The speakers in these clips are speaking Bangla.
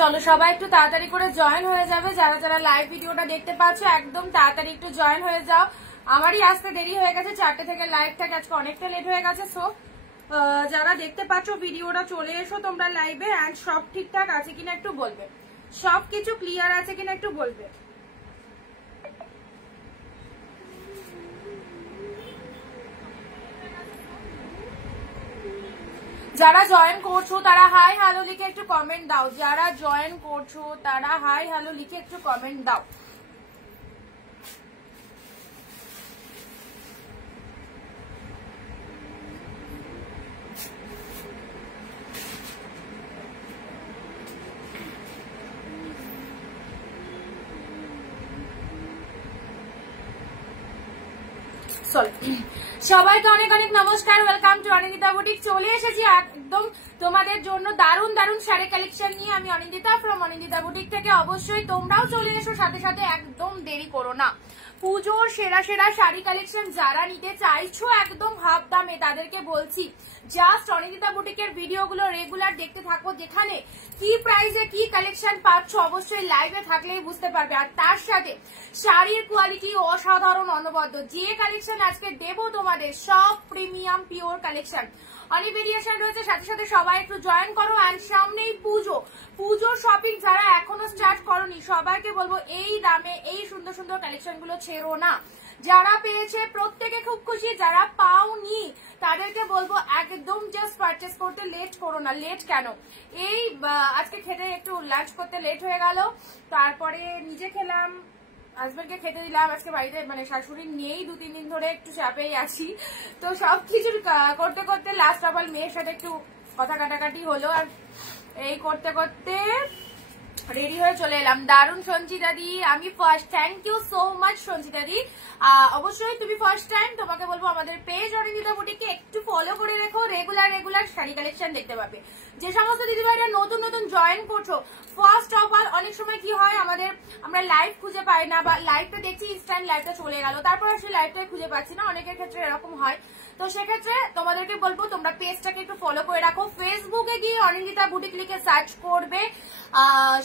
চলো সবাই একটু তাড়াতাড়ি করে জয়েন হয়ে যাবে, যারা যারা লাইভ ভিডিওটা দেখতে পাচ্ছ একদম তাড়াতাড়ি একটু জয়েন হয়ে যাও। আমারই আসতে দেরি হয়ে গেছে, 4টে থেকে লাইভ থাকে, আজকে অনেকটা লেট হয়ে গেছে। সো যারা দেখতে পাচ্ছ ভিডিওটা চলে এসো তোমরা লাইভে, এন্ড সব ঠিকঠাক আছে কিনা একটু বলবে, সবকিছু ক্লিয়ার আছে কিনা একটু বলবে। যারা জয়েন করছো তারা হাই হ্যালো লিখে একটু কমেন্ট দাও, যারা জয়েন করছো তারা হাই হ্যালো লিখে একটু কমেন্ট দাও। সবাইকে অনেক অনেক নমস্কার, ওয়েলকাম টু অনিন্দিতা বুটিক। চলে এসেছি একদম তোমাদের জন্য দারুণ দারুণ শাড়ি কালেকশন নিয়ে। আমি অনিন্দিতা ফ্রম অনিন্দিতা বুটিক থেকে। অবশ্যই তোমরাও চলে এসো সাথে সাথে, একদম দেরি করো না। পুজোর সেরা সেরা শাড়ি কালেকশন যারা নিতে চাইছো একদম হাফ দামে, তাদেরকে বলছি জাস্ট অনিন্দিতা বুটিকের ভিডিওগুলো রেগুলার দেখতে থাকো, যেখানে কি প্রাইসে কি কালেকশন পাচ্ছ অবশ্যই লাইভে থাকলেই বুঝতে পারবে। আর তার সাথে শাড়ির কোয়ালিটি অসাধারণ অনবদ্য। যে কালেকশন আজকে দেবো তোমাদের সব প্রিমিয়াম পিওর কালেকশন, অনেক ভেরিয়েশন রয়েছে। সাথে সাথে সবাই একটু জয়েন করো। অ্যান্ড সামনেই পুজোর শপিং যারা এখনো স্টার্ট করোনি সবাইকে বলবো এই দামে এই সুন্দর সুন্দর কালেকশন গুলো ছেড়ো না। যারা পেয়েছে প্রত্যেকে খুব খুশি, যারা পাওনি তাদেরকে বলবো একদম জাস্ট পারচেস করতে লেট করো না। লেট কেন, এই আজকে খেতে একটু লাঞ্চ করতে লেট হয়ে গেল, তারপরে নিজে খেলাম, হাজবেন্ডকে খেতে দিলাম। আজকে বাড়িতে মানে শাশুড়ি নেই, 2-3 দিন ধরে একটু চাপেই আছি। তো সবকিছু করতে করতে লাস্ট আবার মেয়ের সাথে একটু কথা কাটাকাটি হলো, আর এই করতে করতে রেডি হয়ে চলে এলাম। দারুণ সঞ্চিতা দি, আমি first, thank you so much Sanchita দি। অবশ্যই তুমি ফার্স্ট টাইম, তোমাকে বলবো আমাদের পেজ অনিন্দিতা বুটিককে একটু ফলো করে রেখো, রেগুলার শাড়ি কালেকশন দেখতে পাবে। যে সমস্ত দিদিভাইরা নতুন নতুন জয়েন করছো, ফার্স্ট অফ অল অনেক সময় কি হয় আমরা লাইভ খুঁজে পাই না, বা লাইভটা দেখছি ইনস্ট্যান্ট লাইভটা চলে গেল, তারপর আসলে লাইভটাই খুঁজে পাচ্ছি না, অনেকের ক্ষেত্রে এরকম হয়। তো সেক্ষেত্রে তোমাদেরকে বলবো তোমরা পেজটাকে একটু ফলো করে রাখো। ফেসবুকে গিয়ে অনিন্দিতা বুটিক লিখে সার্চ করবে,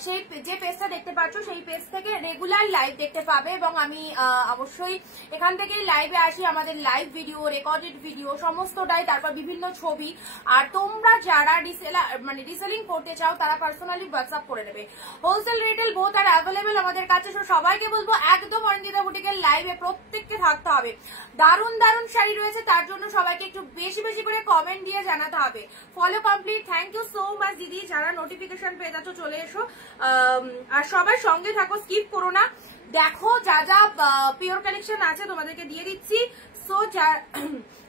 সেই যে পেজটা দেখতে পাচ্ছ সেই পেজ থেকে রেগুলার লাইভ দেখতে পাবে। এবং আমি অবশ্যই এখান থেকেই লাইভে আসি, আমাদের লাইভ ভিডিও, রেকর্ডেড ভিডিও সমস্তটাই, তারপর বিভিন্ন ছবি। আর তোমরা যারা রিসেলিং করতে চাও তারা পার্সোনালি হোয়াটসঅ্যাপ করে নেবে। হোলসেল রিটেল বোথ আর অ্যাভেলেবেল আমাদের কাছে। সবাইকে বলবো একদম অনিন্দিতা বুটিকের লাইভে প্রত্যেককে থাকতে হবে। দারুণ দারুণ শাড়ি রয়েছে, তার জন্য সবাইকে একটু বেশি বেশি করে কমেন্ট দিয়ে জানাতে হবে। Follow complete, thank you so much দিদি। যারা নোটিফিকেশন পেয়ে যাচ্ছ চলে এসো, আর সবাই সঙ্গে থাকো, স্কিপ করো না। দেখো যা যা পিওর কালেকশন আছে তোমাদেরকে দিয়ে দিচ্ছি। সো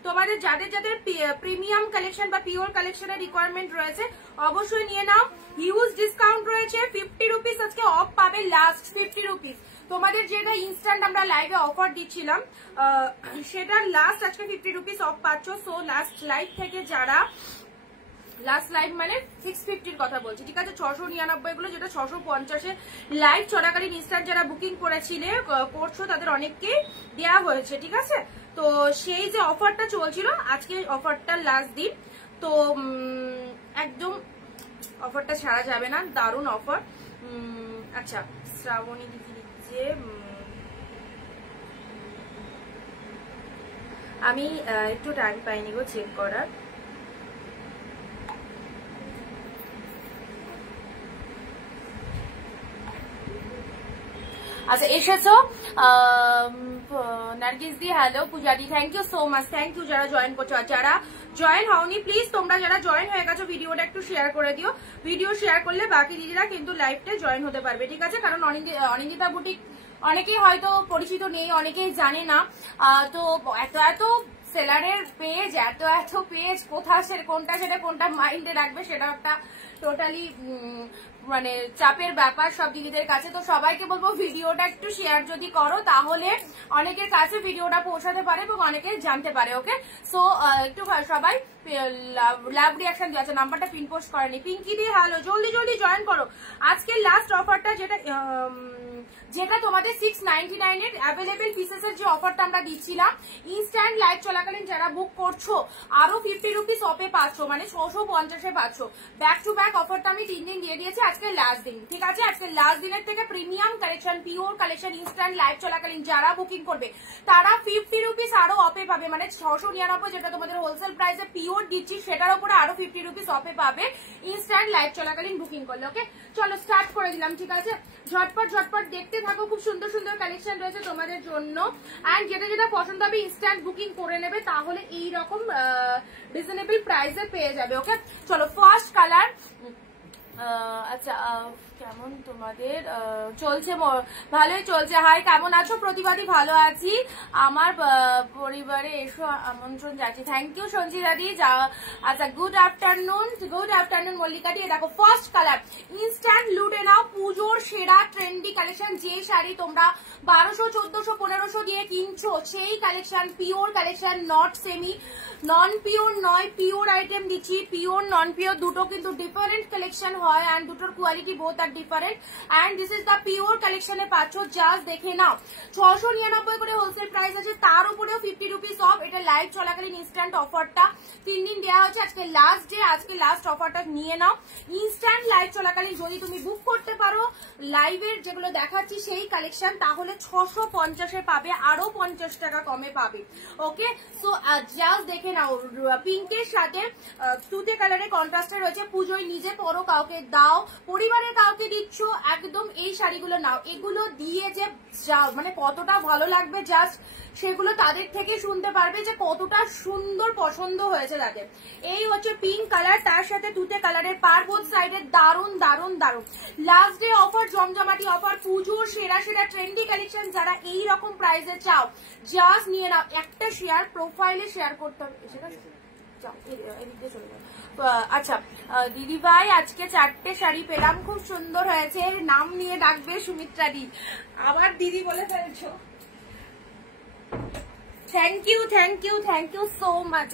তোমাদের যাদের যাদের প্রিমিয়াম কালেকশন বা পিওর কালেকশনের রিকোয়ারমেন্ট রয়েছে অবশ্যই নিয়ে নাও। হিউজ ডিসকাউন্ট রয়েছে, 50 রুপিস আজকে অফ পাবে, লাস্ট 50 রুপিস। তোমাদের যেটা ইনস্ট্যান্ট আমরা লাইভে অফার দিচ্ছিলাম সেটার লাস্ট আজকে 50 রুপিস অফ পাচ্ছ। সো লাস্ট লাইভ থেকে যারা, লাস্ট লাইভ মানে 650 কথা বলছি, ঠিক আছে, 699 গুলো, যেটা 650 লাইভ চলাকালীন ইনস্ট্যান্ট যারা বুকিং করছো তাদের অনেককে দেওয়া হয়েছে, ঠিক আছে। তো সেই যে অফারটা চলছিল আজকে অফারটার লাস্ট দিন, তো একদম অফারটা ছাড়া যাবে না, দারুণ অফার। আচ্ছা, শ্রাবণী দিদি লিখছে, আমি একটু টাইম পাইনি গো চেক করার। আচ্ছা এসেছো নার্গিস দি, হ্যালো পূজা দি, thank you so much, thank you যারা জয়েন করছো। আর যারা জয়েন হওনি প্লিজ তোমরা যারা জয়েন হয়ে গেছো ভিডিওটা একটু শেয়ার করে দিও। ভিডিও শেয়ার করলে বাকি দিদিরা কিন্তু লাইভটা জয়েন হতে পারবে, ঠিক আছে। কারণ অনিন্দিতা বুটিক অনেকেই হয়তো পরিচিত নেই, অনেকেই জানে না। তো এত সেলারের পেজ, এত পেজ, কোনটা সেটা কোনটা মাইন্ডে রাখবে সেটা একটা টোটালি মানে চাপের ব্যাপার সব দিদিদের কাছে। তো সবাইকে বলবো ভিডিওটা একটু শেয়ার যদি করো তাহলে অনেকের কাছে ভিডিওটা পৌঁছাতে পারে এবং অনেকে জানতে পারে, ওকে। সো একটু সবাই লাভ রিয়াকশন দিয়ে, আচ্ছা নাম্বারটা পিন পোস্ট করেনি, পিঙ্কি দি হ্যালো, জলদি জলদি জয়েন করো। আজকে লাস্ট অফারটা যেটা যেটা তোমাদের 699 এর অ্যাভেলেবেল পিসেসের যে অফারটা আমরা দিচ্ছিলাম, ইনস্ট্যান্ট লাইভ চলাকালীন যারা বুক করছো আরো 50 রুপিস অফে পাচ্ছ, মানে 650 পাচ্ছ। ব্যাক টু ব্যাক অফারটা আমি 3 দিন দিয়ে দিয়েছি, আজকে লাস্ট দিন, ঠিক আছে? আজকে লাস্ট দিনের থেকে premium collection, pure collection instant live চলাকালীন যারা বুকিং করবে তারা 50 রুপিস আরো অফে পাবে, মানে 699 যেটা তোমাদের হোলসেল প্রাইসে পিওর দিচ্ছি সেটার উপরে আরো 50 রুপিস অফে পাবে ইনস্ট্যান্ট লাইভ চলাকালীন বুকিং করলে। ওকে, চলো স্টার্ট করে দিলাম, ঠিক আছে? ঝটপট ঝটপট দেখতে থাকো, খুব সুন্দর সুন্দর কালেকশন রয়েছে তোমাদের জন্য। এন্ড যেটা যেটা পছন্দ হবে ইনস্ট্যান্ট বুকিং করে নেবে, তাহলে এইরকম রিজনেবল প্রাইসে পেয়ে যাবে। ওকে, চলো ফার্স্ট কালার। আচ্ছা, কেমন তোমাদের চলছে? ভালোই চলছে। হাই, কেমন আছো? প্রতিবাদী ভালো আছি, আমার পরিবারে এসো আমন্ত্রণ যাচ্ছি। থ্যাংক ইউ সঞ্জিতা দি। আচ্ছা, গুড আফটারনুন মল্লিকা দি। দেখো ফার্স্ট কালার, ইনস্ট্যান্ট লুটে নাও পুজোর সেরা ট্রেন্ডি কালেকশন। যে শাড়ি তোমরা 1200, 1400, 1500 দিয়ে কিনছো সেই collection, pure collection, not semi, non pure নয়, পিওর আইটেম দিচ্ছি। পিওর নন পিওর দুটো কিন্তু ডিফারেন্ট কালেকশন হয়, এন্ড দুটোর quality both are different. And this is the pure কালেকশনে পাচ্ছ, জাস্ট দেখে নাও। 699 করে হোলসেল প্রাইস আছে, তার উপরেও 50 রুপিস অফ। এটা লাইভ চলাকালীন ইনস্ট্যান্ট অফারটা 3 দিন দেওয়া হচ্ছে, আজকে লাস্ট ডে, আজকে লাস্ট অফারটা নিয়ে নাও। ইনস্ট্যান্ট লাইভ চলাকালীন যদি তুমি বুক করতে পারো লাইভের যেগুলো দেখাচ্ছি সেই কালেকশন, তাহলে 650 পাবে, আরো 50 টাকা কমে পাবে। ওকে, সো জাস্ট দেখে নাও। পিঙ্কের সাথে তুতে কালারের কন্ট্রাস্টে রয়েছে। পুজোয় নিজে পরো, কাউকে দাও, পরিবারের কাউকে দিচ্ছ, একদম এই শাড়িগুলো নাও। এগুলো দিয়ে যে মানে কতটা ভালো লাগবে, জাস্ট সেগুলো তাদের থেকে শুনতে পারবে যে কতটা সুন্দর পছন্দ হয়েছে তাদের। এই হচ্ছে পিঙ্ক কালার, তার সাথে তুতে কালারের পার বোথ সাইডের দারুন দারুন দারুন। লাস্ট ডে অফার, জমজমাটি অফার, পুজোর সেরা সেরা ট্রেন্ডি কালেকশন যারা এই রকম প্রাইসে চাও, জাস্ট নিয়ে নাও। একটা শেয়ার প্রোফাইলে শেয়ার করতে হবে, আচ্ছা দিদি ভাই, আজকে 4টে শাড়ি পেলাম, খুব সুন্দর হয়েছে, নাম নিয়ে ডাকবে সুমিত্রা দি। আবার দিদি বলে ফেলছো, thank you thank you thank you so much.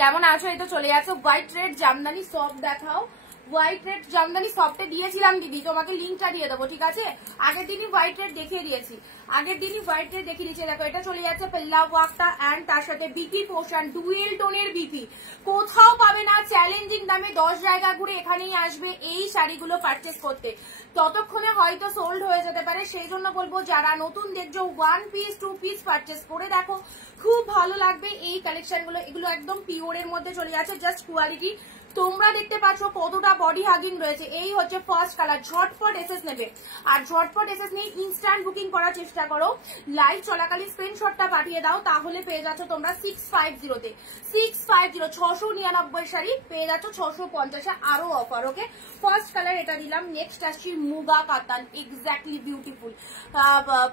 কেমন আছো? এই তো চলে যাচ্ছে। হোয়াইট রেড জামদানি সফট দেখাও। হোয়াইট রেড জামদানি সফটে দিয়েছিলাম দিদি, তোমাকে লিঙ্কটা দিয়ে দেবো, ঠিক আছে? আগের দিনই হোয়াইট রেড দেখিয়ে দিয়েছি, দেখো এটা চলে যাচ্ছে পেল্লা ওয়ার্কটা, এন্ড তার সাথে বিপি পোর্শন, ডুয়েল টোনের বিপি, কোথাও পাবে না। চ্যালেঞ্জিং দামে 10 জায়গা ঘুরে এখানেই আসবে এই শাড়িগুলো পারচেস করতে। ততক্ষণে হয়তো সোল্ড হয়ে যেতে পারে, সেই জন্য বলবো যারা নতুন দেখছো 1 পিস 2 পিস পারচেস করে দেখো, খুব ভালো লাগবে এই কালেকশনগুলো। এগুলো একদম পিওরের মধ্যে চলে যাচ্ছে, জাস্ট কোয়ালিটি তোমরা দেখতে পাচ্ছ কতটা বডি হাগিং রয়েছে। এই হচ্ছে ফার্স্ট কালার। ঝটপট এসএস নেবে, আর ঝটপট এসএস নিয়ে ইনস্ট্যান্ট বুকিং করার চেষ্টা করো। লাইভ চলাকালীন স্ক্রিনশটটা পাঠিয়ে দাও, তাহলে পেয়ে যাচ্ছ তোমরা 650 699 শাড়ি পেয়ে যাচ্ছ 650 আরো অফার। ওকে, ফার্স্ট কালার এটা দিলাম। নেক্সট আসছি মুগা কাতান, এক্স্যাক্টলি বিউটিফুল।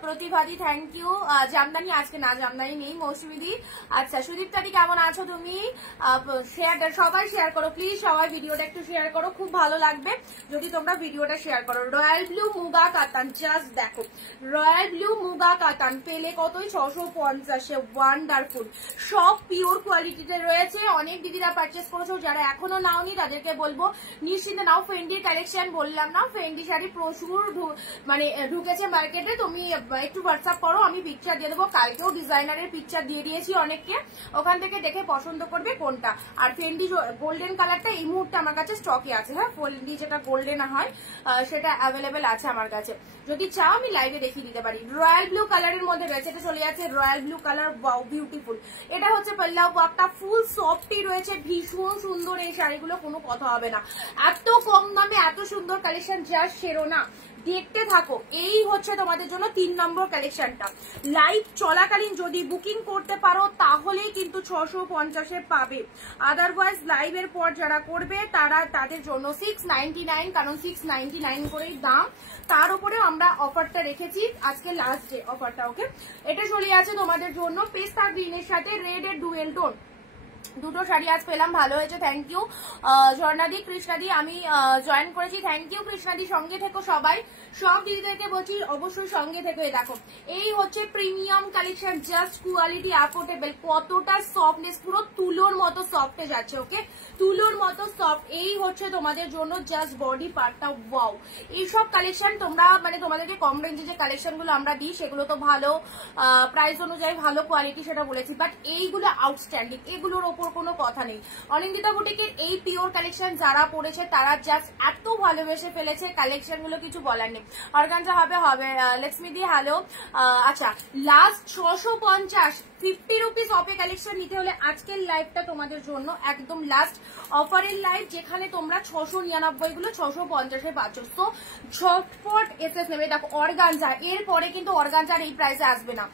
প্রতিভাদি থ্যাংক ইউ। জামদানি আজকে না, জামদানি নেই মৌসুমিদি। আচ্ছা সুদীপ্তাদি কেমন আছো তুমি? শেয়ার, সবাই শেয়ার করো প্লিজ, সবাই ভিডিওটা একটু শেয়ার করো, খুব ভালো লাগবে যদি তোমরা ভিডিওটা শেয়ার করো। রয়্যাল ব্লু মুগা কাতান, জাস্ট দেখো, রয়্যাল ব্লু মুগা কাতান পেলে কতই 650, ওয়ান্ডারফুল। সব পিওর কোয়ালিটিতে রয়েছে। অনেক দিদিরা পারচেস করেছো, যারা এখনো নাওনি তাদেরকে বলবো নিশ্চিন্তে নাও। ফেন্ডির কালেকশন বললাম না, ফেন্ডি শাড়ি প্রচুর মানে ঢুকেছে মার্কেটে, তুমি একটু হোয়াটসঅ্যাপ করো, আমি পিকচার দিয়ে দেবো। কালকেও ডিজাইনারের পিকচার দিয়ে দিয়েছি অনেককে, ওখান থেকে দেখে পছন্দ করবে কোনটা। আর ফেন্ডি গোল্ডেন কালারটা এই মুহূর্তে আমার কাছে স্টকে আছে। হ্যাঁ, ফেন্ডি যেটা গোল্ডেন হয় সেটা অ্যাভেলেবেল আছে আমার কাছে, যদি চাও আমি লাইভে দেখিয়ে দিতে পারি। রয়্যাল ব্লু কালারের মধ্যে রয়েছে, এটা চলে যাচ্ছে royal blue colour, wow beautiful. এটা হচ্ছে পাল্লা ওয়ার্কটা, ফুল সফটি রয়েছে, ভীষণ সুন্দর এই শাড়িগুলো, কোনো কথা হবে না। এত কম দামে এত সুন্দর কালেকশন, জাস্ট সেরো না, দেখতে থাকো। এই হচ্ছে তোমাদের জন্য 3 নম্বর কালেকশনটা। লাইভ চলাকালীন যদি বুকিং করতে পারো তাহলেই কিন্তু 650 পাবে, আদারওয়াইজ লাইভের পর যারা করবে তারা তাদের জন্য 699, কারণ 699 করেই দাম, তার উপরে আমরা অফারটা রেখেছি আজকে লাস্ট ডে অফারটা। ওকে, এটা চলে আছে তোমাদের জন্য পেস্তা গ্রিনের সাথে রেড এর ডুয়েল টোন। দুটো শাড়ি আজ পেলাম, ভালো হয়েছে, থ্যাংক ইউ ঝর্ণাদি কৃষ্ণাদি, আমি জয়েন করেছি, থ্যাংক ইউ কৃষ্ণাদি। সঙ্গে থেকো সবাই, সব দিদিদেরকে বলছি অবশ্যই সঙ্গে থেকো। দেখো এই হচ্ছে premium collection, just quality affordable, কতটা সফটনেস, পুরো তুলোর মতো সফটে যাচ্ছে, ওকে তুলোর মতো সফট। এই হচ্ছে তোমাদের জন্য জাস্ট বডি পার্টটা, ওয়াও। এইসব কালেকশন তোমরা মানে তোমাদেরকে কম রেঞ্জে যে কালেকশন গুলো আমরা দিই সেগুলো তো ভালো প্রাইস অনুযায়ী ভালো কোয়ালিটি, সেটা বলেছি, বাট এইগুলো আউটস্ট্যান্ডিং, এগুলোর ওপর কোনো কথা নেই। অনিন্দিতা বুটিকের এই পিওর কালেকশন যারা পড়েছে তারা জাস্ট এত ভালোবেসে ফেলেছে, কালেকশন গুলো কিছু বলার নেই। অর্গানজা হবে হবে লক্ষ্মীদি, হ্যালো। আচ্ছা, লাস্ট 650 50 রুপিস অফে কালেকশন নিতে হলে আজকের লাইভটা তোমাদের জন্য একদম লাস্ট অফারের লাইভ, যেখানে তোমরা 699 গুলো 650-এ পাচ্ছ। তো ঝটপট এসএস নেবে। দেখো অর্গানজা, এরপরে কিন্তু অর্গানজার এই প্রাইসে আসবে না।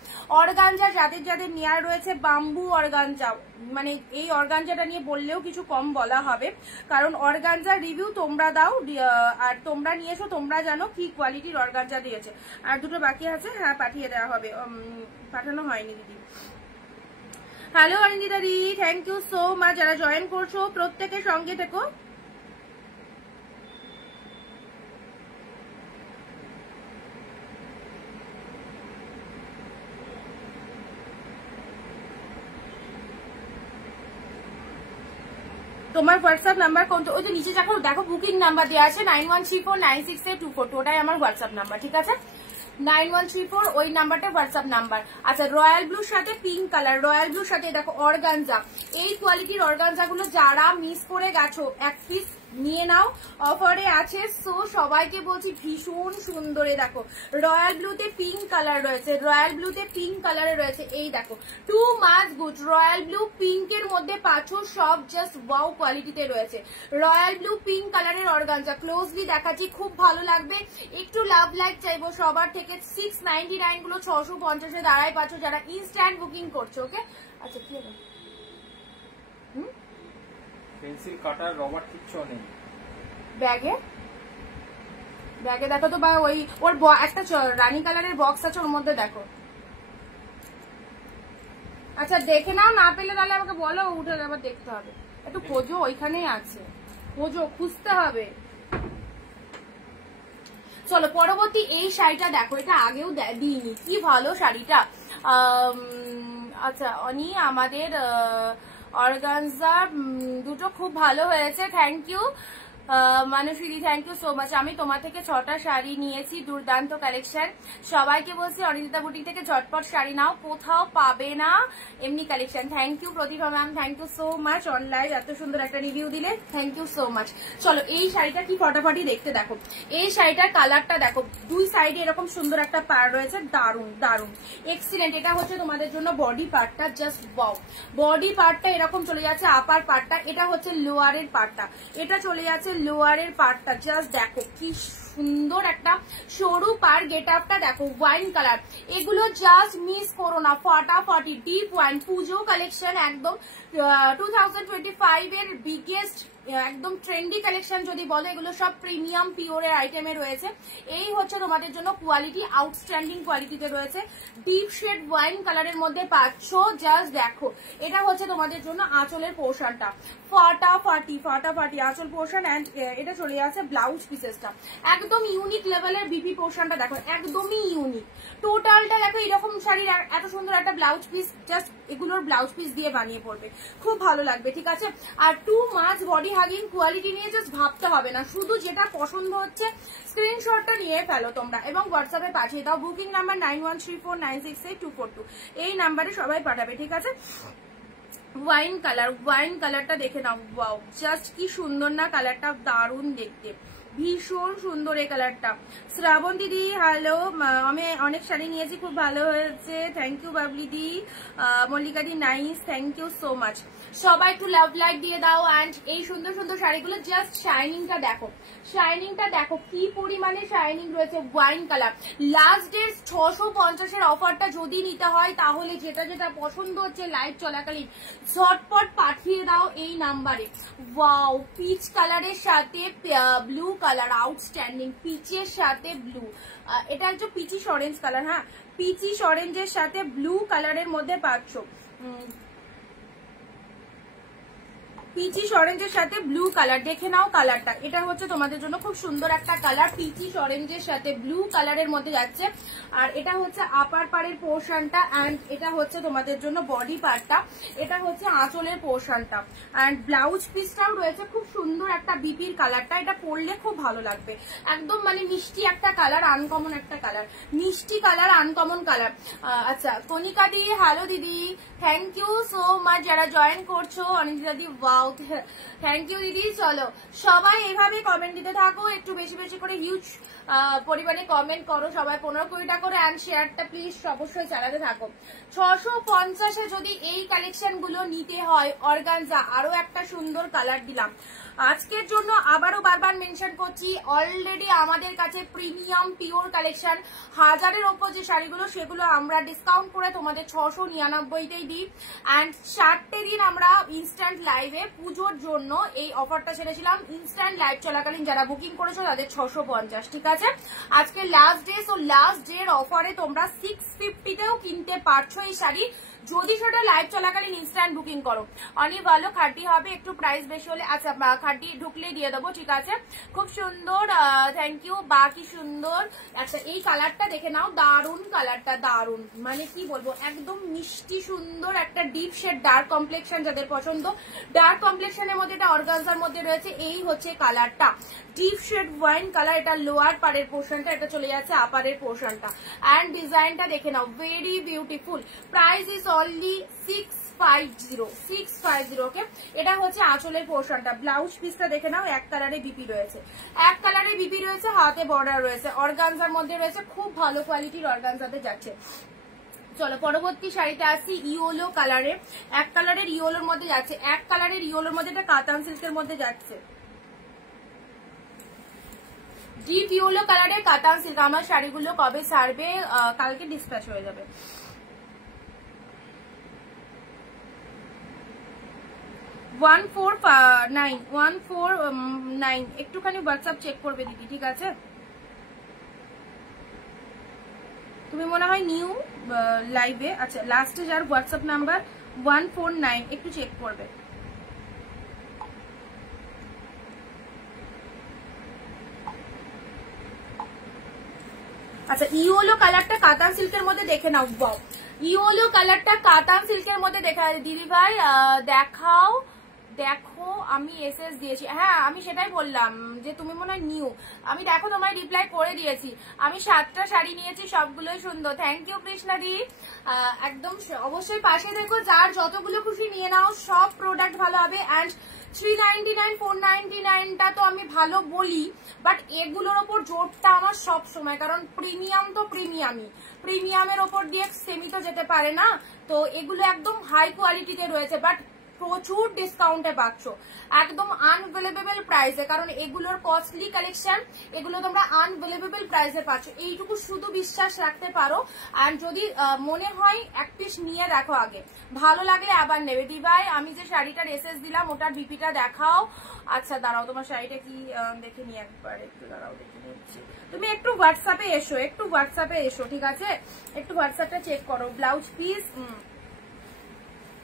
অর্গানজা যাদের যাদের নেয়ার রয়েছে, বাম্বু অর্গানজা, মানে এই অর্গানজাটা নিয়ে বললেও কিছু কম বলা হবে, কারণ অর্গানজার রিভিউ তোমরা দাও আর তোমরা নিয়ে এসো, তোমরা জানো কি কোয়ালিটির অর্গানজা দিয়েছে। আর দুটো বাকি আছে, হ্যাঁ পাঠিয়ে দেওয়া হবে, পাঠানো হয়নি দিদি। হ্যালো অনিন্দিতা দি, থ্যাংক ইউ সো মাচ। যারা জয়েন করছো প্রত্যেকের সঙ্গে থেকো। তোমার হোয়াটসঅ্যাপ নাম্বার কোনটা? ওই যে নিচে দেখো বুকিং নাম্বার দেওয়া আছে 9134968242, ওটাই আমার হোয়াটসঅ্যাপ নাম্বার, ঠিক আছে 9134, ওই নাম্বারটা হোয়াটসঅ্যাপ নাম্বার। আচ্ছা, রয়্যাল ব্লুর সাথে পিঙ্ক কালার, রয়্যাল ব্লুর সাথে দেখো অর্গানজা, এই কোয়ালিটির অর্গানজা গুলো যারা মিস করে গেছো এক পিস নিয়ে নাও, অফারে আছে। সো সবাইকে বলছি ভীষণ সুন্দর, দেখো রয়্যাল ব্লুতে পিঙ্ক কালার রয়েছে, রয়্যাল ব্লুতে পিঙ্ক কালারে রয়েছে, এই দেখো too much good, royal blue পিঙ্কের মধ্যে পাচ্ছ, সব জাস্ট ওয়াও কোয়ালিটিতে রয়েছে। রয়্যাল ব্লু পিঙ্ক কালারের অর্গানজা ক্লোজলি দেখাচ্ছি, খুব ভালো লাগবে। একটু লাভ লাইক চাইবো সবার থেকে। 699 গুলো 650-এ দাঁড়ায় পাচ্ছ যারা ইনস্ট্যান্ট বুকিং করছো, ওকে। আচ্ছা কি হবে, পেন্সিল কাটার রবার কিচ্ছু নেই ব্যাগে, ব্যাগে দেখো তো, বা ওই ওর একটা রানী কালারের বক্স আছে, ওর মধ্যে দেখো। আচ্ছা দেখে নাও, না পেলে তাহলে আমাকে বলো, উঠে আবার দেখতে হবে, একটু খোঁজো, ওইখানেই আছে, খোঁজো, খুঁজতে হবে। চলো পরবর্তী এই শাড়িটা দেখো, এটা আগেও দিইনি, কি ভালো শাড়িটা। আচ্ছা অনি, আমাদের অর্গানজা দুটো খুব ভালো হয়েছে, থ্যাংক ইউ মানুষিদি, থ্যাংক ইউ সো মাচ। আমি তোমার থেকে 6টা শাড়ি নিয়েছি, দুর্দান্ত কালেকশন। সবাইকে বলছি অনিন্দিতা বুটিক থেকে ঝটপট শাড়ি নাও, কোথাও পাবে না এমনি collection. Thank you Pratibha ma'am, thank you so much. Online এত সুন্দর একটা রিভিউ দিলে, থ্যাংক ইউ সো মাচ। চলো এই শাড়িটা কি ফটাফটি দেখতে দেখো, এই শাড়িটার কালারটা দেখো, দুই সাইডে এরকম সুন্দর একটা পাড় রয়েছে, দারুন দারুন এক্সিলেন্ট। এটা হচ্ছে তোমাদের জন্য বডি পার্টটা, জাস্ট ওয়াও, বডি পার্টটা এরকম চলে যাচ্ছে, আপার পার্টটা, এটা হচ্ছে লোয়ারের পার্টটা, এটা চলে যাচ্ছে লোয়ারের পার্টটা, জাস্ট দেখো কি সুন্দর একটা সরু পার, গেট আপটা দেখো, ওয়াইন কালার, এগুলো জাস্ট মিস করো না, ফাটাফাটি ডিপ ওয়াইন পুজো কালেকশন, একদম 2025 এর বিগেস্ট একদম ট্রেন্ডি কালেকশন যদি বলো, এগুলো সব প্রিমিয়াম পিওরের আইটেমে রয়েছে। এই হচ্ছে তোমাদের জন্য কোয়ালিটি, আউটস্ট্যান্ডিং কোয়ালিটিতে রয়েছে, ডিপ শেড ওয়াইন কালারের মধ্যে পাচ্ছ, জাস্ট দেখো। এটা হচ্ছে তোমাদের জন্য আঁচলের পোর্শনটা, ফাটাফাটি ফাটাফাটি আঁচল পোর্শন, অ্যান্ড এটা চলে যাচ্ছে ব্লাউজ পিসেসটা, একদম ইউনিক লেভেলের বিপি পোর্শনটা দেখো, একদমই ইউনিক। টোটালটা দেখো, এরকম শাড়ির এত সুন্দর একটা ব্লাউজ পিস, জাস্ট এগুলোর ব্লাউজ পিস দিয়ে বানিয়ে পড়বে, খুব ভালো লাগবে, ঠিক আছে। আর too much body hugging quality নিয়ে জাস্ট ভাবতে হবে না, শুধু যেটা পছন্দ হচ্ছে স্ক্রিনশটটা নিয়ে ফেলো তোমরা এবং হোয়াটসঅ্যাপে পাঠিয়ে দাও। বুকিং নাম্বার 9134968242, এই নাম্বারে সবাই পাঠাবে, ঠিক আছে। ওয়াইন কালার, ওয়াইন কালারটা দেখে নাও, ওয়াও জাস্ট কি সুন্দর না কালারটা, দারুণ দেখতে, ভীষণ সুন্দর এই কালারটা। শ্রাবণ দিদি হ্যালো, আমি অনেক শাড়ি নিয়েছি, খুব ভালো হয়েছে, থ্যাংক ইউ বাবলি দি। মল্লিকা দি nice, thank you so much. সবাই একটু লাভ লাইক দিয়ে দাও। অ্যান্ড এই সুন্দর সুন্দর শাড়িগুলো জাস্ট শাইনিংটা দেখো, শাইনিংটা দেখো কি পরিমাণে শাইনিং রয়েছে, ওয়াইন কালার। লাস্ট ডে 650-এর অফারটা যদি নিতে হয় তাহলে যেটা যেটা পছন্দ হচ্ছে লাইভ চলাকালীন ঝটপট পাঠিয়ে দাও এই নাম্বারে। ওয়াও, পিচ কালারের সাথে ব্লু কালার, আউটস্ট্যান্ডিং, পিচের সাথে ব্লু, এটা হচ্ছে পিচিশ অরেঞ্জ কালার, হ্যাঁ পিচিশ অরেঞ্জের সাথে ব্লু কালারের মধ্যে পাচ্ছ। পিচিশ অরেঞ্জের সাথে ব্লু কালার, দেখে নাও কালারটা। এটা হচ্ছে তোমাদের জন্য খুব সুন্দর একটা কালার, পিচিশ অরেঞ্জের সাথে ব্লু কালারের মধ্যে যাচ্ছে। আর এটা হচ্ছে আপার পাড়ের পোর্শনটা, অ্যান্ড এটা হচ্ছে তোমাদের জন্য বডি পার্টটা, এটা হচ্ছে আঁচলের পোর্শনটা। অ্যান্ড ব্লাউজ পিসটাও রয়েছে খুব সুন্দর একটা বিপির কালারটা, এটা পরলে খুব ভালো লাগবে। একদম মানে মিষ্টি একটা কালার, আনকমন একটা কালার, মিষ্টি কালার, আনকমন কালার। আচ্ছা কনিকা দি, হ্যালো দিদি, থ্যাংক ইউ সো মাচ যারা জয়েন করছো। অনিন্দিতা দি, ওয়াও, থ্যাংক ইউ দিদি। চলো সবাই এভাবে কমেন্ট দিতে থাকো, একটু বেশি বেশি করে হিউজ পরিমাণে কমেন্ট করো সবাই, 15-20টা করে, অ্যান্ড শেয়ারটা প্লিজ অবশ্যই চালাতে থাকো। 650-এ যদি এই কালেকশন গুলো নিতে হয়, অর্গানজা আরো একটা সুন্দর কালার দিলাম আজকের জন্য। আবারও বারবার মেনশন করছি, অলরেডি আমাদের কাছে প্রিমিয়াম পিওর কালেকশন 1000-এর ওপর যে শাড়িগুলো সেগুলো আমরা ডিসকাউন্ট করে তোমাদের 699-তেই দিই। অ্যান্ড 4টে দিন আমরা ইনস্ট্যান্ট লাইভে পুজোর জন্য এই অফারটা ছেড়েছিলাম। ইনস্ট্যান্ট লাইভ চলাকালীন যারা বুকিং করেছো তাদের 650, ঠিক আছে। আজকে last day, so last day এর অফারে তোমরা 650-তেও কিনতে পারছো এই শাড়ি, যদি সেটা লাইভ চলাকালীন ইনস্ট্যান্ট বুকিং করো। অনেক ভালো খাঁটি হবে, একটু প্রাইস বেশি হলে, আচ্ছা খাঁটি ঢুকলে দিয়ে দেবো, ঠিক আছে। খুব সুন্দর, থ্যাংক ইউ। বাকি সুন্দর একটা এই কালারটা দেখে নাও, দারুন কালারটা, দারুন মানে কি বলবো, একদম মিষ্টি সুন্দর একটা ডিপ শেড, ডার্ক কমপ্লেক্সন যাদের পছন্দ, ডার্ক কমপ্লেক্সনের মধ্যে এটা অর্গানজার মধ্যে রয়েছে। এই হচ্ছে কালারটা, ডিপ শেড ওয়াইন কালার। এটা লোয়ার পাড়ের পোর্শনটা, এটা চলে যাচ্ছে আপারের পোর্শনটা। অ্যান্ড ডিজাইনটা দেখে নাও, very beautiful. Price is only 650, okay. এটা হচ্ছে আঁচলের পোর্শনটা। ব্লাউজ পিসটা দেখে নাও, এক কালারে বিপি রয়েছে, এক কালারে বিপি রয়েছে, হাতে বর্ডার রয়েছে, অর্গানজার মধ্যে রয়েছে, খুব ভালো কোয়ালিটির অর্গানজাতে যাচ্ছে। চলো পরবর্তী শাড়িতে আসছি, ইয়েলো কালারে, এক কালারের ইয়েলোর মধ্যে যাচ্ছে, এক কালারের ইয়েলোর মধ্যে এটা কাতান সিল্কের মধ্যে যাচ্ছে, ডিপ ইয়েলো কালারের কাতান সিল্ক। আমার শাড়িগুলো কবে ছাড়বে? কালকে ডিসপ্যাচ হয়ে যাবে। 149 একটুখানি হোয়াটসঅ্যাপ চেক করবে দিদি, ঠিক আছে। তুমি মনে হয় নিউ লাইভে, আচ্ছা লাস্টে যার হোয়াটসঅ্যাপ নাম্বার 149 একটু চেক করবে। আচ্ছা ইয়েলো কালারটা কাতান সিল্কের মধ্যে দেখে নাও, ওয়াও, ইয়েলো কালারটা কাতান সিল্কের মধ্যে দেখা দিদি ভাই, দেখাও, দেখো আমি এসএস দিয়েছি, হ্যাঁ আমি সেটাই বললাম যে তুমি মনে হয় নিউ, আমি দেখো তোমায় রিপ্লাই করে দিয়েছি। আমি 7টা শাড়ি নিয়েছি, সবগুলোই সুন্দর, থ্যাংক ইউ কৃষ্ণা দি। একদম অবশ্যই পাশে দেখো, যার যতগুলো খুশি নিয়ে নাও, সব প্রোডাক্ট ভালো হবে। অ্যান্ড 399 499টা তো আমি ভালো বলি, বাট এগুলোর ওপর জোরটা আমার সব সময়, কারণ প্রিমিয়াম তো প্রিমিয়ামই, প্রিমিয়ামের ওপর দিয়ে সেমি তো যেতে পারে না। তো এগুলো একদম হাই কোয়ালিটিতে রয়েছে, বাট প্রচুর ডিসকাউন্টে পাচ্ছ, একদম আনভেলেবেল প্রাইসে, কারণ এগুলোর কস্টলি কালেকশন, এগুলো তোমরা আনভেলেবেল প্রাইসে পাচ্ছ। এইটুকু শুধু বিশ্বাস রাখতে পারো। আর যদি মনে হয় এক পিস নিয়ে দেখো, আগে ভালো লাগলে আবার নেবে। দিভাই আমি যে শাড়িটার এসএস দিলাম ওটার বিপিটা দেখাও। আচ্ছা দাঁড়াও, তোমার শাড়িটা কি দেখে নি একবার, একটু দাঁড়াও দেখে নিচ্ছি। তুমি একটু হোয়াটসঅ্যাপে এসো, একটু হোয়াটসঅ্যাপে এসো, ঠিক আছে, একটু হোয়াটসঅ্যাপটা চেক করো। ব্লাউজ পিস,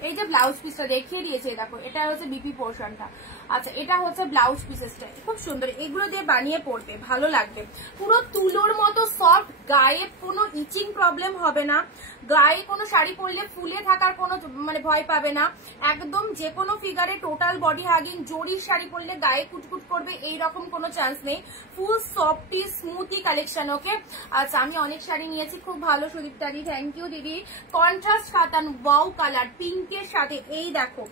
এই যে ব্লাউজ পিসটা দেখিয়ে দিয়েছে, দেখো এটা হচ্ছে বিপি পোর্শনটা। আচ্ছা এটা হচ্ছে ব্লাউজ পিসেসটা, খুব সুন্দর, এগুলো দিয়ে বানিয়ে পরবে, ভালো লাগবে। পুরো তুলোর মতো সফট, গায়ে কোনো ইচিং প্রবলেম হবে না, গায়ে কোনো শাড়ি পরলে ফুলে থাকার কোনো মানে ভয় পাবে না। একদম যে কোনো ফিগারে টোটাল বডি হাগিং, জরির শাড়ি পরলে গায়ে কুটকুট করবে এইরকম কোনো চান্স নেই। ফুল সফটি স্মুথি কালেকশন, ওকে। আচ্ছা আমি অনেক শাড়ি নিয়েছি, খুব ভালো সুদীপ্তাদি, থ্যাংক ইউ দিদি। কন্ট্রাস্ট কাতান, ওয়াও কালার, পিঙ্কের সাথে, এই দেখো,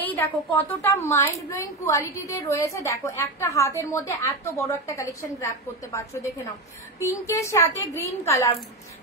এই দেখো কতটা মাইন্ড ব্লোয়িং কোয়ালিটিতে রয়েছে। দেখো একটা হাতের মধ্যে এত বড় একটা কালেকশন গ্র্যাব করতে পারছো, দেখে নাও। পিঙ্কের সাথে গ্রিন কালার,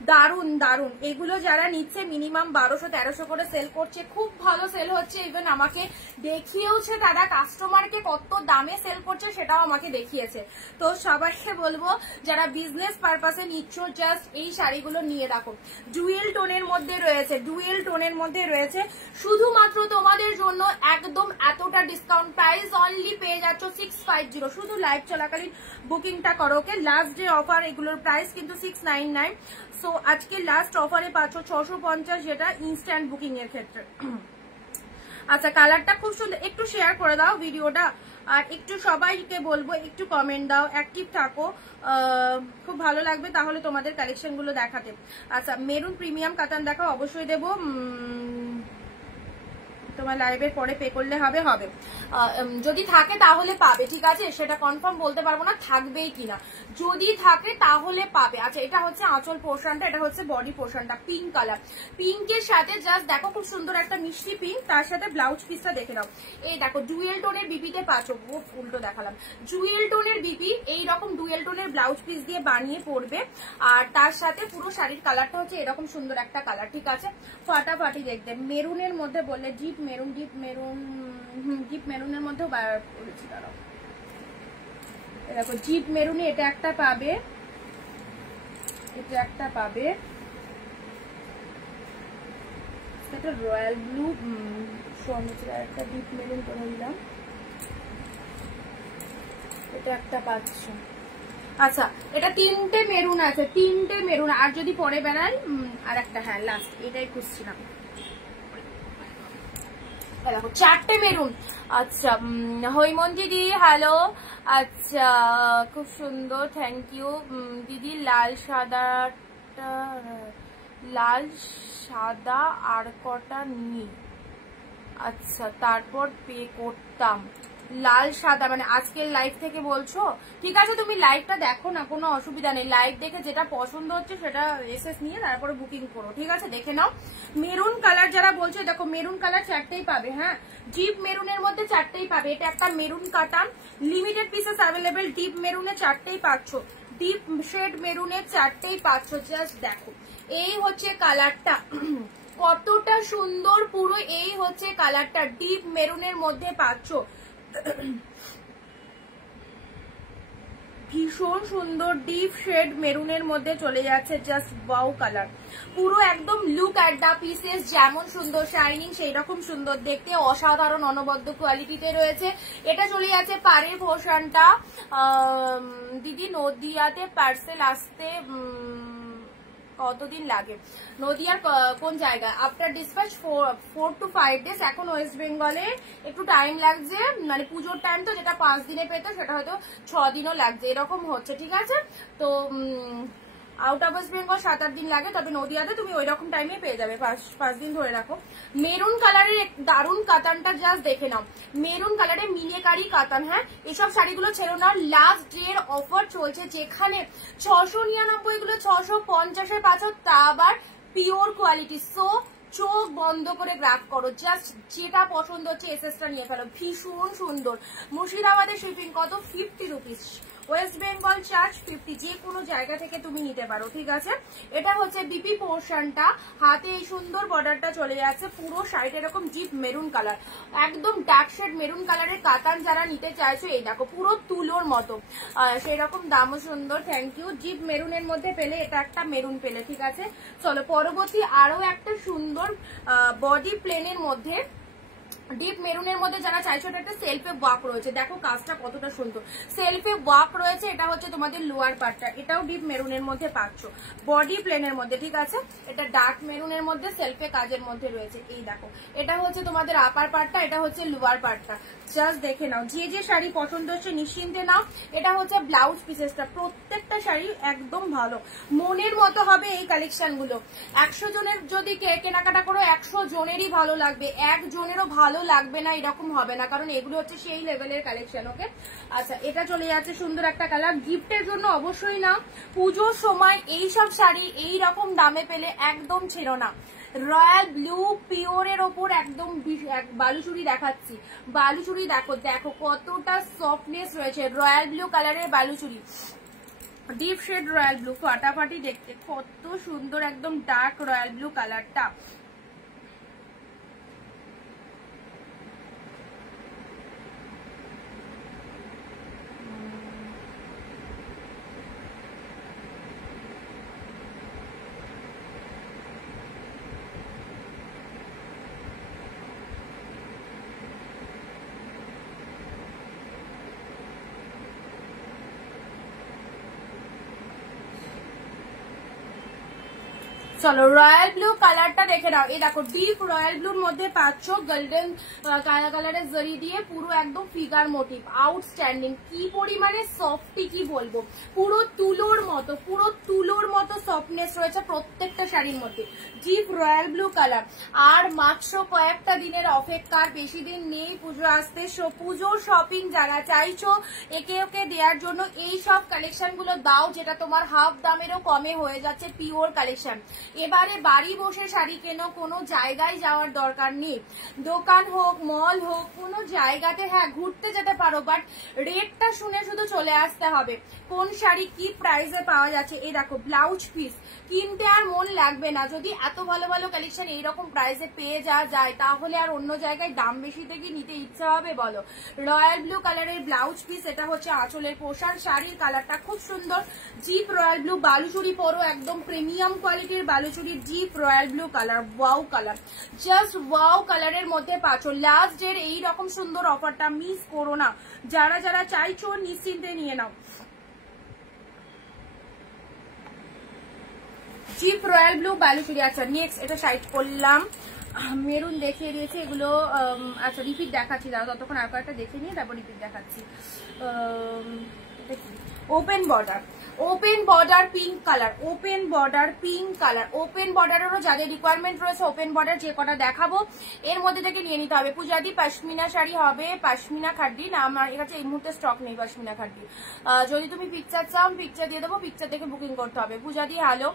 দারুন দারুন। এগুলো যারা নিচ্ছে মিনিমাম 1200-1300 করে সেল করছে, খুব ভালো সেল হচ্ছে। ইভেন আমাকে দেখিয়েওছে তারা, কাস্টমারকে কত দামে সেল করছে সেটাও আমাকে দেখিয়েছে। তো সবাইকে বলবো যারা বিজনেস পারপাসে নিচ্ছ, জাস্ট এই শাড়িগুলো নিয়ে রাখো। ডুয়েল টোনের মধ্যে রয়েছে, ডুয়েল টোনের মধ্যে রয়েছে, শুধুমাত্র তোমাদের জন্য একদম এতটা ডিসকাউন্ট প্রাইস অনলি পেয়ে যাচ্ছ 650। শুধু লাইভ চলাকালীন বুকিংটা করো, ওকে। লাস্ট ডে অফার, এগুলোর প্রাইস কিন্তু 699। সো আজকে লাস্ট অফারে পাচ্ছ 650, যেটা ইনস্ট্যান্ট বুকিং এর ক্ষেত্রে। আচ্ছা কালারটা খুব সুন্দর, একটু শেয়ার করে দাও ভিডিওটা, আর একটু সবাইকে বলবো একটু কমেন্ট দাও, অ্যাক্টিভ থাকো, খুব ভালো লাগবে তাহলে তোমাদের কালেকশন গুলো দেখাতে। আচ্ছা মেরুন প্রিমিয়াম কাতান দেখাও, অবশ্যই দেবো, তোমার লাইভের পরে পে করলে হবে, যদি থাকে তাহলে পাবে, ঠিক আছে, সেটা কনফার্ম বলতে পারবো না থাকবেই কিনা, যদি থাকে তাহলে পাবে। আচ্ছা এটা হচ্ছে আঁচল পোর্শনটা, এটা হচ্ছে বডি পোর্শনটা, পিঙ্ক কালার, পিঙ্কের সাথে জাস্ট দেখো খুব সুন্দর একটা মিষ্টি পিঙ্ক, তার সাথে ব্লাউজ পিসটা দেখে নাও, এই দেখো ডুয়েল টোনের বিপিতে পাচ্ছ, উল্টো দেখালাম, ডুয়েল টোনের বিপি, এইরকম ডুয়েল টোনের ব্লাউজ পিস দিয়ে বানিয়ে পরবে, আর তার সাথে পুরো শাড়ির কালারটা হচ্ছে এরকম সুন্দর একটা কালার, ঠিক আছে, ফাটাফাটি দেখতে, মেরুনের মধ্যে বললে deep maroon, deep maroon, deep মেরুনের মধ্যেও বলেছি, দাঁড়াও দেখো ডিপ মেরুনে এটা একটা পাবে, এটা একটা পাবে, এটা রয়্যাল ব্লু, একটা ডিপ মেরুন করে দিলাম, এটা একটা পাচ্ছ। আচ্ছা এটা তিনটে মেরুন আছে, তিনটে মেরুন, আর যদি পরে বেড়ান আর একটা, হ্যাঁ লাস্ট এটাই খুঁজছিলাম, দেখো চারটে মেরুন। আচ্ছা হৈমন্তী দিদি হ্যালো, আচ্ছা খুব সুন্দর, থ্যাংক ইউ দিদি। লাল সাদাটা, লাল সাদা আর কটা নিই, আচ্ছা তারপর পে করতাম, লাল সাদা মানে আজকের লাইভ থেকে বলছো, ঠিক আছে তুমি লাইভটা দেখো না, কোনো অসুবিধা নেই, লাইভ দেখে যেটা পছন্দ হচ্ছে সেটা এসএস নিয়ে তারপরে বুকিং করো, ঠিক আছে, দেখে নাও। মেরুন কালার যারা বলছো দেখো মেরুন কালার চারটেই পাবে, হ্যাঁ ডিপ মেরুনের মধ্যে চারটেই পাবে, এটা একটা মেরুন কাটান, লিমিটেড পিসেস অ্যাভেলেবেল, ডিপ মেরুনে চারটেই পাচ্ছ, ডিপ শেড মেরুনে চারটেই পাচ্ছ, জাস্ট দেখো এই হচ্ছে কালারটা, কতটা সুন্দর, পুরো এই হচ্ছে কালারটা, ডিপ মেরুনের মধ্যে পাচ্ছ, ভীষণ সুন্দর ডিপ শেড মেরুনের মধ্যে চলে যাচ্ছে, জাস্ট ওয়াও কালার, পুরো একদম লুক অ্যাট দা পিসেস, যেমন সুন্দর শাইনিং সেই রকম সুন্দর দেখতে, অসাধারণ অনবদ্য কোয়ালিটিতে রয়েছে। এটা চলে যাচ্ছে পাড়ের পোর্শনটা, দিদি নদিয়াতে পার্সেল আসতে কতদিন লাগে? নদিয়ার কোন জায়গায়? After dispatch 4 to 5 days। এখন ওয়েস্ট বেঙ্গলে একটু টাইম লাগছে, মানে পুজোর টাইম তো, যেটা 5 দিনে পেতো সেটা হয়তো 6 দিনও লাগছে, এরকম হচ্ছে, ঠিক আছে। তো আউট অফ ওয়েস্ট বেঙ্গল 7-8 দিন লাগে, তবে নদিয়াতে তুমি ওই রকম টাইমে পেয়ে যাবে, 5 দিন ধরে রাখো। মেরুন কালারের দারুন কাতানটা জাস্ট দেখে নাও, মেরুন কালারের মিনেকারি কাতান, হ্যাঁ এসব শাড়িগুলো ছেড়ো না, লাস্ট ডে এর অফার চলছে, যেখানে 699 গুলো 650-এ পাচ্ছ, তা আবার পিওর কোয়ালিটি। সো চোখ বন্ধ করে গ্রাফ করো, জাস্ট যেটা পছন্দ হচ্ছে এসএসটা নিয়ে ফেলো, ভীষণ সুন্দর। মুর্শিদাবাদের শিপিং কত? 50 রুপিস, ওয়েস্ট বেঙ্গল চার্জ 50, যে কোনো জায়গা থেকে তুমি নিতে পারো, ঠিক আছে। এটা হচ্ছে বিপি পোর্শনটা, হাতে এই সুন্দর বর্ডারটা চলে যাচ্ছে, পুরো শাড়িটা এরকম ডিপ মেরুন কালার, একদম ডার্ক শেড মেরুন কালারের কাতান যারা নিতে চাইছো, এই দেখো পুরো তুলোর মতো, সেই রকম দামও সুন্দর, থ্যাংক ইউ। ডিপ মেরুনের মধ্যে পেলে, এটা একটা মেরুন পেলে, ঠিক আছে। চলো পরবর্তী আরো একটা সুন্দর বডি প্লেনের মধ্যে, ডিপ মেরুনের মধ্যে যারা চাইছো, এটা একটা সেলফে ওয়ার্ক রয়েছে, দেখো কাজটা কতটা সুন্দর, সেলফে ওয়ার্ক রয়েছে, এটা হচ্ছে তোমাদের লোয়ার পার্টটা, এটাও ডিপ মেরুনের মধ্যে পাচ্ছ, বডি প্লেনের মধ্যে, ঠিক আছে। এটা ডার্ক মেরুনের মধ্যে সেলফে কাজের মধ্যে রয়েছে, এই দেখো এটা হচ্ছে তোমাদের আপার পার্টটা, এটা হচ্ছে লোয়ার পার্টটা, জাস্ট দেখে নাও, যে যে শাড়ি পছন্দ হচ্ছে নিশ্চিন্তে নাও। এটা হচ্ছে ব্লাউজ পিসেসটা, প্রত্যেকটা শাড়ি একদম ভালো, মনের মতো হবে এই কালেকশন গুলো। 100 জনের যদি কেনাকাটা করো, 100 জনেরই ভালো লাগবে, 1 জনেরও ভালো লাগবে না এরকম হবে না, কারণ এগুলো হচ্ছে সেই লেভেলের কালেকশন, ওকে। আচ্ছা এটা চলে যাচ্ছে সুন্দর একটা কালার, গিফটের জন্য অবশ্যই না, পুজোর সময় এইসব শাড়ি এই রকম দামে পেলে একদম ছিল না। রয়্যাল ব্লু পিওরের ওপর একদম বালুচুরি দেখাচ্ছি, বালুচুরি দেখো, দেখো কতটা সফটনেস রয়েছে, রয়্যাল ব্লু কালারের Baluchari, deep shade royal blue, ফাটাফাটি দেখতে, কত সুন্দর একদম ডার্ক রয়্যাল ব্লু কালারটা। চলো রয়্যাল ব্লু কালারটা দেখে নাও। এই দেখো ডিপ রয়্যাল ব্লুর মধ্যে পাচ্ছ গোল্ডেন কালারের জরি দিয়ে পুরো একদম ফিগার মোটিভ, আউটস্ট্যান্ডিং। কি পরিমাণে সফটি কি বলবো, পুরো তুলোর মতো সফটনেস রয়েছে প্রত্যেকটা শাড়ির মধ্যে। Deep royal blue colour. আর মাত্র কয়েকটা দিনের অপেক্ষার, বেশি দিন নেই পুজো আসতে। পুজোর শপিং যারা চাইছো একে ওকে দেওয়ার জন্য এই সব কালেকশন গুলো দাও, যেটা তোমার হাফ দামেরও কমে হয়ে যাচ্ছে, পিওর কালেকশন। এবারে বাড়ি বসে শাড়ি কেনো, কোনো জায়গায় যাওয়ার দরকার নেই। দোকান হোক, মল হোক, কোনো জায়গাতে হ্যাঁ ঘুরতে যেতে পারো, বাট রেটটা শুনে শুধু চলে আসতে হবে কোন শাড়ি কি প্রাইসে পাওয়া যাচ্ছে। এই দেখো ব্লাউজ পিস কিনতে আর মন লাগবে না। যদি এত ভালো ভালো কালেকশন এইরকম প্রাইসে পেয়ে যাওয়া যায়, তাহলে আর অন্য জায়গায় দাম বেশি থেকে নিতে ইচ্ছা হবে বলো? রয়্যাল ব্লু কালারের ব্লাউজ পিস, এটা হচ্ছে আঁচলের পোশাক। শাড়ির কালারটা খুব সুন্দর, জিপ রয়্যাল ব্লু। বালুচুরি পরো, একদম প্রিমিয়াম কোয়ালিটির বালুচুরির জিপ royal blue colour. Wow colour, just wow কালারের মধ্যে পাচ্ছ। লাস্ট ডের এইরকম সুন্দর অফারটা মিস করো না। যারা যারা চাইছো নিশ্চিন্তে নিয়ে নাও। জিপ রয়্যাল ব্লু বালুচুরি। আচ্ছা নেক্সট এটা সাইড করলাম, মেরুন দেখিয়ে দিয়েছি এগুলো। আচ্ছা রিপিট দেখাচ্ছি, দাদা ততক্ষণ আর কয়েকটা দেখে নিয়ে তারপর রিপিট দেখাচ্ছি। Open border, open border pink colour, open border pink colour. Open বর্ডারেরও যাদের রিকোয়ারমেন্ট রয়েছে, ওপেন বর্ডার যে কটা দেখাবো এর মধ্যে থেকে নিয়ে নিতে হবে। পূজাদি পশমিনা শাড়ি হবে, পশমিনা খাড্ডি না, আমার এর কাছে এই মুহূর্তে স্টক নেই পশমিনা খাড্ডি। যদি তুমি পিকচার চাও পিকচার দিয়ে দেবো, পিকচার দেখে বুকিং করতে হবে। পূজাদি হ্যালো,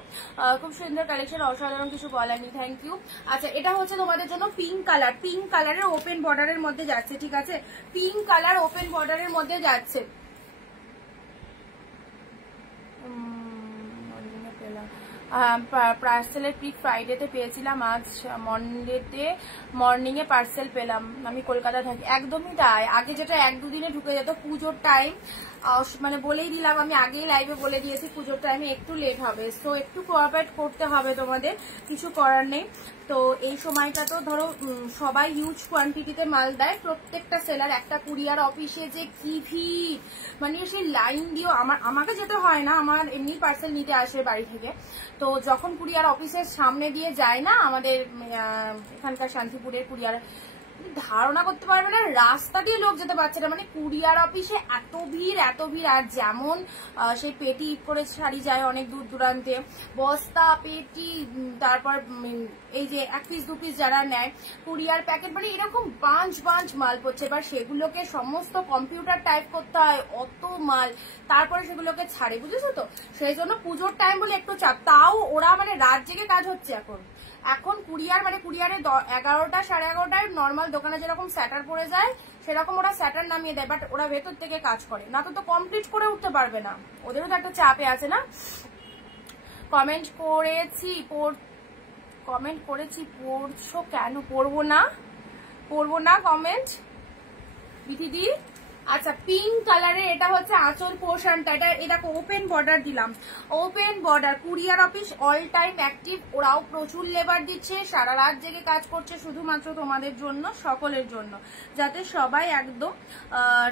খুব সুন্দর কালেকশন, অসাধারণ, কিছু বলার নেই, থ্যাংক ইউ। আচ্ছা এটা হচ্ছে তোমাদের জন্য পিঙ্ক কালার, পিঙ্ক কালারের ওপেন বর্ডারের মধ্যে যাচ্ছে, ঠিক আছে? পিঙ্ক কালার ওপেন বর্ডারের মধ্যে যাচ্ছে। পার্সেলের পিক ফ্রাইডেতে পেয়েছিলাম, আজ মন্ডেতে মর্নিং এ পার্সেল পেলাম। আমি কলকাতা থাকি। একদমই তাই, আগে যেটা 1-2 দিনে ঢুকে যেত, পুজোর টাইম মানে বলেই দিলাম, আমি আগেই লাইভে বলে দিয়েছি পুজোর টাইমে একটু লেট হবে, সো একটু কোঅপারেট করতে হবে তোমাদের, কিছু করার নেই। তো এই সময়টা তো ধরো সবাই হিউজ কোয়ান্টিটিতে মাল দেয়, প্রত্যেকটা সেলার। একটা কুরিয়ার অফিসে যে কি ভিড়, মানে সেই লাইন দিয়েও আমাকে যেতে হয় না, আমার এমনি পার্সেল নিতে আসে বাড়ি থেকে। তো যখন কুরিয়ার অফিসের সামনে দিয়ে যায় না আমাদের এখানকার শান্তিপুরের কুরিয়ার, ধারণা করতে পারবে না রাস্তা দিয়ে লোক যেতে পারছে না, মানে কুরিয়ার অফিসে এত ভিড় এত ভিড়। আর যেমন সেই পেটি করে শাড়ি যায় অনেক দূর দূরান্তে, বস্তা পেটি, তারপর এই যে 1 পিস 2 পিস যারা নেয় কুরিয়ার প্যাকেট, মানে এরকম বাঞ্চ বাঞ্চ মাল পড়ছে। এবার সেগুলোকে সমস্ত কম্পিউটার টাইপ করতে হয়, অত মাল, তারপরে সেগুলোকে ছাড়ে, বুঝেছো তো? সেই জন্য পুজোর টাইম বলে একটু চাপ। তাও ওরা মানে রাত জেগে কাজ হচ্ছে এখন কুরিয়ার, মানে কুরিয়ারে 11টা 11:30টায় নর্মাল দোকানে যেরকম স্যাটার পড়ে যায় সেরকম ওরা স্যাটার নামিয়ে দেয়, বাট ওরা ভেতর থেকে কাজ করে না, তো কমপ্লিট করে উঠতে পারবে না, ওদেরও তো একটা চাপে আছে না। কমেন্ট করেছি পড়ছো কেন? পড়বো না কমেন্ট বিথিদি। আচ্ছা পিঙ্ক কালারের এটা হচ্ছে আঁচল পোর্শনটা, এটা ওপেন বর্ডার দিলাম, open border. Courier office all time active, ওরাও প্রচুর লেবার দিচ্ছে, সারা রাত জেগে কাজ করছে শুধুমাত্র তোমাদের জন্য, সকলের জন্য, যাতে সবাই একদম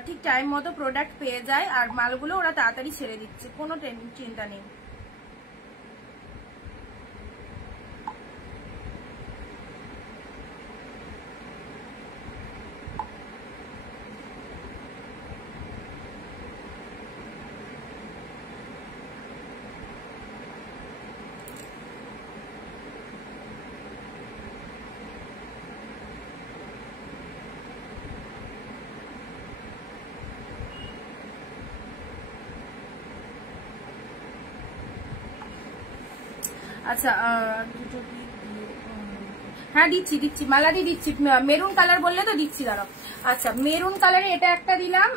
ঠিক টাইম মতো প্রোডাক্ট পেয়ে যায়। আর মালগুলো ওরা তাড়াতাড়ি ছেড়ে দিচ্ছে, কোনো চিন্তা নেই। আচ্ছা হ্যাঁ দিচ্ছি মালাদি দিচ্ছি, মেরুন কালার বললে তো দিচ্ছি, দাঁড়াও। আচ্ছা মেরুন কালারে এটা একটা দিলাম,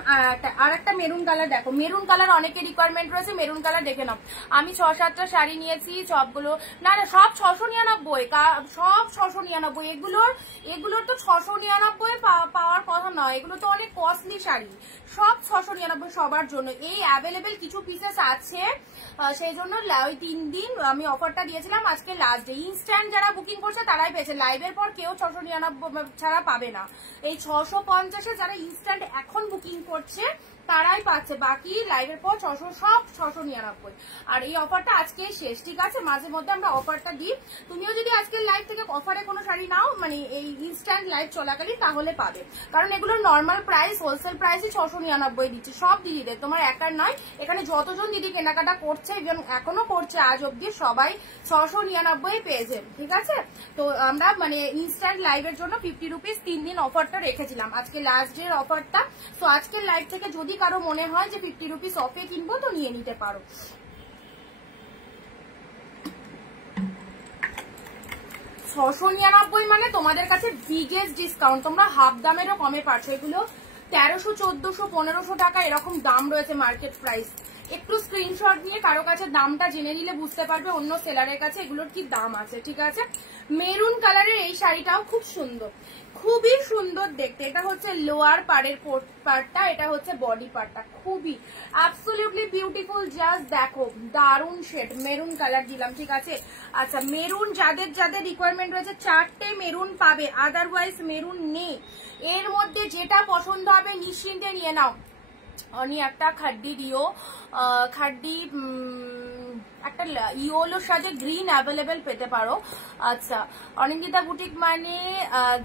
আর একটা মেরুন কালার। দেখো মেরুন কালার অনেকের রিকোয়ারমেন্ট রয়েছে, মেরুন কালার দেখে নাও। আমি 6-7টা শাড়ি নিয়েছি, সবগুলো না সব 699, সব 699। এগুলোর তো 699 পাওয়ার কথা নয়, এগুলো তো অনেক কস্টলি শাড়ি, সব 699 সবার জন্য। এই অ্যাভেলেবেল কিছু পিসেস আছে, সেই জন্য ওই 3 দিন আমি অফারটা দিয়েছিলাম, আজকে লাস্ট ডে। ইনস্ট্যান্ট যারা বুকিং করছে তারাই পেয়েছে, লাইভের পর কেউ 699 ছাড়া পাবে না। এই 650-এ যারা ইনস্ট্যান্ট এখন বুকিং করছে তারাই পাচ্ছে, বাকি লাইভের পর 600 সব 699। আর এই অফারটা আজকে শেষ, ঠিক আছে? মাঝে মধ্যে আমরা অফারটা দিই, তুমিও যদি আজকের লাইভ থেকে অফারে কোনো শাড়ি নাও, মানে এই ইনস্ট্যান্ট লাইভ চলাকালীন, তাহলে পাবে। কারণ এগুলো নর্মাল প্রাইস, হোলসেল প্রাইসই 699 দিচ্ছি সব দিদিদের, তোমার একার নয়। এখানে যতজন দিদি কেনাকাটা করছে এবং এখনো করছে আজ অব্দি, সবাই 699 পেয়েছে, ঠিক আছে? তো আমরা মানে ইনস্ট্যান্ট লাইভের জন্য 50 রুপিস 3 দিন অফারটা রেখেছিলাম, আজকে লাস্ট ডের অফারটা। তো আজকের লাইভ থেকে যদি কারো মনে হয় যে 50 রুপিস অফে কিনবো, তো নিয়ে নিতে পারো। 699 মানে তোমাদের কাছে বিগেস্ট ডিসকাউন্ট, তোমরা হাফ দামেরও কমে পাচ্ছ। এগুলো 1300, 1400, 1500 টাকা এরকম দাম রয়েছে মার্কেট প্রাইস। একটু স্ক্রিনশট নিয়ে কারো কাছে দামটা জেনে নিলে বুঝতে পারবে অন্য সেলারের কাছে এগুলোর কি দাম আছে, ঠিক আছে? মেরুন কালারের এই শাড়িটাও খুব সুন্দর, খুবই সুন্দর দেখতে। এটা হচ্ছে লোয়ার পাড়ের পার্টটা, এটা হচ্ছে বডি পার্টটা, খুবই অ্যাবসলিউটলি বিউটিফুল। জাস্ট দেখো, দারুন শেড, মেরুন কালার দিলাম, ঠিক আছে? আচ্ছা, মেরুন যাদের যাদের রিকোয়ারমেন্ট রয়েছে 4টে মেরুন পাবে, আদারওয়াইজ মেরুন নেই। এর মধ্যে যেটা পছন্দ হবে নিশ্চিন্তে নিয়ে নাও। অনি একটা খাড্ডি দিও, খাড্ডি একটা ইয়োলোর সাথে গ্রিন অ্যাভেলেবেল পেতে পারো। আচ্ছা, অনিন্দিতা বুটিক মানে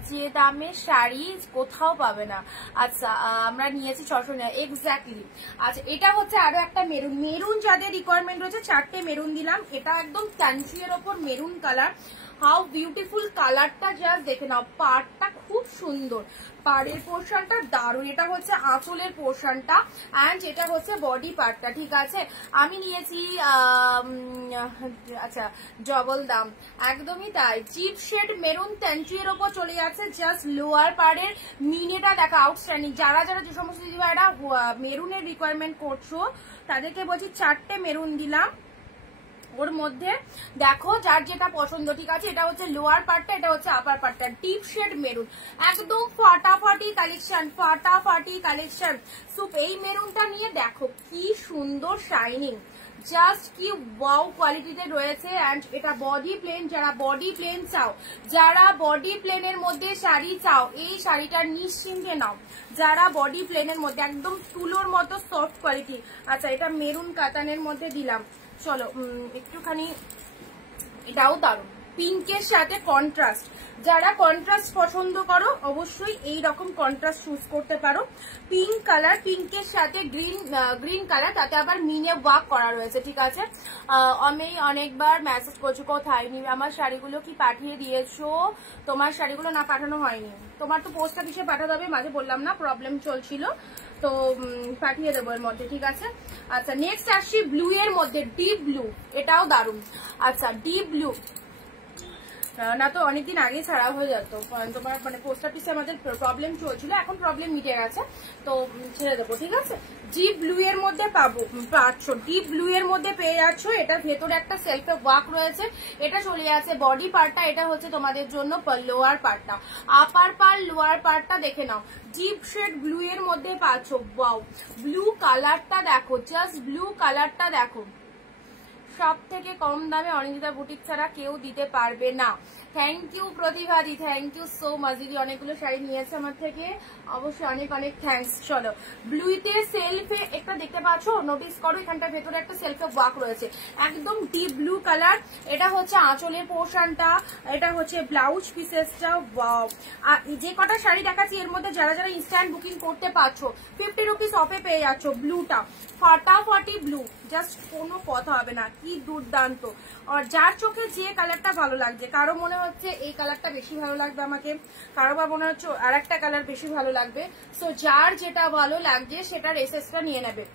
যে দামে শাড়ি কোথাও পাবে না। আচ্ছা, আমরা নিয়েছি 600, এক্স্যাক্টলি। আচ্ছা, এটা হচ্ছে আরো একটা মেরুন, মেরুন যাদের রিকোয়ারমেন্ট রয়েছে 4টে মেরুন দিলাম। এটা একদম ক্যান্ট্রির ওপর মেরুন কালার, হাউ বিউটিফুল কালারটা, জাস্ট দেখে নাও। পাড়টা খুব সুন্দর, পাড়ের পোর্শনটা দারুণ। এটা হচ্ছে আঁচলের পোর্শনটা অ্যান্ড এটা হচ্ছে বডি পার্টটা, ঠিক আছে? আমি নিয়েছি আচ্ছা ডবল দাম, একদমই তাই। চিপ শেড মেরুন ক্যান্ট্রির ওপর চলে যাচ্ছে। জাস্ট লোয়ার পাড়ের মিনেটা দেখা আউটস্ট্যান্ডিং। যারা যারা যে সমস্ত দিদিভাইরা মেরুনের রিকোয়ারমেন্ট করছো তাদেরকে বলছি 4টে মেরুন দিলাম। ওর মধ্যে দেখো যার যেটা পছন্দ, ঠিক আছে? এটা হচ্ছে লোয়ার পার্টটা, এটা হচ্ছে আপার পার্টটা, ডিপ শেড মেরুন, একদম ফাটাফাটি কালেকশন, ফাটাফাটি কালেকশন। সুপ এই মেরুনটা নিয়ে দেখো কি সুন্দর শাইনিং, জাস্ট কি ওয়াও কোয়ালিটিতে রয়েছে। অ্যান্ড এটা বডি প্লেন, যারা বডি প্লেন চাও, যারা বডি প্লেনের মধ্যে শাড়ি চাও, এই শাড়িটা নিশ্চিন্তে নাও। যারা বডি প্লেনের মধ্যে একদম তুলোর মতো সফট কোয়ালিটি। আচ্ছা, এটা মেরুন কাতানের মধ্যে দিলাম। চলো একটুখানি, এটাও দারুণ, পিঙ্কের সাথে কন্ট্রাস্ট। যারা কন্ট্রাস্ট পছন্দ করো অবশ্যই এই রকম কন্ট্রাস্ট চুজ করতে পারো। পিঙ্ক কালার, পিঙ্কের সাথে গ্রিন কালার, তাতে আবার মিনে ওয়ার্ক করা রয়েছে, ঠিক আছে? আমি অনেকবার মেসেজ করছি কোথায় আমার শাড়িগুলো কি পাঠিয়ে দিয়েছো? তোমার শাড়িগুলো না পাঠানো হয়নি, তোমার তো পোস্ট অফিসে পাঠাতে হবে, মাঝে বললাম না প্রবলেম চলছিল, তো পাঠিয়ে দেবো এর মধ্যে, ঠিক আছে? আচ্ছা, নেক্সট আসছি ব্লু এর মধ্যে, ডিপ ব্লু, এটাও দারুণ। আচ্ছা, ডিপ ব্লু না তো অনেকদিন আগে ছাড়া হয়ে যেত, তোমার মানে পোস্ট অফিসে আমাদের প্রবলেম চলছিল, এখন প্রবলেম মিটে গেছে, তো ছেড়ে দেবো, ঠিক আছে? ডিপ ব্লু এর মধ্যে পাচ্ছ, ডিপ ব্লু এর মধ্যে পেয়ে যাচ্ছ। এটা ভেতরে একটা সেলফে ওয়ার্ক রয়েছে, এটা চলে যাচ্ছে বডি পার্টটা, এটা হচ্ছে তোমাদের জন্য লোয়ার পার্টটা। আপার পার্ট লোয়ার পার্টটা দেখে নাও, ডিপ শেড ব্লু এর মধ্যে পাচ্ছ। ওয়াও, ব্লু কালারটা দেখো, জাস্ট ব্লু কালারটা দেখো। সব থেকে কম দামে অনিন্দিতা বুটিক ছাড়া কেউ দিতে পারবে না। থ্যাংক ইউ প্রতিভাদি, থ্যাংক ইউ সো মাচ। দিদি অনেকগুলো শাড়ি নিয়েছে আমার থেকে, অবশ্যই অনেক অনেক থ্যাংকস। চলো, ব্লুতে সেলফে একটা দেখতে পাচ্ছ, নোটিস করো, এখানটা ভেতরে একটা সেলফে ওয়ার্ক রয়েছে, একদম ডিপ ব্লু কালার। এটা হচ্ছে আঁচলের পোর্শনটা, এটা হচ্ছে ব্লাউজ পিসেসটা। ওয়াও, আর যে কটা শাড়ি দেখাচ্ছি এর মধ্যে যারা যারা ইনস্ট্যান্ট বুকিং করতে পারছো 50 রুপিস অফে পেয়ে যাচ্ছ। ব্লুটা ফাটাফাটি ব্লু, জাস্ট কোনো কথা হবে না, কি দুর্দান্ত। আর যার চোখে যে কালারটা ভালো লাগছে, কারো মনে হচ্ছে এই কালারটা বেশি ভালো লাগবে আমাকে, কারো বা মনে হচ্ছে আর একটা কালার বেশি ভালো লাগবে। সো যার যেটা ভালো লাগছে সেটার এসএসটা নিয়ে নেবে।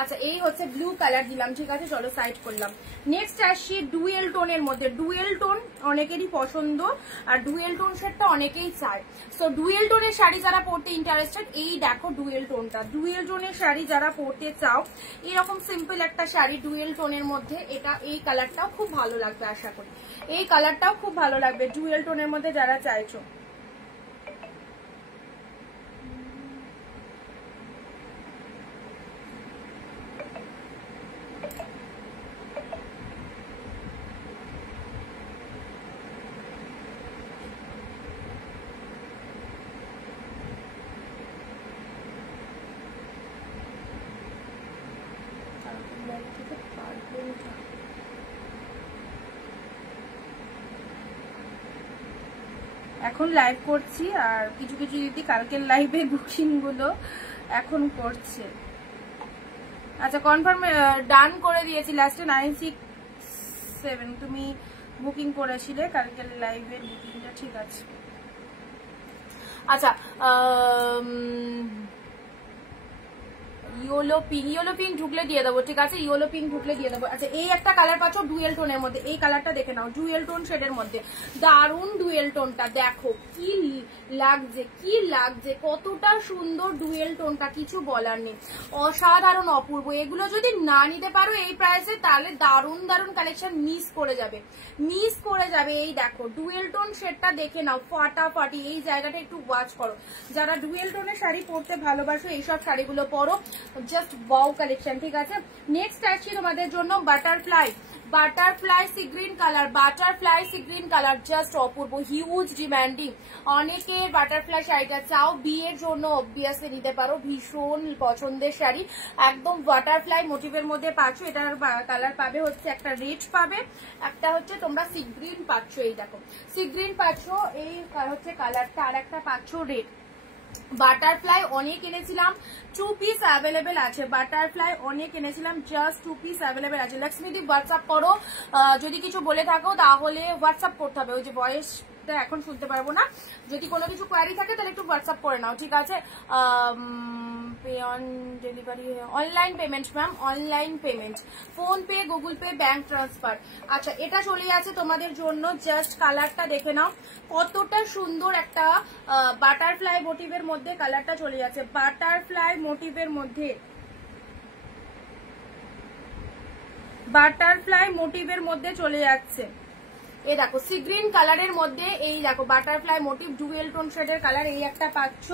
আচ্ছা, এই হচ্ছে ব্লু কালার দিলাম, ঠিক আছে? চলো সাইড করলাম। নেক্সট আসছি ডুয়েল টোনের মধ্যে। ডুয়েল টোন অনেকেরই পছন্দ, আর ডুয়েল টোন শেডটা অনেকেই চায়। সো ডুয়েল টোনের শাড়ি যারা পরতে ইন্টারেস্টেড, এই দেখো ডুয়েল টোনটা। ডুয়েল টোনের শাড়ি যারা পরতে চাও, এরকম সিম্পল একটা শাড়ি ডুয়েল টোনের মধ্যে, এটা এই কালারটাও খুব ভালো লাগবে, আশা করি এই কালারটাও খুব ভালো লাগবে ডুয়েল টোনের মধ্যে যারা চাইছো। এখন লাইভ করছি, আর কিছু কিছু দিদি কালকের লাইভে বুকিং গুলো এখন করছে। আচ্ছা কনফার্ম ডান করে দিয়েছি, লাস্টে 967 তুমি বুকিং করেছিলে কালকের লাইভের বুকিংটা, ঠিক আছে। আচ্ছা ইয়েলো পিঙ্ক ঢুকলে দিয়ে দেবো, ঠিক আছে, ইয়েলো পিঙ্ক ঢুকলে দিয়ে দেবো। আচ্ছা এই একটা কালার পাচ্ছ ডুয়েল টোনের মধ্যে, এই কালারটা দেখে নাও, ডুয়েল টোন শেডের মধ্যে, দারুন ডুয়েল টোনটা, দেখো কি লাগছে, কি লাগছে, কতটা সুন্দর ডুয়েল টোনটা, কিছু বলার নেই, অসাধারণ অপূর্ব। এগুলো যদি না নিতে পারো এই প্রাইসে, তাহলে দারুন দারুন কালেকশন মিস করে যাবে, মিস করে যাবে। এই দেখো ডুয়েল টোন শেডটা দেখে নাও, ফাটাফাটি। এই জায়গাটা একটু ওয়াচ করো, যারা ডুয়েল টোনের শাড়ি পরতে ভালোবাসো এইসব শাড়িগুলো পরো, জাস্ট ওয়াও কালেকশন, ঠিক আছে। নেক্সট আসছি তোমাদের জন্য butterfly sea green colour, butterfly sea green colour, just অপূর্ব, হিউজ ডিমান্ডিং। অনেকে বাটারফ্লাই শাড়িটা চাও, বিয়ের জন্য অবভিয়াসলি নিতে পারো, ভীষণ পছন্দের শাড়ি, একদম বাটারফ্লাই মোটিভের মধ্যে পাচ্ছ। এটার কালার পাবে হচ্ছে একটা রেড পাবে, একটা হচ্ছে তোমরা সি গ্রিন পাচ্ছ, এই দেখো সি গ্রিন পাচ্ছ, এই হচ্ছে কালারটা, আর একটা পাচ্ছ রেড। বাটারফ্লাই অনেক এনেছিলাম, 2 পিস অ্যাভেলেবেল আছে, বাটারফ্লাই অনেক এনেছিলাম, জাস্ট 2 পিস অ্যাভেলেবেল আছে। লক্ষ্মীদি হোয়াটসঅ্যাপ করো, যদি কিছু বলে থাকো তাহলে হোয়াটসঅ্যাপ করতে হবে, ওই যে ভয়েসটা এখন শুনতে পারবো না, যদি কোনো কিছু কোয়ারি থাকে তাহলে একটু হোয়াটসঅ্যাপ করে নাও, ঠিক আছে। Pay on delivery, online payment ma'am, online payment, phone pay, Google pay, bank transfer. আচ্ছা এটা চলে আছে তোমাদের জন্য, জাস্ট কালারটা দেখে নাও, কতটা সুন্দর একটা বাটারফ্লাই মোটিভের মধ্যে কালারটা চলে যাচ্ছে, বাটারফ্লাই মোটিভের মধ্যে, বাটারফ্লাই মোটিভের মধ্যে চলে যাচ্ছে। এই দেখো সি গ্রিন কালারের মধ্যে, এই দেখো বাটারফ্লাই মোটিভ ডুয়েল টোন শেডের কালার, এই একটা পাচ্ছ,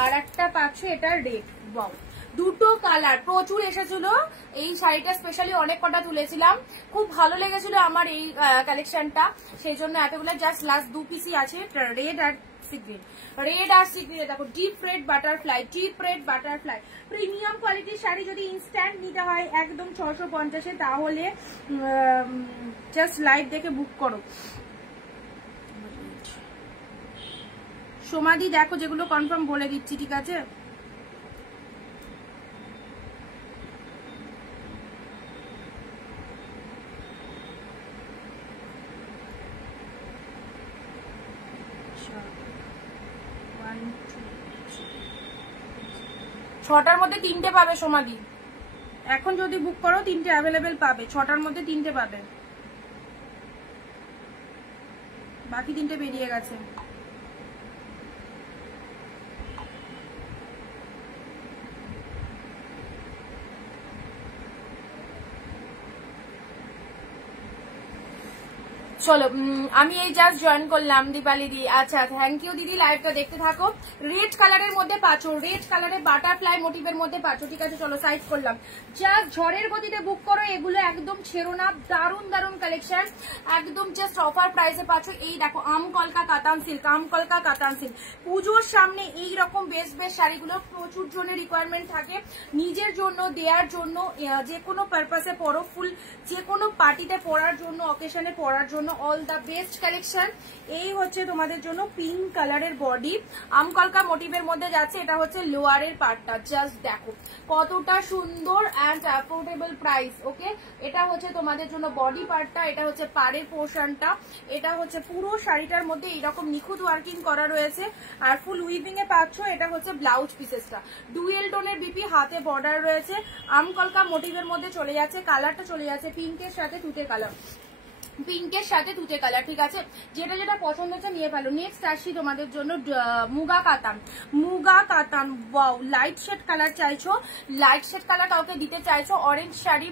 আর একটা পাচ্ছ এটা রেড। ওয়াও, দুটো কালার প্রচুর এসেছিল, এই শাড়িটা স্পেশালি অনেক কটা তুলেছিলাম, খুব ভালো লেগেছিল আমার এই কালেকশনটা, সেই জন্য এতগুলো, জাস্ট লাস্ট 2 পিসই আছে, রেড আর সি গ্রিন, রেড আর সি গ্রিন। দেখো deep red butterfly, deep red butterfly, premium কোয়ালিটির শাড়ি যদি ইনস্ট্যান্ট নিতে হয় একদম 650-এ, তাহলে জাস্ট লাইভ দেখে বুক করো। সমাধি দেখো, যেগুলো কনফার্ম বলে দিচ্ছি, ঠিক আছে। ছটার মধ্যে 3টে পাবে সমাধি, এখন যদি বুক করো 3টে অ্যাভেলেবেল পাবে, 6টার মধ্যে 3টে পাবে, বাকি 3টে বেরিয়ে গেছে। চলো আমি এই জাস্ট জয়েন করলাম দীপালি দি, আচ্ছা থ্যাংক ইউ দিদি, লাইভটা দেখতে থাকো। রেড কালারের মধ্যে পাচ্ছো, রেড কালারের বাটারফ্লাই মোটিভের মধ্যে পাচ্ছো, ঠিক আছে। চলো সাইড করলাম, জাস্ট ঝড়ের গতিতে বুক করো, এগুলো একদম ছেড়ো না, দারুন দারুন কালেকশন, একদম জাস্ট অফার প্রাইসে পাচ্ছো। এই দেখো আমকলকা কাতান সিল্ক, আমকলকা কাতান সিল্ক, পুজোর সামনে এই রকম বেস্ট বেস্ট শাড়িগুলো প্রচুর জনের রিকোয়ারমেন্ট থাকে, নিজের জন্য, দেওয়ার জন্য, যে কোনো পারপাসে পরো, ফুল যে কোনো পার্টিতে পরার জন্য, অকেশনে পরার জন্য, অল দা বেস্ট কালেকশন। এই হচ্ছে তোমাদের জন্য পিঙ্ক কালারের বডি, আমকলকা মোটিভের মধ্যে যাচ্ছে, এটা হচ্ছে লোয়ারের পার্টটা, জাস্ট দেখো কতটা সুন্দর অ্যান্ড অ্যাফোর্ডেবল প্রাইস। ওকে, এটা হচ্ছে তোমাদের জন্য বডি পার্টটা, এটা হচ্ছে পাড়ের পোর্শনটা, এটা হচ্ছে পুরো শাড়িটার মধ্যে এইরকম নিখুঁত ওয়ার্কিং করা রয়েছে, আর ফুল উইভিং এ পাচ্ছ। এটা হচ্ছে ব্লাউজ পিসেসটা, ডুয়েল টোনের বিপি, হাতে বর্ডার রয়েছে, আমকলকা মোটিভের মধ্যে চলে যাচ্ছে, কালারটা চলে যাচ্ছে পিঙ্কের সাথে তুতে কালার, পিঙ্কের সাথে তুতে কালার, ঠিক আছে। যেটা যেটা পছন্দ হচ্ছে নিয়ে ফেলো। নেক্সট আসছি তোমাদের জন্য মুগা কাতান, মুগা কাতান, ওয়াও, লাইট শেড কালার চাইছো, লাইট শেড কালার কাউকে দিতে চাইছো, অরেঞ্জ শাড়ি,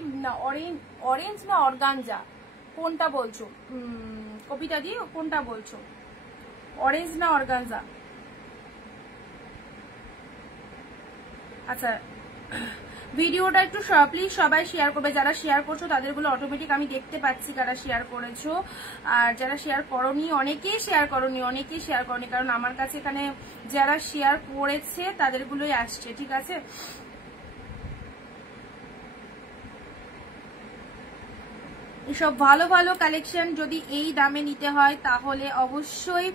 অরেঞ্জ না অর্গানজা, কোনটা বলছো কবিতা দি, কোনটা বলছো, অরেঞ্জ না অর্গানজা? আচ্ছা ভিডিওটা একটু প্লিজ সবাই শেয়ার করবে, যারা শেয়ার করছো তাদেরগুলো অটোমেটিক আমি দেখতে পাচ্ছি কারা শেয়ার করেছো, আর যারা শেয়ার করোনি অনেকেই শেয়ার করোনি, অনেকেই শেয়ার করোনি, কারণ আমার কাছে এখানে যারা শেয়ার করেছে তাদেরগুলোই আসছে, ঠিক আছে। এসব ভালো ভালো কালেকশন যদি এই দামে নিতে হয় তাহলে অবশ্যই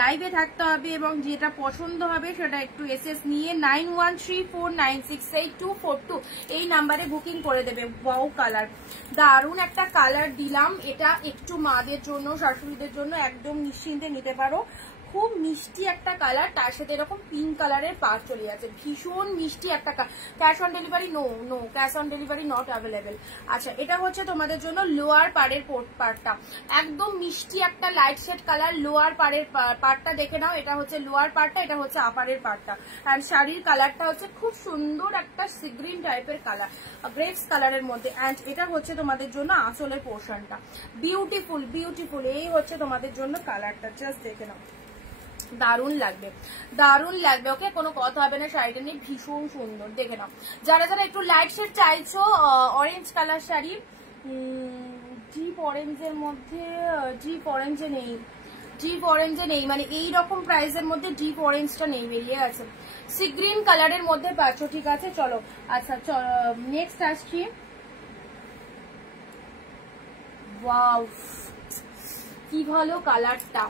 লাইভে থাকতে হবে এবং যেটা পছন্দ হবে সেটা একটু এসএস নিয়ে 9134968242 এই নাম্বারে বুকিং করে দেবে। ওয়াও কালার, দারুণ একটা কালার দিলাম। এটা একটু মাদের জন্য, শাশুড়িদের জন্য একদম নিশ্চিন্তে নিতে পারো। খুব মিষ্টি একটা কালার, তার সাথে এরকম পিঙ্ক কালারের পাড় চলে যাচ্ছে, ভীষণ মিষ্টি একটা cash on delivery no cash on delivery not available. আচ্ছা, এটা হচ্ছে তোমাদের জন্য লোয়ার পাড়ের পাড়টা, একদম মিষ্টি একটা লাইট শেড কালার। লোয়ার পাড়ের পাড়টা দেখে নাও, এটা হচ্ছে লোয়ার পাড়টা, এটা হচ্ছে আপারের পাড়টা। অ্যান্ড শাড়ির কালারটা হচ্ছে খুব সুন্দর একটা সি গ্রিন টাইপের কালার, গ্রেপস কালারের মধ্যে। অ্যান্ড এটা হচ্ছে তোমাদের জন্য আঁচলের পোর্শনটা, বিউটিফুল বিউটিফুল। এই হচ্ছে তোমাদের জন্য কালারটা, জাস্ট দেখে নাও, দারুণ লাগবে দারুণ লাগবে। ওকে, কোনো কথা হবে না, শাড়িটা নিয়ে ভীষণ সুন্দর, দেখে নাও। যারা যারা একটু লাইট শেড চাইছো, অরেঞ্জ কালার শাড়ি, ডিপ অরেঞ্জের মধ্যে, ডিপ অরেঞ্জে নেই, ডিপ অরেঞ্জে নেই, মানে এই রকম প্রাইসের মধ্যে ডিপ অরেঞ্জটা নেই, বেরিয়ে গেছে। সি গ্রিন কালারের মধ্যে পাচ্ছ, ঠিক আছে। চলো, আচ্ছা নেক্সট আসছি। ওয়াও, কি ভালো কালারটা।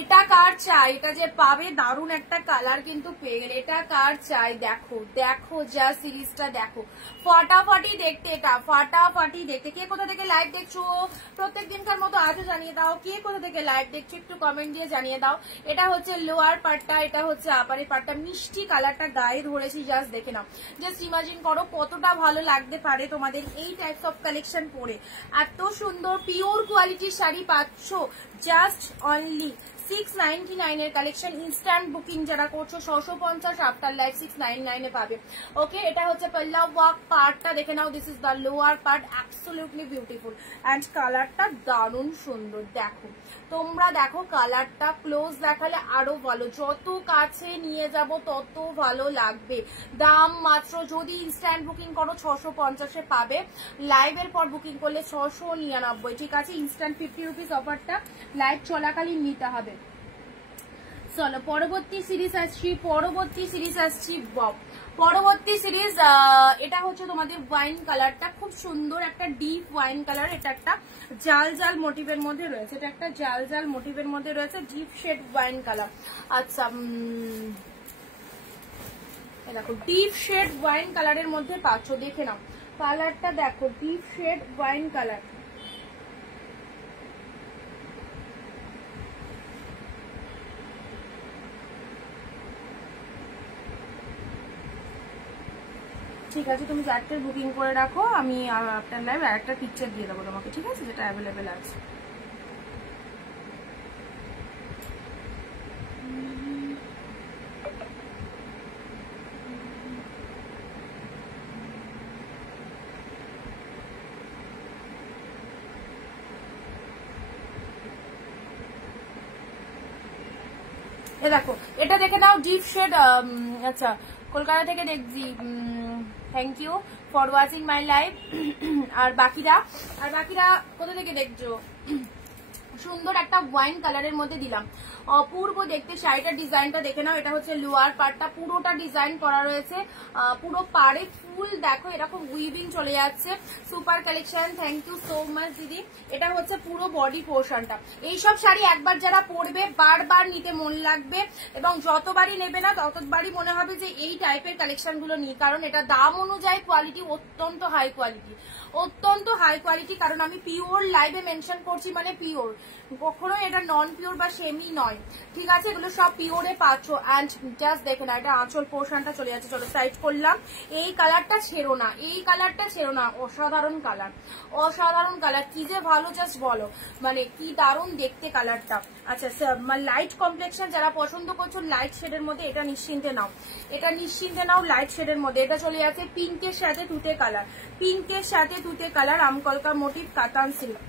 এটা কার চাই, এটা যে পাবে দারুণ একটা কালার কিন্তু পেয়ে গেলে। এটা কার চাই, দেখো দেখো যা সিরিজটা দেখো, ফাটাফাটি দেখতে, এটা ফাটাফাটি দেখতে। কে কোথা থেকে লাইভ দেখছো প্রত্যেক দিনকার মতো আজও জানিয়ে দাও, কে কোথা থেকে লাইভ দেখছো একটু কমেন্ট দিয়ে জানিয়ে দাও। এটা হচ্ছে লোয়ার পার্টটা, এটা হচ্ছে আপারের পার্টটা। মিষ্টি কালারটা গায়ে ধরেছি, জাস্ট দেখে নাও। জাস্ট ইমাজিন করো কতটা ভালো লাগতে পারে তোমাদের এই টাইপস অফ কালেকশন পরে। এত সুন্দর পিওর কোয়ালিটির শাড়ি পাচ্ছ জাস্ট অনলি 699 এর কালেকশন। ইনস্ট্যান্ট বুকিং যারা করছো 650, আফটার লাইভ 699 এ পাবে। ওকে, এটা হচ্ছে পাল্লা ওয়ার্ক পার্টটা, দেখে নাও। This is the lower part, absolutely beautiful. And কালারটা দারুণ সুন্দর, দেখো তোমরা দেখো কালারটা, ক্লোজ দেখালে আরো ভালো, যত কাছে নিয়ে যাব তত ভালো লাগবে। দাম মাত্র, যদি ইনস্ট্যান্ট বুকিং করো 650 এ পাবে, লাইভের পর বুকিং করলে 699, ঠিক আছে। ইনস্ট্যান্ট 50 রুপিস অফারটা লাইভ চলাকালীন নিতে হবে। চলো পরবর্তী সিরিজ আসছি, পরবর্তী সিরিজ। এটা হচ্ছে তোমাদের ওয়াইন কালারটা, খুব সুন্দর একটা ডিপ ওয়াইন কালার। এটা একটা জাল জাল মোটিভের মধ্যে রয়েছে, এটা একটা জাল জাল মোটিভের মধ্যে রয়েছে, ডিপ শেড ওয়াইন কালার। আচ্ছা, দেখো ডিপ শেড ওয়াইন কালারের মধ্যে পাচ্ছ, দেখে নাও কালারটা, দেখো ডিপ শেড ওয়াইন কালার। ঠিক আছে, তুমি চারটের বুকিং করে রাখো, আমি আপনার লাইভ আর একটা পিকচার দিয়ে দেবো তোমাকে, ঠিক আছে, যেটা অ্যাভেলেবেল আছে। এ দেখো, এটা দেখে নাও, ডিপ শেড। আচ্ছা, কলকাতা থেকে দেখছি, thank you for watching my live. আর বাকিরা কোথা থেকে দেখছো? সুন্দর একটা ওয়াইন কালারের মধ্যে দিলাম, অপূর্ব দেখতে। শাড়িটার ডিজাইনটা দেখে নাও, এটা হচ্ছে লোয়ার পার্টটা, পুরোটা ডিজাইন করা রয়েছে, পুরো পাড়ে ফুল দেখো এরকম উইভিং চলে যাচ্ছে। Super collection, thank you so much দিদি। এটা হচ্ছে পুরো বডি পোর্শনটা। এইসব শাড়ি একবার যারা পরবে বারবার নিতে মন লাগবে, এবং যতবারই নেবে না ততবারই মনে হবে যে এই টাইপের কালেকশন গুলো নিই, কারণ এটা দাম অনুযায়ী কোয়ালিটি অত্যন্ত হাই কোয়ালিটি, অত্যন্ত হাই কোয়ালিটি। কারণ আমি পিওর লাইভে মেনশন করছি, মানে পিওর, কখনোই এটা নন পিওর বা সেমি নয়, ঠিক আছে। এগুলো সব পিওরে পাচ্ছ। অ্যান্ড জাস্ট দেখে না, এটা আঁচল পোর্শনটা চলে যাচ্ছে। চলো সাইড করলাম। এই কালারটা ছেড়ো না, এই কালারটা ছেড়ো না, অসাধারণ কালার, অসাধারণ কালার, কি যে ভালো, জাস্ট বলো, মানে কি দারুণ দেখতে কালারটা। আচ্ছা, লাইট কমপ্লেক্সন যারা পছন্দ করছো লাইট শেডের মধ্যে, এটা নিশ্চিন্তে নাও, এটা নিশ্চিন্তে নাও লাইট শেডের মধ্যে। এটা চলে যাচ্ছে পিঙ্কের সাথে তুতে কালার, পিঙ্কের সাথে তুতে কালার, আমকলকা মোটিভ, কাতান সিল্ক।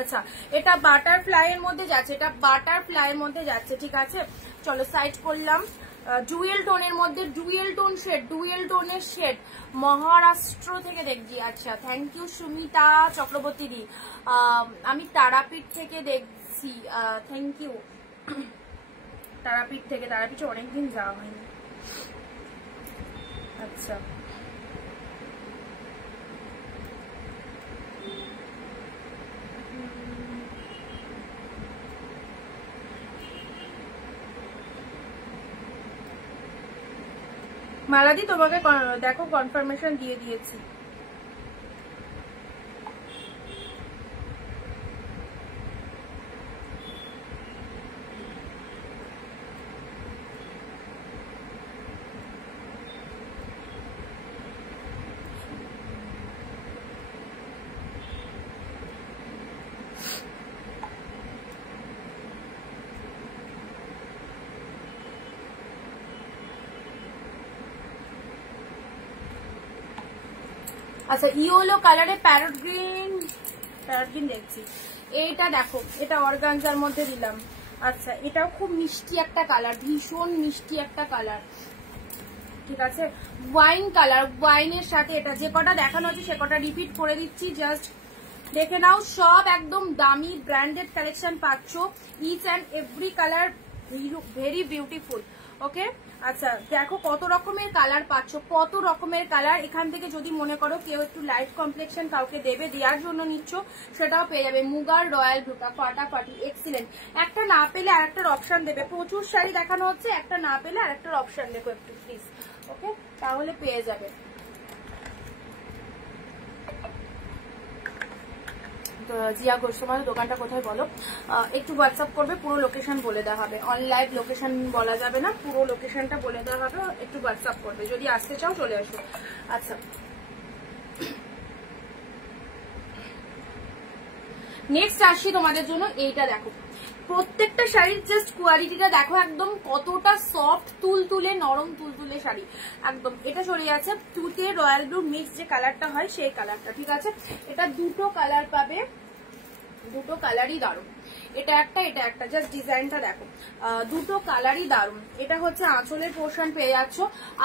আচ্ছা, এটা বাটারফ্লাই এর মধ্যে যাচ্ছে, এটা বাটারফ্লাই এর মধ্যে যাচ্ছে, ঠিক আছে। চলো সাইড করলাম। ডুয়েল টোনের মধ্যে, ডুয়েল টোন শেড, ডুয়েল টোনের শেড, মহারাষ্ট্র থেকে দেখছি। আচ্ছা, থ্যাংক ইউ সুমিতা চক্রবর্তী দি। আমি তারাপীঠ থেকে দেখছি, থ্যাংক ইউ। তারাপীঠ থেকে, তারাপীঠে অনেকদিন যাওয়া হয়নি। আচ্ছা, মালাদি তোমাকে দেখো কনফার্মেশন দিয়ে দিয়েছি। আচ্ছা ইয়েলো কালারে প্যারট গ্রিন দেখছি, এইটা দেখো, এটা অর্গানজার মধ্যে দিলাম। আচ্ছা এটাও খুব মিষ্টি একটা কালার, ভীষণ মিষ্টি একটা কালার, ঠিক আছে, ওয়াইন কালার। ওয়াইনের সাথে এটা যে কটা দেখানো হচ্ছে সে কটা রিপিট করে দিচ্ছি, জাস্ট দেখে নাও। সব একদম দামি ব্র্যান্ডেড কালেকশন পাচ্ছ, each and every colour very beautiful. Okay আচ্ছা দেখো কত রকমের কালার পাচ্ছ, কত রকমের কালার। এখান থেকে যদি মনে করো কেউ একটু লাইট কমপ্লেক্সন কাউকে দেবে, দেওয়ার জন্য নিচ্ছ, সেটাও পেয়ে যাবে। মুগার রয়্যাল ব্লুটা ফাটাফাটি এক্সিলেন্ট। একটা না পেলে আরেকটার অপশন দেবে, প্রচুর শাড়ি দেখানো হচ্ছে, একটা না পেলে আরেকটার অপশন দেখো একটু প্লিজ। ওকে তাহলে পেয়ে যাবে। জিয়া ঘোষ তোমার দোকানটা কোথায় বলো, একটু হোয়াটসঅ্যাপ করবে, পুরো লোকেশন বলে দেওয়া হবে। অন লাইভ লোকেশন বলা যাবে না, পুরো লোকেশনটা বলে দেওয়া হবে, একটু হোয়াটসঅ্যাপ করবে। যদি আসতে চাও চলে আসো। আচ্ছা নেক্সট আসছি তোমাদের জন্য, এইটা দেখো, প্রত্যেকটা শাড়ির জাস্ট কোয়ালিটিটা দেখো, একদম কতটা সফট তুলতুলে নরম তুলতুলে শাড়ি একদম। এটা চলে যাচ্ছে তুতে রয়্যাল ব্লু মিক্স যে কালারটা হয় সেই কালারটা, ঠিক আছে। এটা দুটো কালার পাবে, দুটো কালারই দারুণ। এটা একটা এটা একটা, জাস্ট ডিজাইনটা দেখো, দুটো কালারই দারুণ। এটা হচ্ছে আঁচলের পোর্শন পেয়ে যাচ্ছ,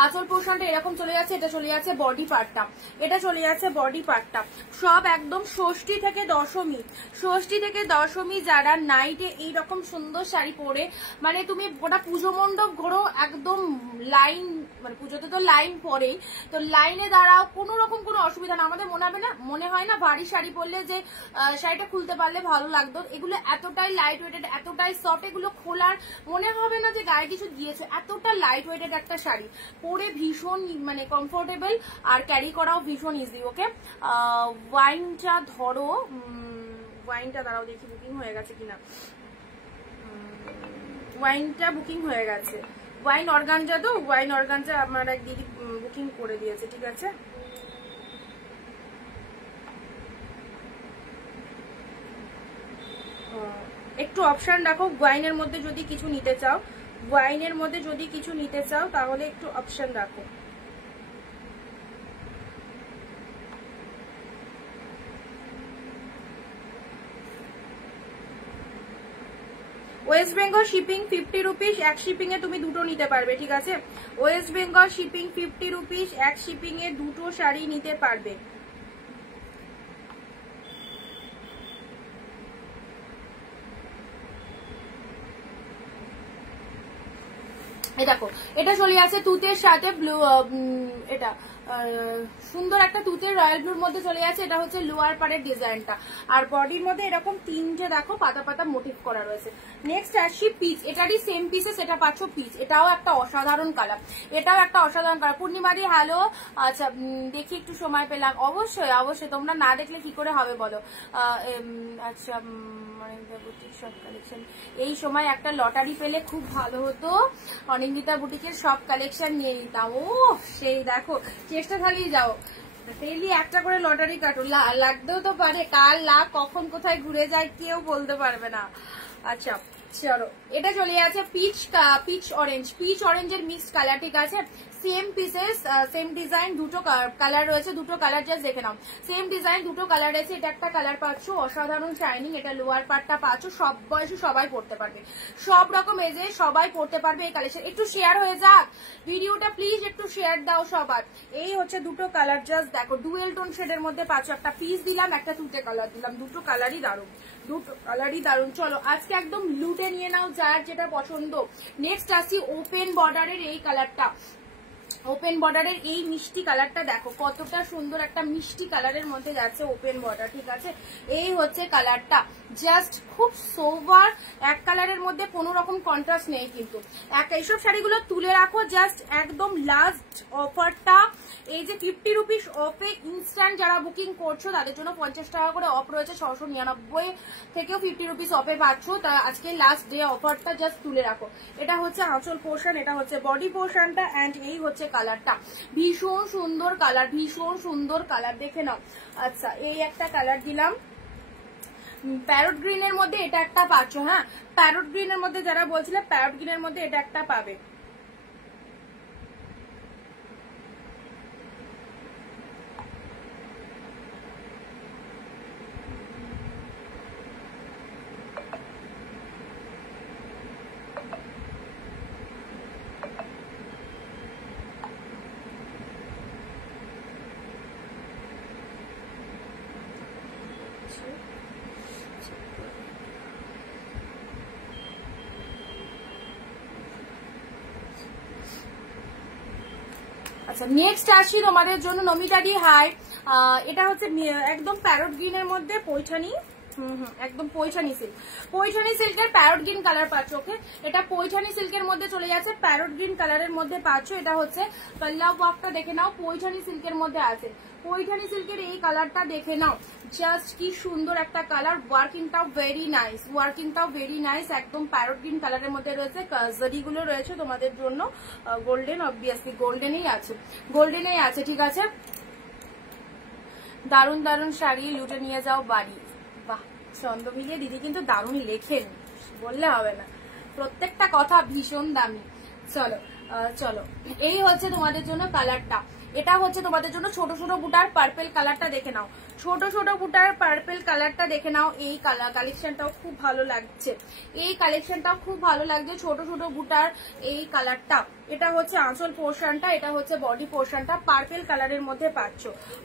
আঁচল পোর্শনটা এরকম চলে যাচ্ছে, এটা চলে যাচ্ছে বডি পার্টটা, এটা চলে যাচ্ছে বডি পার্টটা। সব একদম ষষ্ঠী থেকে দশমী, ষষ্ঠী থেকে দশমী যারা নাইটে এইরকম সুন্দর শাড়ি পরে, মানে তুমি ওটা পুজো মণ্ডপ ঘোরো, একদম লাইন, মানে পুজোতে তো লাইন পরেই, তো লাইনে দাঁড়াও, কোনো রকম কোনো অসুবিধা না। আমাদের মনে হয় না ভারী শাড়ি পরলে যে শাড়িটা খুলতে পারলে ভালো লাগতো। এগুলো এতটাই লাইট ওয়েটেড, এতটাই সফট, এগুলো খোলার মনে হবে না যে গায়ে কিছু দিয়েছে, এতটা লাইট ওয়েটেড একটা শাড়ি, পরে ভীষণ মানে কমফোর্টেবল, আর ক্যারি করাও ভীষণ ইজি। ওকে ওয়াইনটা ধরো, ওয়াইনটা দাঁড়াও দেখি বুকিং হয়ে গেছে কিনা। ওয়াইনটা বুকিং হয়ে গেছে, ওয়াইন অর্গানজা, তো ওয়াইন অর্গানজা আমার এক দিদি বুকিং করে দিয়েছে, ঠিক আছে। একটু অপশন রাখো, ওয়াইনের মধ্যে যদি কিছু নিতে চাও, ওয়াইনের মধ্যে যদি কিছু নিতে চাও তাহলে একটু অপশন রাখো। ওয়েস্ট বেঙ্গল শিপিং 50 রুপিস, এক শিপিং এ তুমি দুটো নিতে পারবে, ঠিক আছে। ওয়েস্ট বেঙ্গল শিপিং 50 রুপিস, এক শিপিং এ দুটো শাড়ি নিতে পারবে। এই দেখো এটা চলে আছে তুতের সাথে ব্লু, এটা সুন্দর একটা তুতের রয়্যাল ব্লুর মধ্যে চলে যাচ্ছে। এটা হচ্ছে লোয়ার পাড়ের ডিজাইনটা, আর বডির মধ্যে এরকম তিনটে দেখো পাতা পাতা মোটিভ করা রয়েছে। নেক্সট আসি পিচ, এটারই সেম পিসে সেটা পাচ্ছ পিচ, এটাও একটা অসাধারণ কালার, এটাও একটা অসাধারণ কালার। পূর্ণিমাদি হ্যালো, আচ্ছা দেখি একটু সময় পেলাম, অবশ্যই অবশ্যই, তোমরা না দেখলে কি করে হবে বলো। আচ্ছা বুটিক সব কালেকশন, এই সময় একটা লটারি পেলে খুব ভালো হতো, অনিন্দিতা বুটিকের সব কালেকশন নিয়ে নিতাম। ও সেই দেখো, চেষ্টা চালিয়ে যাও, ডেইলি একটা করে লটারি কাটো, লাগতেও তো পারে, কার লাখ কখন কোথায় ঘুরে যায় কেউ বলতে পারবে না। আচ্ছা চলো এটা চলে যাচ্ছে পিচ অরেঞ্জের মিক্সড কালার, ঠিক আছে। সেম পিসেস সেম ডিজাইন, দুটো কালার রয়েছে, দুটো কালার জাস্ট দেখে নাও, সেম ডিজাইন দুটো কালার রয়েছে। এটা একটা কালার পাচ্ছ অসাধারণ শাইনিং, এটা লোয়ার পার্টটা পাচ্ছ, সব বয়সে সবাই পড়তে পারবে, সব রকম এজে সবাই পড়তে পারবে এই কালেকশন। একটু শেয়ার হয়ে যাক ভিডিওটা প্লিজ, একটু শেয়ার দাও সবার। এই হচ্ছে দুটো কালার, জাস্ট দেখো ডুয়েল টোন শেডের মধ্যে পাচ্ছ, একটা পিস দিলাম, একটা তুতে কালার দিলাম, দুটো কালারই দারুণ, দুটো কালারই দারুণ। চলো আজকে একদম লুটে নিয়ে নাও যার যেটা পছন্দ। নেক্সট আসি ওপেন বর্ডারের এই কালারটা, ওপেন বর্ডারের এই মিষ্টি কালারটা দেখো কতটা সুন্দর একটা মিষ্টি কালারের মধ্যে যাচ্ছে ওপেন বর্ডার, ঠিক আছে। এই হচ্ছে কালারটা, জাস্ট খুব সোভার এক কালারের মধ্যে কোনো রকম কন্ট্রাস্ট নেই কিন্তু। এইসব শাড়িগুলো তুলে রাখো, জাস্ট একদম লাস্ট অফারটা এই যে 50 রুপিস অফে ইনস্ট্যান্ট যারা বুকিং করছো তাদের জন্য 50 টাকা করে অফ রয়েছে, 699 থেকেও 50 রুপিস অফে পাচ্ছ। তা আজকে লাস্ট ডে অফারটা জাস্ট তুলে রাখো। এটা হচ্ছে আঁচল পোর্শন, এটা হচ্ছে বডি পোর্শনটা, অ্যান্ড এই হচ্ছে কালারটা, ভীষণ সুন্দর কালার, ভীষণ সুন্দর কালার, দেখে নাও। আচ্ছা এই একটা কালার দিলাম প্যারট গ্রিনের মধ্যে, এটা একটা পাচ্ছ। হ্যাঁ প্যারট গ্রিনের মধ্যে যারা বলছিলে, প্যারট গ্রিনের মধ্যে এটা একটা পাবে। আচ্ছা নেক্সট আসি তোমাদের জন্য নমিতা দি হাই। এটা হচ্ছে একদম প্যারট গ্রিনের মধ্যে পৈঠানি, একদম পৈঠানি সিল্ক, পৈঠানি সিল্কের প্যারট গ্রিন কালার পাচ্ছ। ওকে এটা পৈঠানি সিল্কের মধ্যে চলে যাচ্ছে, প্যারট গ্রিন কালারের মধ্যে পাচ্ছ। এটা হচ্ছে পাল্লা ওয়ার্কটা দেখে নাও, পৈঠানি সিল্কের মধ্যে আছে। পৈঠানি সিল্কের এই কালারটা দেখে নাও, জাস্ট কি সুন্দর একটা কালার, ওয়ার্কিংটাও ভেরি নাইস, ওয়ার্কিংটাও ভেরি নাইস, একদম প্যারট গ্রিন কালারের মধ্যে রয়েছে। কাজরি গুলো রয়েছে তোমাদের জন্য গোল্ডেন, অবভিয়াসলি গোল্ডেনেই আছে, গোল্ডেনেই আছে, ঠিক আছে। দারুন দারুন শাড়ি লুটে নিয়ে যাও বাড়ি। বাহ চন্দ্রমিলিয়ে দিদি কিন্তু দারুণ লেখেন, বললে হবে না, প্রত্যেকটা কথা ভীষণ দামি। চলো চলো এই হচ্ছে তোমাদের জন্য কালারটা, এটা হচ্ছে তোমাদের জন্য ছোট ছোট বুটার পার্পেল কালারটা দেখে নাও, ছোট ছোট বুটার পার্পেল কালারটা দেখে নাও। এই কালেকশনটাও খুব ভালো লাগছে, এই কালেকশনটাও খুব ভালো লাগছে, ছোট ছোট বুটার এই কালারটা। এটা হচ্ছে আঁচল পোর্শনটা, এটা হচ্ছে বডি পোর্শনটা, পার্পেল কালারের মধ্যে পাচ্ছ।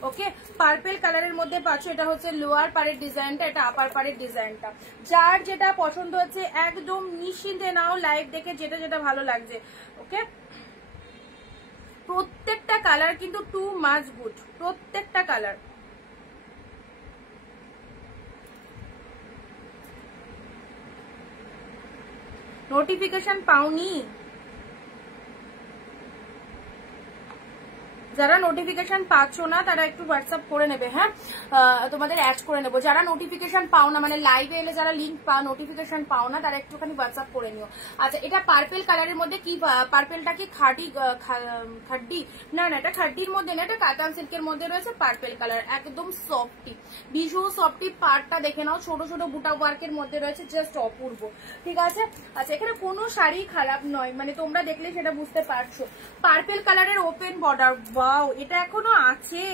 ওকে পার্পেল কালারের মধ্যে পাচ্ছ। এটা হচ্ছে লোয়ার পাড়ের ডিজাইনটা, এটা আপার পাড়ের ডিজাইনটা। যার যেটা পছন্দ হচ্ছে একদম নিশ্চিন্তে নাও, লাইভ দেখে যেটা যেটা ভালো লাগছে। ওকে প্রত্যেকটা কালার কিন্তু টু মাচ গুড, প্রত্যেকটা কালার। নোটিফিকেশন পাওনি? যারা নোটিফিকেশন পাচ্ছ না তারা একটু হোয়াটসঅ্যাপ করে নেবে। হ্যাঁ তোমাদের অ্যাড করে নেবো। যারা নোটিফিকেশন পাও না, মানে লাইভে এলে যারা লিঙ্ক পাও, নোটিফিকেশন পাও না, তারা একটুখানি হোয়াটসঅ্যাপ করে নিও। আচ্ছা এটা পার্পেল কালারের মধ্যে, কি পার্পেলটা কি খাড্ডি? না না এটা খাড্ডির মধ্যে না, এটা কাতান সিল্কের মধ্যে রয়েছে পার্পেল কালার, একদম সফটি, ভীষণ সফটি। পার্টটা দেখে নাও, ছোট ছোট বুটা ওয়ার্কের মধ্যে রয়েছে, জাস্ট অপূর্ব, ঠিক আছে। আচ্ছা এখানে কোনো শাড়ি খারাপ নয়, মানে তোমরা দেখলে সেটা বুঝতে পারছো। পার্পেল কালারের ওপেন বর্ডার, ওয়াও এটা এখনো আছে।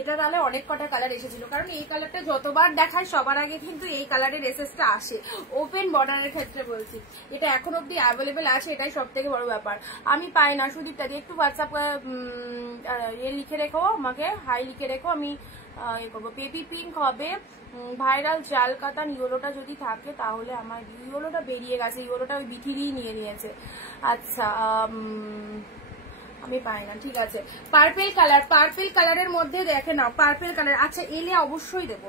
এটা তাহলে অনেক কটা কালার এসেছিল, কারণ এই কালারটা যতবার দেখায় সবার আগে কিন্তু এই কালারের এসএসটা আসে, ওপেন বর্ডারের ক্ষেত্রে বলছি। এটা এখন অব্দি অ্যাভেলেবেল আছে, এটাই সব থেকে বড় ব্যাপার। আমি পাই না, সুদীপটা দিয়ে একটু হোয়াটসঅ্যাপ লিখে রেখো আমাকে, হাই লিখে রেখো, আমি ইয়ে করবো। বেবি পিঙ্ক হবে, ভাইরাল জাল কাতান ইয়েলোটা যদি থাকে তাহলে আমার, ইয়েলোটা বেরিয়ে গেছে, ইয়েলোটা ওই বিথিরিই নিয়ে নিয়েছে। আচ্ছা আমি পাই না, ঠিক আছে। পার্পেল কালার, পার্পেল কালারের মধ্যে দেখে নাও, পার্পেল কালার। আচ্ছা এলে অবশ্যই দেবো,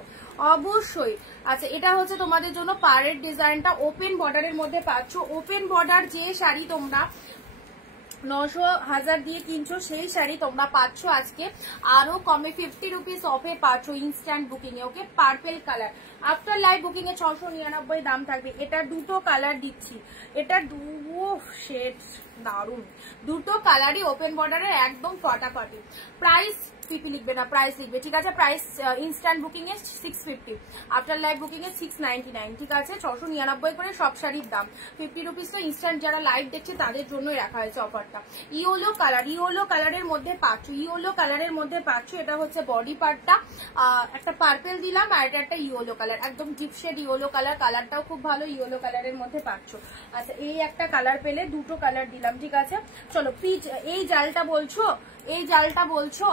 অবশ্যই। আচ্ছা এটা হচ্ছে তোমাদের জন্য পাড়ের ডিজাইনটা, ওপেন বর্ডারের মধ্যে পাচ্ছ। ওপেন বর্ডার যে শাড়ি তোমরা 900-1000 দিয়ে কিনছো, সেই শাড়ি তোমরা পাচ্ছ আজকে আরো কমে 50 রুপিস অফে পাচ্ছ ইনস্ট্যান্ট বুকিং এ। Okay purple colour, after live booking এ 699 দাম থাকবে। এটা দুটো কালার দিচ্ছি, এটা শেড দারুন, দুটো কালারই ওপেন বর্ডারের একদম ফাটাফাটি। প্রাইস পিপি লিখবে না, প্রাইস লিখবে, ঠিক আছে। প্রাইস ইনস্ট্যান্ট বুকিং এ 650, আফটার লাইভ বুকিং এ 699, ঠিক আছে। 699 করে সব শাড়ির দাম, 50 রুপিস তো ইনস্ট্যান্ট যারা লাইভ দেখছে তাদের জন্যই রাখা হয়েছে অফারটা। ইয়েলো কালার, ইয়েলো কালারের মধ্যে পাচ্ছ, ইয়েলো কালারের মধ্যে পাচ্ছ। এটা হচ্ছে বডি পার্টটা, একটা পার্পেল দিলাম আর এটা একটা ইয়েলো কালার, একদম ডিপ শেড ইয়েলো কালার, কালারটাও খুব ভালো, ইয়েলো কালারের মধ্যে পাচ্ছ। আচ্ছা এই একটা কালার পেলে, দুটো কালার দিলাম, ঠিক আছে। চলো পিচ, এই জালটা বলছো, এই জালটা বলছো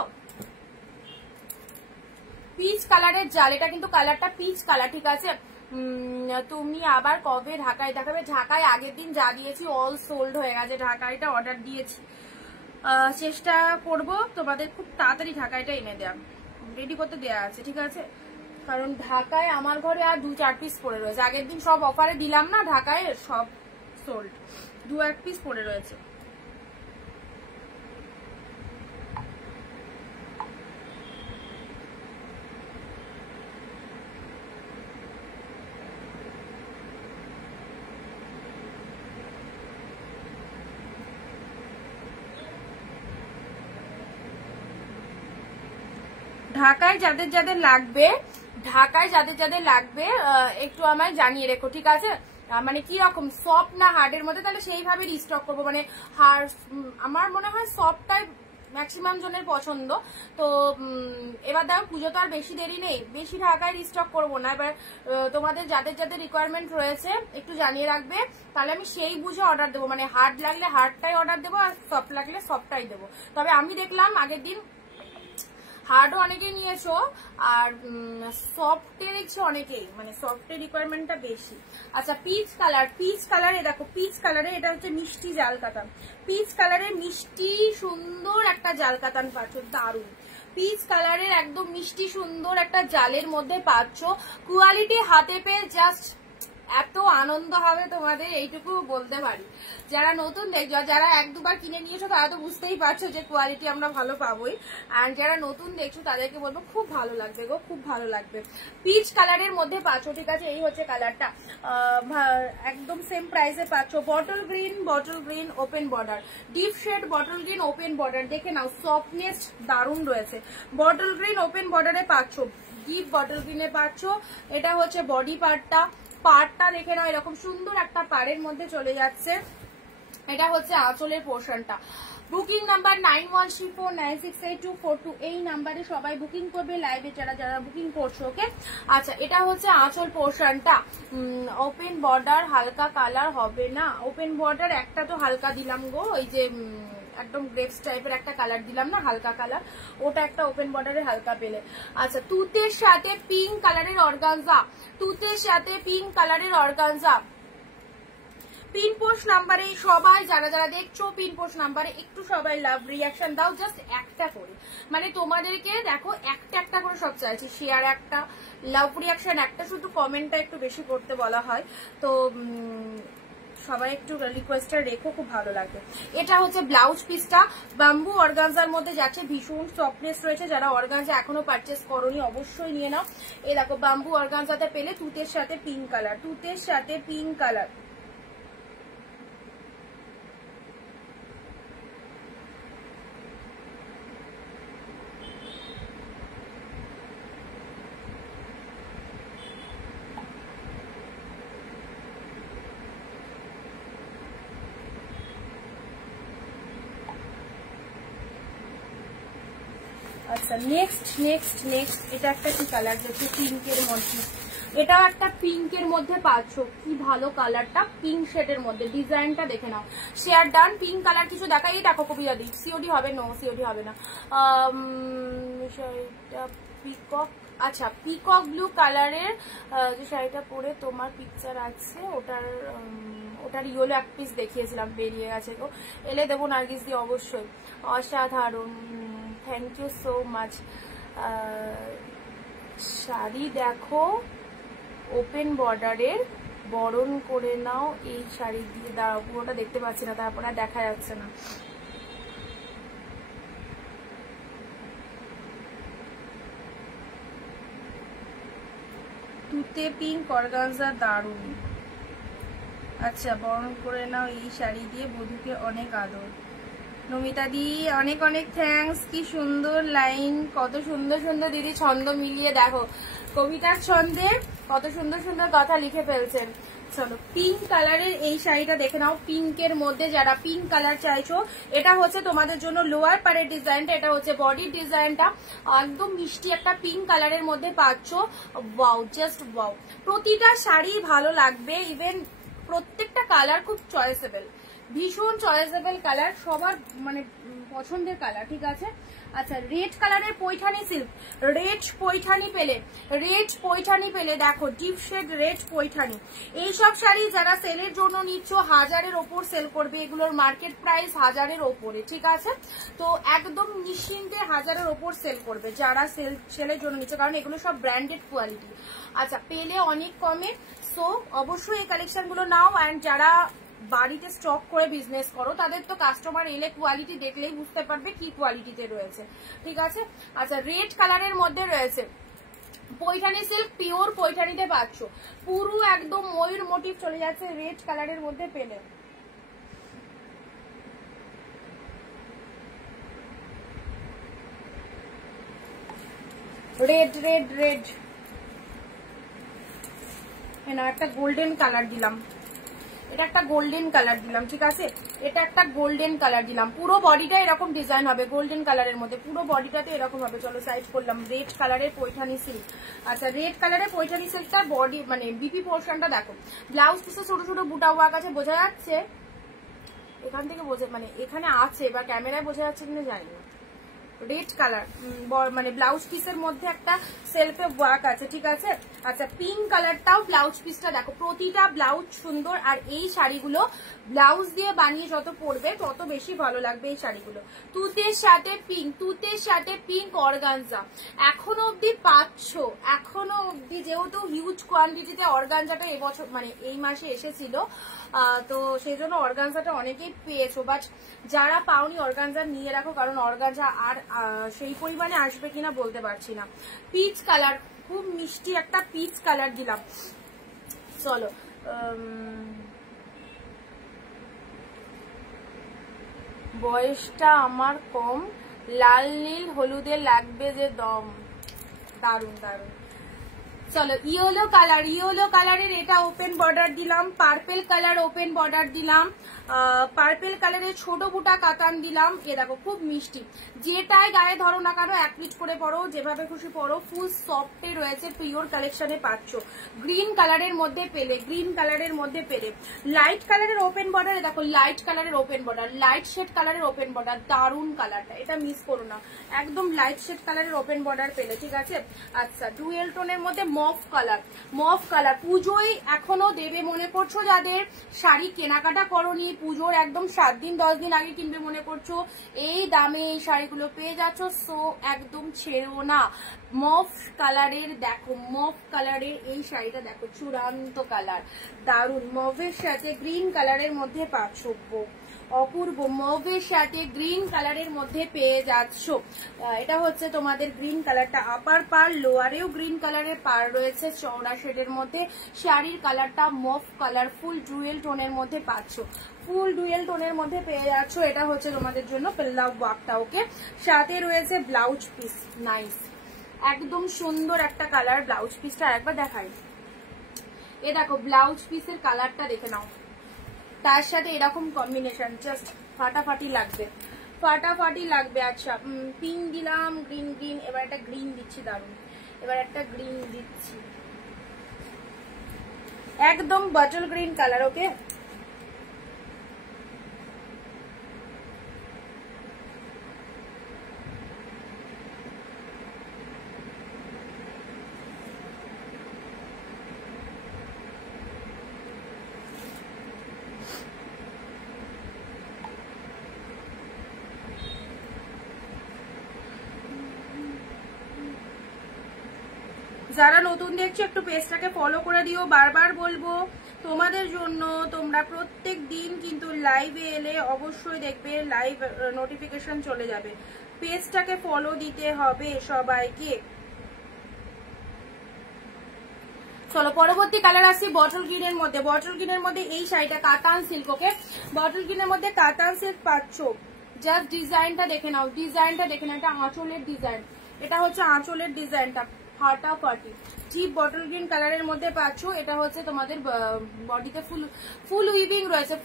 পিচ কালারের জাল, এটা কিন্তু কালারটা পিচ কালার, ঠিক আছে। তুমি আবার কবে ঢাকায় দেখাবে? ঢাকায় আগের দিন যা দিয়েছি অল সোল্ড হয়ে গেছে, ঢাকায়টা অর্ডার দিয়েছি, চেষ্টা করব তোমাদের খুব তাড়াতাড়ি ঢাকাইটা এনে দেওয়া, রেডি করতে দেওয়া আছে, ঠিক আছে? কারণ ঢাকায় আমার ঘরে আর 2-4 পিস পড়ে রয়েছে, আগের দিন সব অফারে দিলাম না, ঢাকায় সব সোল্ড, 2-1 পিস পড়ে রয়েছে। ঢাকায় যাদের যাদের লাগবে একটু আমায় জানিয়ে রেখো, ঠিক আছে? মানে কি রকম সফট না হার্ডের মধ্যে, তাহলে সেইভাবে রিস্টক করবো। মানে হার্ড আমার মনে হয় সফটটাই ম্যাক্সিমাম জনের পছন্দ। তো এবার দেখো পুজো তো আর বেশি দেরি নেই, বেশি ঢাকায় রিস্টক করবো না। এবার তোমাদের যাদের যাদের রিকোয়ারমেন্ট রয়েছে একটু জানিয়ে রাখবে, তাহলে আমি সেই বুঝে অর্ডার দেবো। মানে হার্ড লাগলে হার্ডটাই অর্ডার দেবো, আর সফট লাগলে সফটটাই দেবো। তবে আমি দেখলাম আগের দিন হার্ডও অনেকেই নিয়েছো, আর সফটে দেখছি অনেকেই, মানে সফটের রিকোয়ারমেন্টটা বেশি। আচ্ছা পিচ কালারে দেখো, পিচ কালারে এটা হচ্ছে মিষ্টি জাল কাতান, পিচ কালারে মিষ্টি সুন্দর একটা জাল কাতান পাচ্ছ, দারুন। পিচ কালারের একদম মিষ্টি সুন্দর একটা জালের মধ্যে পাচ্ছ, কোয়ালিটি হাতে পেয়ে জাস্ট এত আনন্দ হবে তোমাদের, এইটুকু বলতে পারি। যারা নতুন দেখছো, যারা 1-2 বার কিনে নিয়েছো তারা তো বুঝতেই পারছো যে কোয়ালিটি আমরা ভালো পাবোই, আর যারা নতুন দেখছো তাদেরকে বলবো খুব ভালো লাগবে গো, খুব ভালো লাগবে। পিচ কালারের মধ্যে পাচ্ছ, ঠিক আছে? এই হচ্ছে কালারটা, একদম সেম প্রাইসে পাচ্ছ। Bottle green open border, deep shade bottle green open border, দেখে নাও সফটনেস দারুণ রয়েছে। বটল গ্রিন ওপেন বর্ডারে পাচ্ছ, ডিপ বটল গ্রিনে পাচ্ছ। এটা হচ্ছে বডি পার্টটা দেখে নাও, এরকম সুন্দর একটা পাড়ের মধ্যে চলে যাচ্ছে। এটা হচ্ছে আঁচলের পোর্শনটা। বুকিং নাম্বার 9134968242, এই নাম্বারে সবাই বুকিং করবে, লাইভে যারা যারা বুকিং করছো, ওকে? আচ্ছা এটা হচ্ছে আঁচল পোর্শনটা, ওপেন বর্ডার, হালকা কালার হবে না। ওপেন বর্ডার একটা তো হালকা দিলাম গো, ওই যে একদম গ্রেপস টাইপের একটা কালার দিলাম না, হালকা কালার, ওটা একটা ওপেন বর্ডারে হালকা পেলে। আচ্ছা তুতের সাথে পিঙ্ক কালারের অর্গানজা, তুতের সাথে পিঙ্ক কালারের অর্গানজা। পিনপোস্ট নাম্বারে সবাই যারা যারা দেখছো, পিনপোস্ট নাম্বারে একটু সবাই লাভ রিয়াকশন দাও, জাস্ট একটা করে। মানে তোমাদেরকে দেখো একটা একটা করে সব চাইছি, শেয়ার একটা, লাভ রিয়াকশন একটা, শুধু কমেন্টটা একটু বেশি করতে বলা হয়। তো সবাই একটু রিকোয়েস্টটা রেখো, খুব ভালো লাগবে। এটা হচ্ছে ব্লাউজ পিসটা, বাম্বু অর্গানজার মধ্যে যাচ্ছে, ভীষণ সফটনেস রয়েছে। যারা অর্গানজা এখনো পারচেস করোনি অবশ্যই নিয়ে নাও। এই দেখো বাম্বু অর্গানজাতে পেলে তুতের সাথে পিঙ্ক কালার, তুতের সাথে পিঙ্ক কালার। আচ্ছা নেক্সট এটা একটা কি কালার যাচ্ছে, পিঙ্কের মধ্যে, এটাও একটা পিঙ্কের মধ্যে পাচ্ছ, কি ভালো কালারটা, পিঙ্ক শেডের মধ্যে। ডিজাইনটা দেখে নাও, শেয়ার ডান। পিঙ্ক কালার কিছু দেখাই, এই দেখো কবিতা দিই, সিওডি হবে, নো সিওডি হবে না। শাড়িটা পিকক, আচ্ছা পিকক ব্লু কালারের যে শাড়িটা পরে তোমার পিকচার আছে, ওটার ইয়েলো এক পিস দেখিয়েছিলাম, বেরিয়ে গেছে গো, এলে দেবো নার্গিস দি, অবশ্যই। অসাধারণ, thank you so much. Sari দেখো ওপেন বর্ডারের, বরণ করে নাও এই শাড়ি দিয়ে। দাঁড়াও পুরোটা দেখতে পাচ্ছি না, তারপরে আর দেখা যাচ্ছে না। তুতে পিঙ্ক অর্গানজা, দারুন। আচ্ছা বরণ করে নাও এই শাড়ি দিয়ে, বধূকে অনেক আদর। নমিতা দি অনেক অনেক থ্যাঙ্কস, কি সুন্দর লাইন, কত সুন্দর সুন্দর দিদি ছন্দ মিলিয়ে দেখো, কবিতার ছন্দে কত সুন্দর সুন্দর কথা লিখে ফেলছেন। চলো পিঙ্ক কালারের এই শাড়িটা দেখে নাও, পিঙ্কের মধ্যে যারা পিঙ্ক কালার চাইছো, এটা হচ্ছে তোমাদের জন্য লোয়ার পারের ডিজাইনটা, এটা হচ্ছে বডির ডিজাইনটা, একদম মিষ্টি একটা পিঙ্ক কালারের মধ্যে পাচ্ছ। ওয়াও, জাস্ট ওয়াও, প্রতিটা শাড়ি ভালো লাগবে, ইভেন প্রত্যেকটা কালার খুব চয়েসেবল, ভীষণ চয়েসেবল কালার, সবার মানে পছন্দের কালার, ঠিক আছে। আচ্ছা, রেড কালারের পৈঠানি সিল্ক, রেড পৈঠানি পেলে দেখো ডিপ শেড রেড পৈঠানি। এইসব শাড়ি যারা সেলের জন্য নিচ্ছ 1000-এর ওপর সেল করবে, এগুলোর মার্কেট প্রাইস 1000-এর ওপরে, ঠিক আছে। তো একদম নিশ্চিন্তে 1000-এর ওপর সেল করবে যারা সেলের জন্য নিচ্ছে, কারণ এগুলো সব ব্র্যান্ডেড কোয়ালিটি। আচ্ছা, পেলে অনেক কমে, সো অবশ্যই এই কালেকশন গুলো নাও। অ্যান্ড যারা বাড়িতে স্টক করে বিজনেস করো তাদের তো কাস্টমার এলে কোয়ালিটি দেখলেই বুঝতে পারবে কি কোয়ালিটিতে রয়েছে, ঠিক আছে। আচ্ছা, রেড কালারের মধ্যে রয়েছে পৈঠানি সিল্ক, পিওর পৈঠানিতে পাচ্ছ, পুরো একদম ময়ূর মোটিভ চলে যাচ্ছে রেড কালারের মধ্যে পেলে। রেড রেড রেড একটা গোল্ডেন কালার দিলাম, এটা একটা গোল্ডেন কালার দিলাম, ঠিক আছে। এটা একটা গোল্ডেন কালার দিলাম, পুরো বডিটা এরকম ডিজাইন হবে গোল্ডেন কালারের মধ্যে, পুরো বডিটাতে এরকম হবে। চলো সাইজ করলাম, রেড কালারের পৈঠানি সিল্ক। আচ্ছা, রেড কালারের পৈঠানি সিল্কটা বডি মানে বিপি পোর্শনটা দেখো, ব্লাউজ পিসে ছোট ছোট বুটা ওয়ার্ক আছে, বোঝা যাচ্ছে এখান থেকে, বোঝা মানে এখানে আছে, এবার ক্যামেরায় বোঝা যাচ্ছে কিনা জানি না। রেড কালার মানে ব্লাউজ পিসের মধ্যে একটা সেলফে ওয়ার্ক আছে, ঠিক আছে। আচ্ছা, পিঙ্ক কালারটাও ব্লাউজ পিসটা দেখো, প্রতিটা ব্লাউজ সুন্দর। আর এই শাড়িগুলো ব্লাউজ দিয়ে বানিয়ে যত পরবে তত বেশি ভালো লাগবে এই শাড়িগুলো। তুতের সাথে পিঙ্ক অর্গানজা এখনো অব্দি পাচ্ছ, এখনো অব্দি, যেহেতু হিউজ কোয়ান্টিটিতে অর্গানজাটা এবছর মানে এই মাসে এসেছিল, তো সেই জন্য অর্গানজাটা অনেকেই পেয়েছো, বাট যারা পাওনি অর্গানজা নিয়ে রাখো, কারণ অর্গানজা আর সেই পরিমাণে আসবে কিনা বলতে পারছি না। পিচ কালার, খুব মিষ্টি একটা পিচ কালার দিলাম। চলো, বয়সটা আমার কম, লাল নীল হলুদে লাগবে যে দম, দারুন দারুন। চলো, ইয়েলো কালারের এটা ওপেন বর্ডার দিলাম, পার্পেল কালার ওপেন বর্ডার দিলাম, পার্পেল কালারের ছোট বুটা কাতান দিলাম। এ দেখো খুব মিষ্টি, যেটাই গায়ে ধরো না কেন এক পিচ করে পরো, যেভাবে খুশি পরো, ফুল সফটে রয়েছে, পিওর কালেকশনে পাচ্ছ। গ্রিন কালারের মধ্যে পেলে, লাইট কালারের ওপেন বর্ডার, দেখো লাইট কালারের ওপেন বর্ডার, লাইট শেড কালারের ওপেন বর্ডার, দারুন কালারটা, এটা মিস করো না, একদম লাইট শেড কালারের ওপেন বর্ডার পেলে, ঠিক আছে। আচ্ছা, ডুয়েল টোনের মধ্যে মফ কালার পুজোয় এখনো দেবে মনে করছো, যাদের শাড়ি কেনাকাটা করনি, পুজোর একদম 7 দিন 10 দিন আগে কিনবে মনে করছো, এই দামে এই শাড়িগুলো পেয়ে যাচ্ছ, সো একদম ছেড়ো না। মফ কালারের দেখো, মফ কালারের এই শাড়িটা দেখো, চূড়ান্ত কালার, দারুন। মফের সাথে গ্রিন কালারের মধ্যে পাচ্ছ, অপূর্ব, মভের সাথে গ্রিন কালারের মধ্যে পেয়ে যাচ্ছ। এটা হচ্ছে তোমাদের গ্রিন কালারটা, আপার পার, লোয়ারেও গ্রিন কালারের পার রয়েছে চওড়া শেডের মধ্যে। শাড়ির কালারটা মভ কালার, ফুল ডুয়েল টোনের মধ্যে পাচ্ছ, ফুল ডুয়েল টোনের মধ্যে পেয়ে যাচ্ছ। এটা হচ্ছে তোমাদের জন্য পেল্লা ওয়ার্কটা, ওকে। সাথে রয়েছে ব্লাউজ পিস, নাইস, একদম সুন্দর একটা কালার। ব্লাউজ পিসটা একবার দেখাই, এ দেখো ব্লাউজ পিসের কালারটা দেখে নাও, তার সাথে এরকম কম্বিনেশন, জাস্ট ফাটাফাটি লাগবে। আচ্ছা, পিঙ্ক দিলাম, গ্রিন, এবার একটা গ্রিন দিচ্ছি, দারুন, এবার একটা গ্রিন দিচ্ছি, একদম বটল গ্রিন কালার, ওকে। যারা নতুন দেখছো একটু পেজটাকে ফলো করে দিও, বারবার বলবো তোমাদের জন্য। তোমরা প্রত্যেক দিন কিন্তু লাইভে এলে অবশ্যই দেখবে লাইভ নোটিফিকেশন চলে যাবে, পেজটাকে ফলো দিতে হবে সবাইকে। চলো, পরবর্তী কালার আসছি বটল গ্রিনের মধ্যে, এই শাড়িটা কাতান সিল্ক, ওকে। বটল গ্রিনের মধ্যে কাতান সিল্ক পাচ্ছ, জাস্ট ডিজাইনটা দেখে নাও, এটা আঁচলের ডিজাইন, এটা হচ্ছে আঁচলের ডিজাইনটা, ফাটাফাটি। ডিপ বটল গ্রিন কালারের মধ্যে পাচ্ছ। এটা হচ্ছে তোমাদের বডিতে ফুল উইভিং রয়েছে,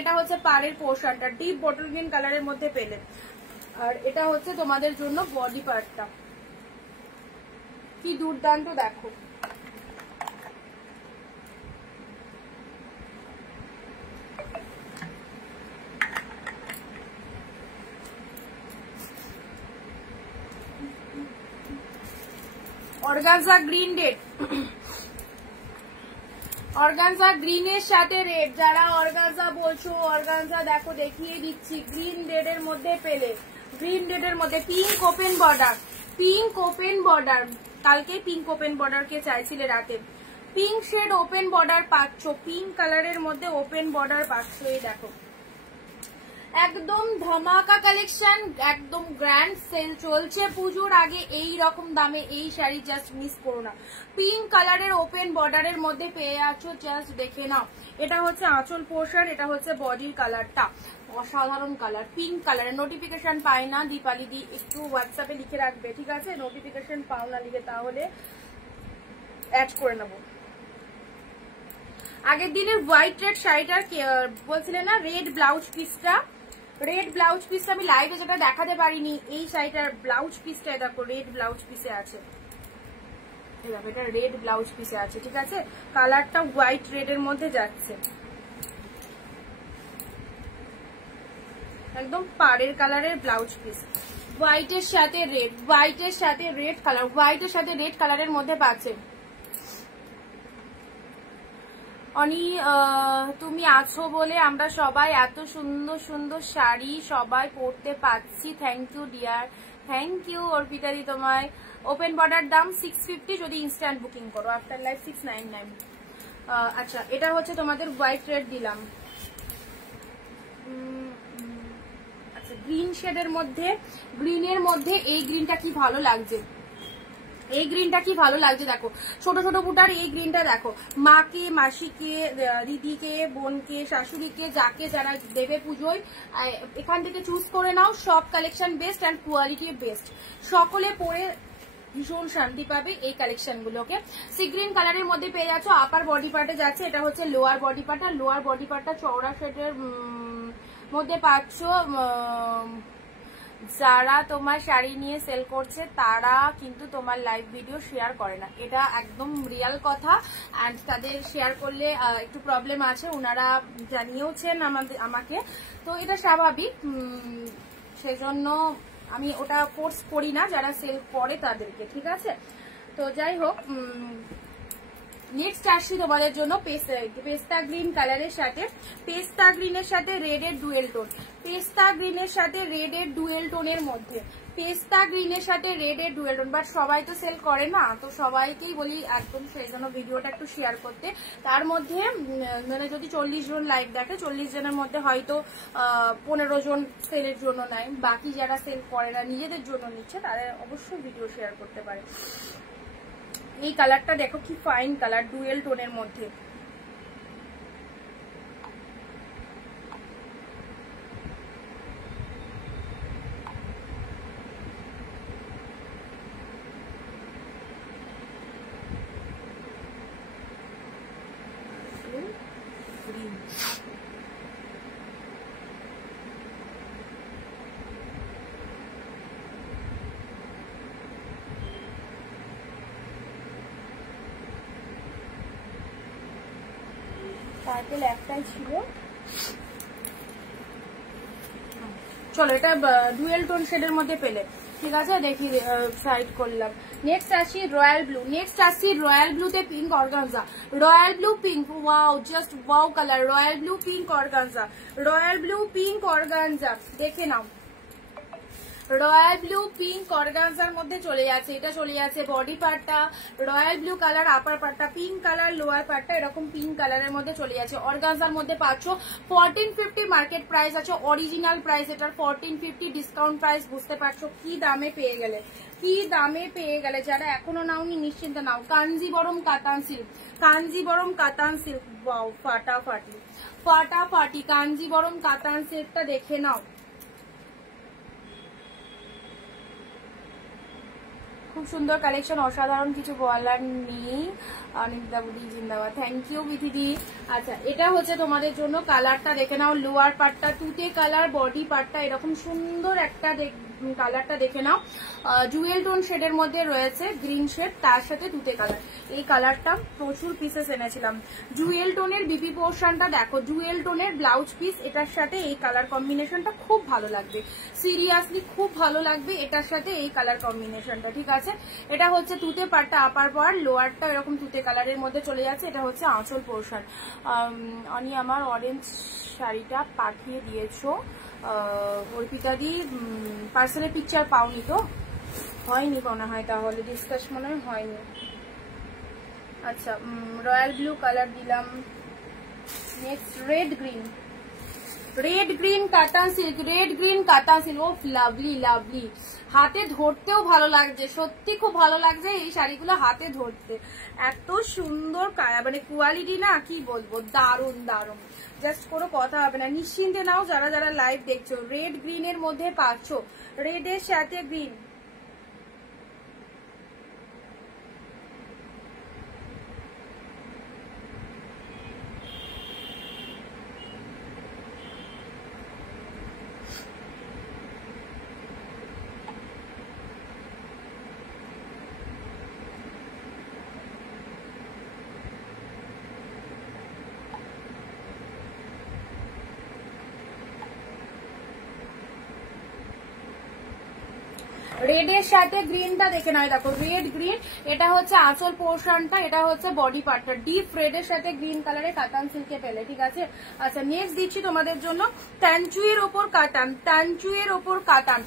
এটা হচ্ছে পাড়ের পোর্শনটা, ডিপ বটল গ্রিন কালারের মধ্যে পেলে। আর এটা হচ্ছে তোমাদের জন্য বডি পার্টটা, কি দুর্দান্ত দেখো। অর্গানজা গ্রিন রেড, অর্গানজা গ্রিনের সাথে রেড। যারা অর্গানজা বলছো, অর্গানজা দেখো দেখিয়ে দিচ্ছি, গ্রিন রেড এর মধ্যে পেলে, গ্রিন রেড এর মধ্যে pink open border, pink open border, কালকে পিঙ্ক ওপেন বর্ডার কে চাইছিলে রাতে, পিঙ্ক শেড ওপেন বর্ডার পাচ্ছ, পিঙ্ক কালারের মধ্যে ওপেন বর্ডার পাচ্ছ। এই দেখো একদম ধামাকা কালেকশন, একদম গ্র্যান্ড সেল চলছে পুজোর আগে। এই রকম দামে এই শাড়ি জাস্ট মিস করো না। পিঙ্ক কালারের ওপেন বর্ডারের মধ্যে পেয়ে আছো, জাস্ট দেখে নাও। এটা হচ্ছে আঁচল পোর্শন, এটা হচ্ছে বডির কালারটা, অসাধারণ কালার, পিঙ্ক কালারের। নোটিফিকেশন পায় না দীপালি দি, একটু হোয়াটসঅ্যাপে লিখে রাখবে, ঠিক আছে? নোটিফিকেশন পাও না লিখে, তাহলে অ্যাড করে নেবো। আগের দিনের হোয়াইট রেড শাড়িটার বলছিলে না, রেড ব্লাউজ পিসটা, রেড ব্লাউজ পিসটা আমি লাইভে যেটা দেখাতে পারিনি, এই শাড়িটার ব্লাউজ পিসটা দেখো রেড ব্লাউজ পিসে আছে, এটা রেড ব্লাউজ পিসে আছে, ঠিক আছে? কালারটা হোয়াইট রেড এর মধ্যে যাচ্ছে, একদম পাড়ের কালারের ব্লাউজ পিস, হোয়াইটের সাথে রেড, হোয়াইটের সাথে রেড কালার, হোয়াইটের সাথে রেড কালারের মধ্যে পাচ্ছে। অনি তুমি আছো বলে আমরা সবাই এত সুন্দর সুন্দর শাড়ি সবাই পরতে পাচ্ছি। Thank you dear, thank you অর্পিতাদি তোমায়। ওপেন বর্ডার দাম 650 যদি ইনস্ট্যান্ট বুকিং করো, আফটার লাইফ 699। আচ্ছা, এটা হচ্ছে তোমাদের হোয়াইট রেড দিলাম। আচ্ছা, গ্রিন শেডের মধ্যে, গ্রিনের মধ্যে এই গ্রিনটা কি ভালো লাগছে, এই গ্রিনটা কি ভালো লাগছে দেখো, ছোট ছোট বুটার এই গ্রিনটা দেখো, মাকে, মাসিকে, দিদিকে, বোনকে, শাশুড়িকে, যাকে যারা দেবে পুজোয় এখান থেকে চুজ করে নাও। সব collection best and quality best, সকলে পরে ভীষণ শান্তি পাবে এই কালেকশন গুলোকে। সি গ্রিন কালারের মধ্যে পেয়ে যাচ্ছ, আপার বডি পার্টে যাচ্ছে, এটা হচ্ছে লোয়ার বডি পার্ট, আর লোয়ার বডি পার্টটা চওড়া শেডের মধ্যে পাচ্ছ। যারা তোমার শাড়ি নিয়ে সেল করছে তারা কিন্তু তোমার লাইভ ভিডিও শেয়ার করে না, এটা একদম রিয়াল কথা। অ্যান্ড তাদের শেয়ার করলে একটু প্রবলেম আছে, ওনারা জানিয়েওছেন আমাকে, তো এটা স্বাভাবিক, সেজন্য আমি ওটা ফোর্স করি না যারা সেল করে তাদেরকে, ঠিক আছে? তো যাই হোক, নেক্সট আসছি তোমাদের জন্য পেস্তা গ্রিন কালারের সাথে, পেস্তা গ্রিনের সাথে রেডের ডুয়েল টোন, পেস্তা গ্রিনের সাথে রেডের ডুয়েল টোনের মধ্যে, পেস্তা গ্রিনের সাথে রেডের ডুয়েল টোন। বাট সবাই তো সেল করে না, তো সবাইকেই বলি একদম সেই জন্য ভিডিওটা একটু শেয়ার করতে। তার মধ্যে মানে যদি 40 জন লাইভ দেখে, 40 জনের মধ্যে হয়তো 15 জন সেলের জন্য নেয়, বাকি যারা সেল করে না নিজেদের জন্য নিচ্ছে, তারা অবশ্যই ভিডিও শেয়ার করতে পারে। এই কালারটা দেখো কি ফাইন কালার, ডুয়েল টোনের মধ্যে, পার্পেল একটাই ছিল। চলো, এটা ডুয়েল টোন শেডের মধ্যে পেলে, ঠিক আছে? দেখি সাইড করলাম। নেক্সট আসি রয়্যাল ব্লু, নেক্সট আসি রয়্যাল ব্লুতে pink organza, royal blue pink, wow just wow colour, royal blue pink organza, royal blue pink organza, দেখে নাও। রয়্যাল ব্লু পিঙ্ক অর্গানজার মধ্যে চলে যাচ্ছে, এটা চলে যাচ্ছে বডি পার্টটা রয়্যাল ব্লু কালার, আপার পার্টটা পিঙ্ক কালার, লোয়ার পার্টটা এরকম পিঙ্ক কালারের মধ্যে চলে যাচ্ছে। অর্গানজার মধ্যে পাচ্ছ 1450 মার্কেট প্রাইস আছে, অরিজিনাল প্রাইস এটার 1450, ডিসকাউন্ট প্রাইস বুঝতে পারছো কি দামে পেয়ে গেলে, কি দামে পেয়ে গেলে। যারা এখনো নাওনি নিশ্চিন্তে নাও। কাঞ্জিবরম কাতান সিল্ক, কাঞ্জিবরম কাতান সিল্ক, ওয়াও ফাটাফাটি ফাটাফাটি, কাঞ্জিবরম কাতান সিল্কটা দেখে নাও, খুব সুন্দর কালেকশন, অসাধারণ, কিছু বলার নেই। অনিন্দিতা বুদি জিন্দাবাদ, থ্যাংক ইউ বিথিদি। আচ্ছা, এটা হচ্ছে তোমাদের জন্য কালারটা দেখে নাও। লোয়ার পার্টটা তুতে কালার, বডি পার্টটা এরকম সুন্দর একটা কালারটা দেখে নাও। জুয়েল টোন শেডের মধ্যে রয়েছে গ্রিন শেড, তার সাথে তুতে কালার। এই কালারটা প্রচুর পিসেস এনেছিলাম। জুয়েল টোনের বিপি পোর্শনটা দেখো, জুয়েল টোনের ব্লাউজ পিস, এটার সাথে এই কালার কম্বিনেশনটা খুব ভালো লাগবে, সিরিয়াসলি খুব ভালো লাগবে এটার সাথে এই কালার কম্বিনেশনটা। ঠিক আছে, এটা হচ্ছে তুতে পার্টটা, আপার পার্ট, লোয়ারটা এরকম তুতে কালারের মধ্যে চলে যাচ্ছে। এটা হচ্ছে আঁচল পোর্শন। আমি আমার অরেঞ্জ শাড়িটা পাঠিয়ে দিয়েছো অর্পিতা দি, পার্সেলের পিকচার পাওনি তো? হয়নি মনে হয়, তাহলে ডিসকাস মনে হয়নি। আচ্ছা, রয়্যাল ব্লু কালার দিলাম। Next red green, red green কাতান সিল্ক, রেড গ্রিন কাতান সিল্ক। ও লাভলি লাভলি, হাতে ধরতেও ভালো লাগছে, সত্যি খুব ভালো লাগছে এই শাড়িগুলো হাতে ধরতে। এত সুন্দর মানে কোয়ালিটি না, কি বলবো, দারুন দারুন, জাস্ট কোনো কথা হবে না। নিশ্চিন্তে নাও যারা যারা লাইভ দেখছো। রেড গ্রিনের মধ্যে পাচ্ছ, রেডের সাথে গ্রিন। রেডের সাথে গ্রিনটা দেখে নয়, দেখো রেড গ্রিন, এটা হচ্ছে আঁচল পোর্শনটা, এটা হচ্ছে বডি পার্টটা। ডিপ রেডের সাথে গ্রিন কালারে কাতান সিল্কে পেলে। ঠিক আছে, আচ্ছা নেক্সট দিচ্ছি তোমাদের জন্য তানচুয়ের ওপর কাতান, তানচুয়ের ওপর কাতান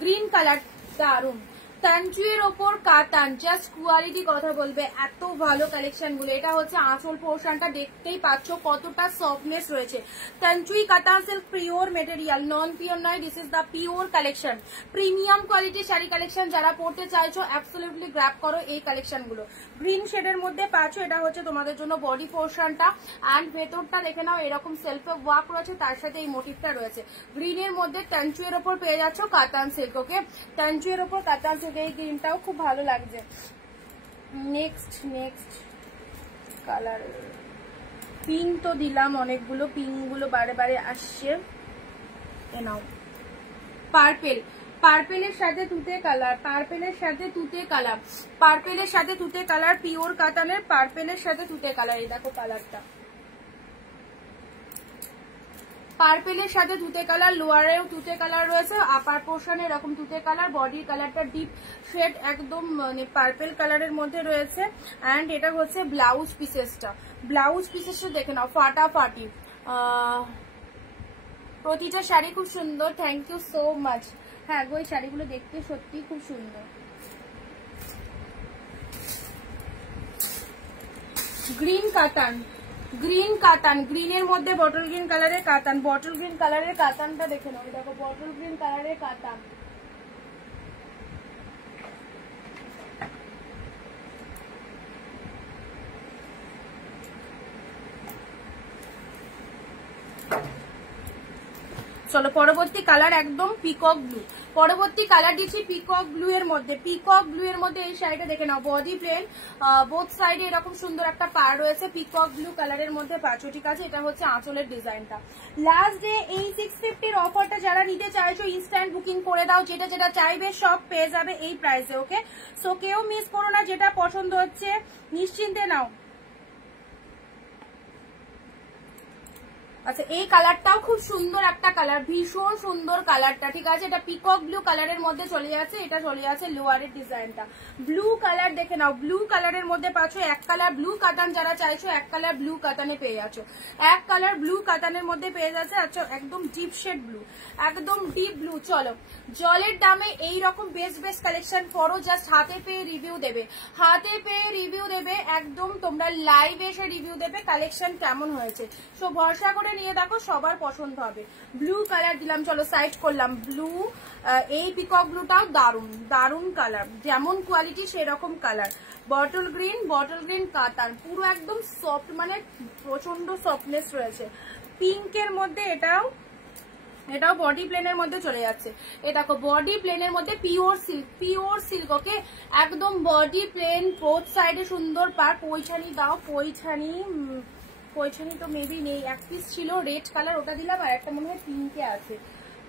গ্রিন কালার, দারুন। তানচুয়ের ওপর কাতান, জাস্ট কোয়ালিটি কথা বলবে, এত ভালো কালেকশন গুলো। এটা হচ্ছে আঁচল পোর্শনটা, দেখতেই পাচ্ছ কতটা সফটনেস রয়েছে। Tanchoi Katan silk pure material, non pure নয়, this is the pure collection. Premium কোয়ালিটির শাড়ি কালেকশন, যারা পড়তে চাইছো অ্যাবসলিউটলি গ্র্যাব করো এই কালেকশন গুলো। গ্রিন শেডের মধ্যে পাচ্ছ, এটা হচ্ছে তোমাদের জন্য বডি পোর্শনটা, অ্যান্ড ভেতরটা দেখে নাও এরকম সেলফে ওয়ার্ক রয়েছে, তার সাথে এই মোটিভটা রয়েছে। গ্রিনের মধ্যে তানচুয়ের ওপর পেয়ে যাচ্ছ কাতান সিল্ক। ওকে, তানচুয়ের ওপর কাতান সিল্ক, এই গ্রিনটাও খুব ভালো লাগছে। নেক্সট কালার পিঙ্ক তো দিলাম অনেকগুলো, পিঙ্ক গুলো বারে বারে আসছে। এ নাও পার্পেল, পার্পেলের সাথে তুতে কালার, পার্পেলের সাথে তুতে কালার, পার্পেলের সাথে তুতে কালার, পিওর কাতানের পার্পেলের সাথে তুতে কালার। এই দেখো কালারটা, পার্পেলের সাথে তুতে কালার, লোয়ারেও তুতে কালার রয়েছে, আপার পোর্শনে এরকম তুতে কালার, বডির কালারটা ডিপ শেড একদম মানে পার্পেল কালারের মধ্যে রয়েছে। অ্যান্ড এটা হচ্ছে ব্লাউজ পিসেসটা, ব্লাউজ পিসেসটা দেখে নাও ফাটাফাটি। প্রতিটা শাড়ি খুব সুন্দর, থ্যাংক ইউ সো মাচ। হ্যাঁ গো, এই শাড়িগুলো দেখতে সত্যি খুব সুন্দর। গ্রিন কাতান, গ্রিন কাতান, গ্রিনের মধ্যে বটল গ্রিন কালারের কাতান, বটল গ্রিন কালারের কাতানটা দেখে নাও, দেখো বটল গ্রিন কালারের কাতান। চলো পরবর্তী কালার একদম পিকক ব্লু, পরবর্তী কালার দিচ্ছি পিকক ব্লু এর মধ্যে। পিকক ব্লু এর মধ্যে এই শাড়িটা দেখে নাও, বডি প্লেন, বোথ সাইডে এরকম সুন্দর একটা পার রয়েছে, পিকক ব্লু কালারের মধ্যে পাচ্ছো। ঠিক আছে, এটা হচ্ছে আঁচলের ডিজাইনটা। লাস্ট ডে এই 650 এর অফারটা যারা নিতে চাইছো ইনস্ট্যান্ট বুকিং করে দাও, যেটা যেটা চাইবে সব পেয়ে যাবে এই প্রাইসে। ওকে, সো কেউ মিস করো না, যেটা পছন্দ হচ্ছে নিশ্চিন্তে নাও। আচ্ছা, এই কালারটাও খুব সুন্দর একটা কালার, ভীষণ সুন্দর কালারটা। ঠিক আছে, এটা পিকক ব্লু কালারের মধ্যে চলে যাচ্ছে, এটা চলে যাচ্ছে লোয়ারের ডিজাইনটা। ব্লু কালার দেখে নাও, ব্লু কালারের মধ্যে পাচ্ছ এক কালার ব্লু কাতান, যারা চাইছো এক কালার ব্লু কাতানে পেয়ে যাচ্ছ, এক কালার ব্লু কাতানের মধ্যে পেয়ে যাচ্ছে। আচ্ছা, একদম ডিপ শেড ব্লু, একদম ডিপ ব্লু। চলো, জলের দামে এইরকম বেস্ট বেস্ট কালেকশন পরো, জাস্ট হাতে পেয়ে রিভিউ দেবে, হাতে পেয়ে রিভিউ দেবে, একদম তোমরা লাইভ এসে রিভিউ দেবে কালেকশন কেমন হয়েছে। সো ভরসা করে নিয়ে দেখো, সবার পছন্দ হবে। ব্লু কালার দিলাম, চলো সাইড করলাম ব্লু। এই পিকক ব্লুটাও দারুন দারুন কালার, যেমন কোয়ালিটি সেরকম কালার। বটল গ্রিন কাতান, পুরো একদম সফট, মানে প্রচন্ড সফটনেস রয়েছে। পিঙ্কের মধ্যে এটাও বডি প্লেনের মধ্যে চলে যাচ্ছে। এ দেখো বডি প্লেনের মধ্যে পিওর সিল্ক, পিওর সিল্ক। ওকে, একদম বডি প্লেন, বোথ সাইডে সুন্দর পার। পৈছানি দাও, পৈছানি পয়ছানি তো মেবি নেই, এক পিস ছিল রেড কালার, ওটা দিলাম, আর একটা মনে হয় পিঙ্কে আছে,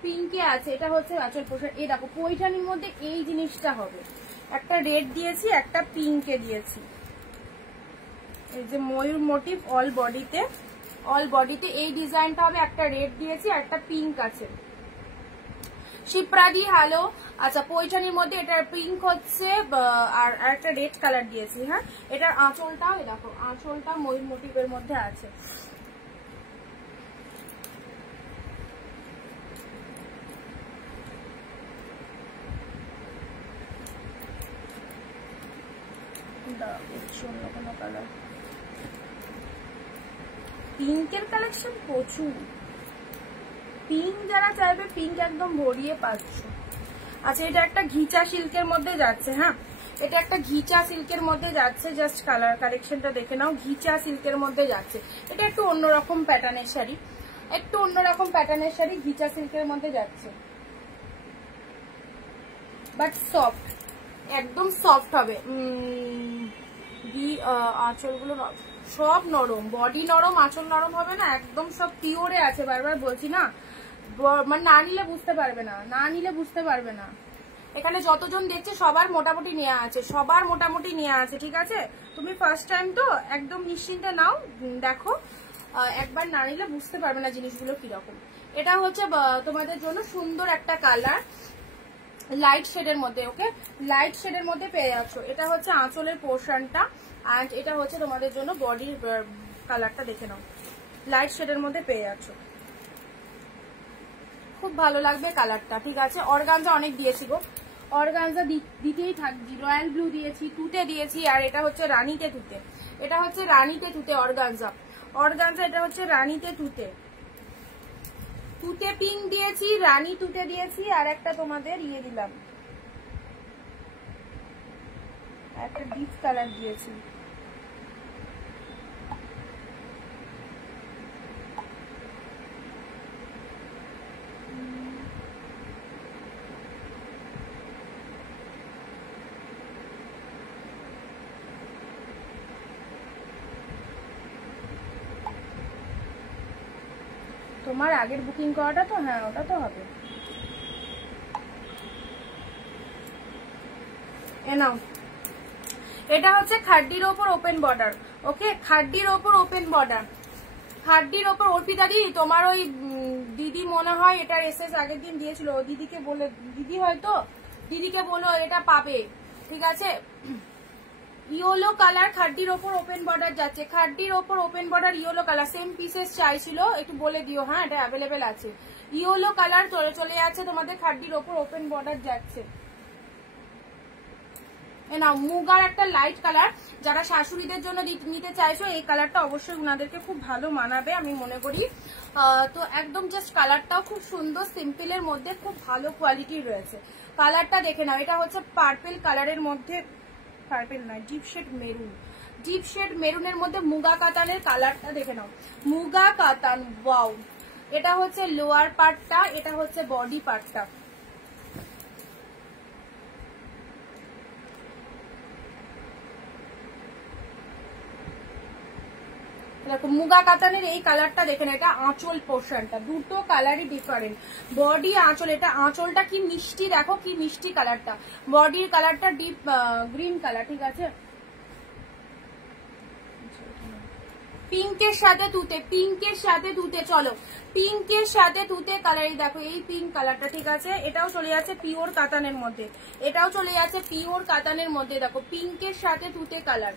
পিঙ্কে আছে। এটা হচ্ছে আঁচল পোশাক। এই দেখো পয়ছানির মধ্যে এই জিনিসটা হবে, একটা রেড দিয়েছি, একটা পিঙ্কে দিয়েছি। এই যে ময়ূর মোটিভ অল বডিতে এই ডিজাইনটা হবে, একটা রেড দিয়েছি আর একটা পিঙ্ক আছে। শিপ্রাদি হ্যালো। আচ্ছা পয়ছানির মধ্যে এটার পিঙ্ক হচ্ছে আর একটা রেড কালার দিয়েছি। হ্যাঁ, এটার আঁচলটাও দেখো, আঁচলটা ময়ূর মোটিভের মধ্যে আছে। অন্য কোনো কালার, পিঙ্কের কালেকশন প্রচুর, পিঙ্ক যারা চাইবে পিঙ্ক একদম ভরিয়ে পাচ্ছ। আচ্ছা এটা একটা ঘিচা সিল্কের মধ্যে যাচ্ছে। হ্যাঁ, এটা একটা ঘিচা সিল্কের মধ্যে যাচ্ছে, জাস্ট কালার কালেকশনটা দেখে নাও। ঘিচা সিল্কের মধ্যে যাচ্ছে, এটা একটু অন্যরকম প্যাটার্নের শাড়ি, একটু অন্যরকম প্যাটার্নের শাড়ি, ঘিচা সিল্কের মধ্যে যাচ্ছে, বাট সফট, একদম সফট হবে। আঁচলগুলো সব নরম, বডি নরম, আঁচল নরম হবে না, একদম সব পিওরে আছে। বারবার বলছি না, মানে না নিলে বুঝতে পারবে না, না নিলে বুঝতে পারবে না। এখানে যতজন দেখছে সবার মোটামুটি নেওয়া আছে, সবার মোটামুটি নেওয়া আছে, ঠিক আছে? তুমি ফার্স্ট টাইম তো একদম নিশ্চিন্তে নাও, দেখো, একবার না নিলে বুঝতে পারবে না জিনিসগুলো কিরকম। এটা হচ্ছে তোমাদের জন্য সুন্দর একটা কালার, লাইট শেডের মধ্যে। ওকে, লাইট শেডের মধ্যে পেয়ে যাচ্ছ। এটা হচ্ছে আঁচলের পোর্শনটা, এন্ড এটা হচ্ছে তোমাদের জন্য বডির কালারটা, দেখে নাও, লাইট শেডের মধ্যে পেয়ে যাচ্ছ, খুব ভালো লাগবে কালারটা, ঠিক আছে? অর্গানজা অনেক দিয়েছি গো, অর্গানজা দিতেই থাকছি, রয়্যাল ব্লু দিয়েছি, তুতে দিয়েছি, আর এটা হচ্ছে রানীতে তুতে, এটা হচ্ছে রানীতে তুতে অর্গানজা, অর্গানজা এটা হচ্ছে রানীতে তুতে, তুতে পিঙ্ক দিয়েছি, রানী তুতে দিয়েছি, আর একটা তোমাদের ইয়ে দিলাম, একটা ডিপ কালার দিয়েছি। তোমার আগের বুকিং করাটা তো, হ্যাঁ ওটা তো হবে। এ নাও, এটা হচ্ছে খাড্ডির ওপর ওপেন বর্ডার। ওকে, খাড্ডির ওপর ওপেন বর্ডার, খাড্ডির ওপর। অর্পিতা দি, তোমার ওই দিদি মনে হয় এটার এসএস আগের দিন দিয়েছিল, দিদিকে বলে, দিদি হয়তো দিদিকে বলো এটা পাবে, ঠিক আছে? ইয়েলো কালার খাড্ডির ওপর ওপেন বর্ডার যাচ্ছে, খাড্ডির ওপর open border yellow colour, same pieces চাইছিল, একটু বলে দিও। হ্যাঁ, এটা অ্যাভেলেবেল আছে, ইয়েলো কালার চলে যাচ্ছে তোমাদের, খাড্ডির ওপর ওপেন বর্ডার যাচ্ছে। না, মুগার একটা লাইট কালার, যারা শাশুড়িদের জন্য নিতে চাইছো এই কালারটা অবশ্যই উনাদেরকে খুব ভালো মানাবে আমি মনে করি। তো একদম জাস্ট কালারটাও খুব সুন্দর, সিম্পলের মধ্যে খুব ভালো কোয়ালিটির রয়েছে। কালারটা দেখে নাও, এটা হচ্ছে পার্পেল কালারের মধ্যে, পার্পেল নয়, deep shade maroon, deep shade মেরুনের মধ্যে মুগা কাতানের কালারটা দেখে নাও, মুগা কাতান, ওয়াও। এটা হচ্ছে লোয়ার পার্টটা, এটা হচ্ছে বডি পার্টটা। দেখো মুগা কাতানের এই কালারটা দেখে না, এটা আঁচল পোর্শনটা, দুটো কালারই ডিফারেন্ট, বডি আঁচল। এটা আঁচলটা কি মিষ্টি, দেখো কি মিষ্টি কালারটা, বডির কালারটা ডিপ গ্রিন কালার, ঠিক আছে? পিঙ্কের সাথে তুতে, পিঙ্কের সাথে তুতে, চলো পিঙ্কের সাথে তুতে কালারই দেখো, এই পিঙ্ক কালারটা, ঠিক আছে? এটাও চলে যাচ্ছে পিওর কাতানের মধ্যে, এটাও চলে যাচ্ছে পিওর কাতানের মধ্যে, দেখো পিঙ্কের সাথে তুতে কালার।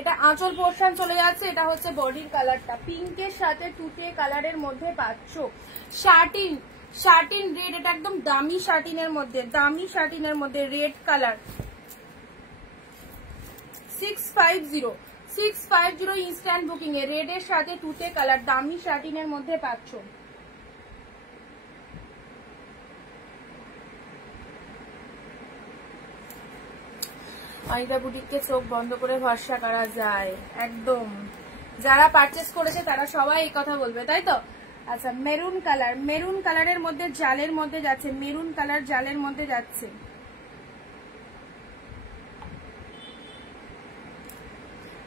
এটা আঁচল পোর্শন চলে যাচ্ছে, এটা হচ্ছে বডির কালারটা, পিঙ্কের সাথে তুতে কালারের মধ্যে পাচ্ছ। শার্টিন, শার্টিন রেড, এটা একদম দামি শার্টিনের মধ্যে, দামি শার্টিনের মধ্যে red colour, 650 instant booking a red এর সাথে তুতে কালার, দামি শার্টিনের মধ্যে পাচ্ছ। অনিতা বুটিককে চোখ বন্ধ করে ভরসা করা যায়, একদম। যারা পারচেস করেছে তারা সবাই এই কথা বলবে, তাই তো? আচ্ছা মেরুন কালার, মেরুন কালারের মধ্যে জালের মধ্যে যাচ্ছে, মেরুন কালার জালের মধ্যে যাচ্ছে।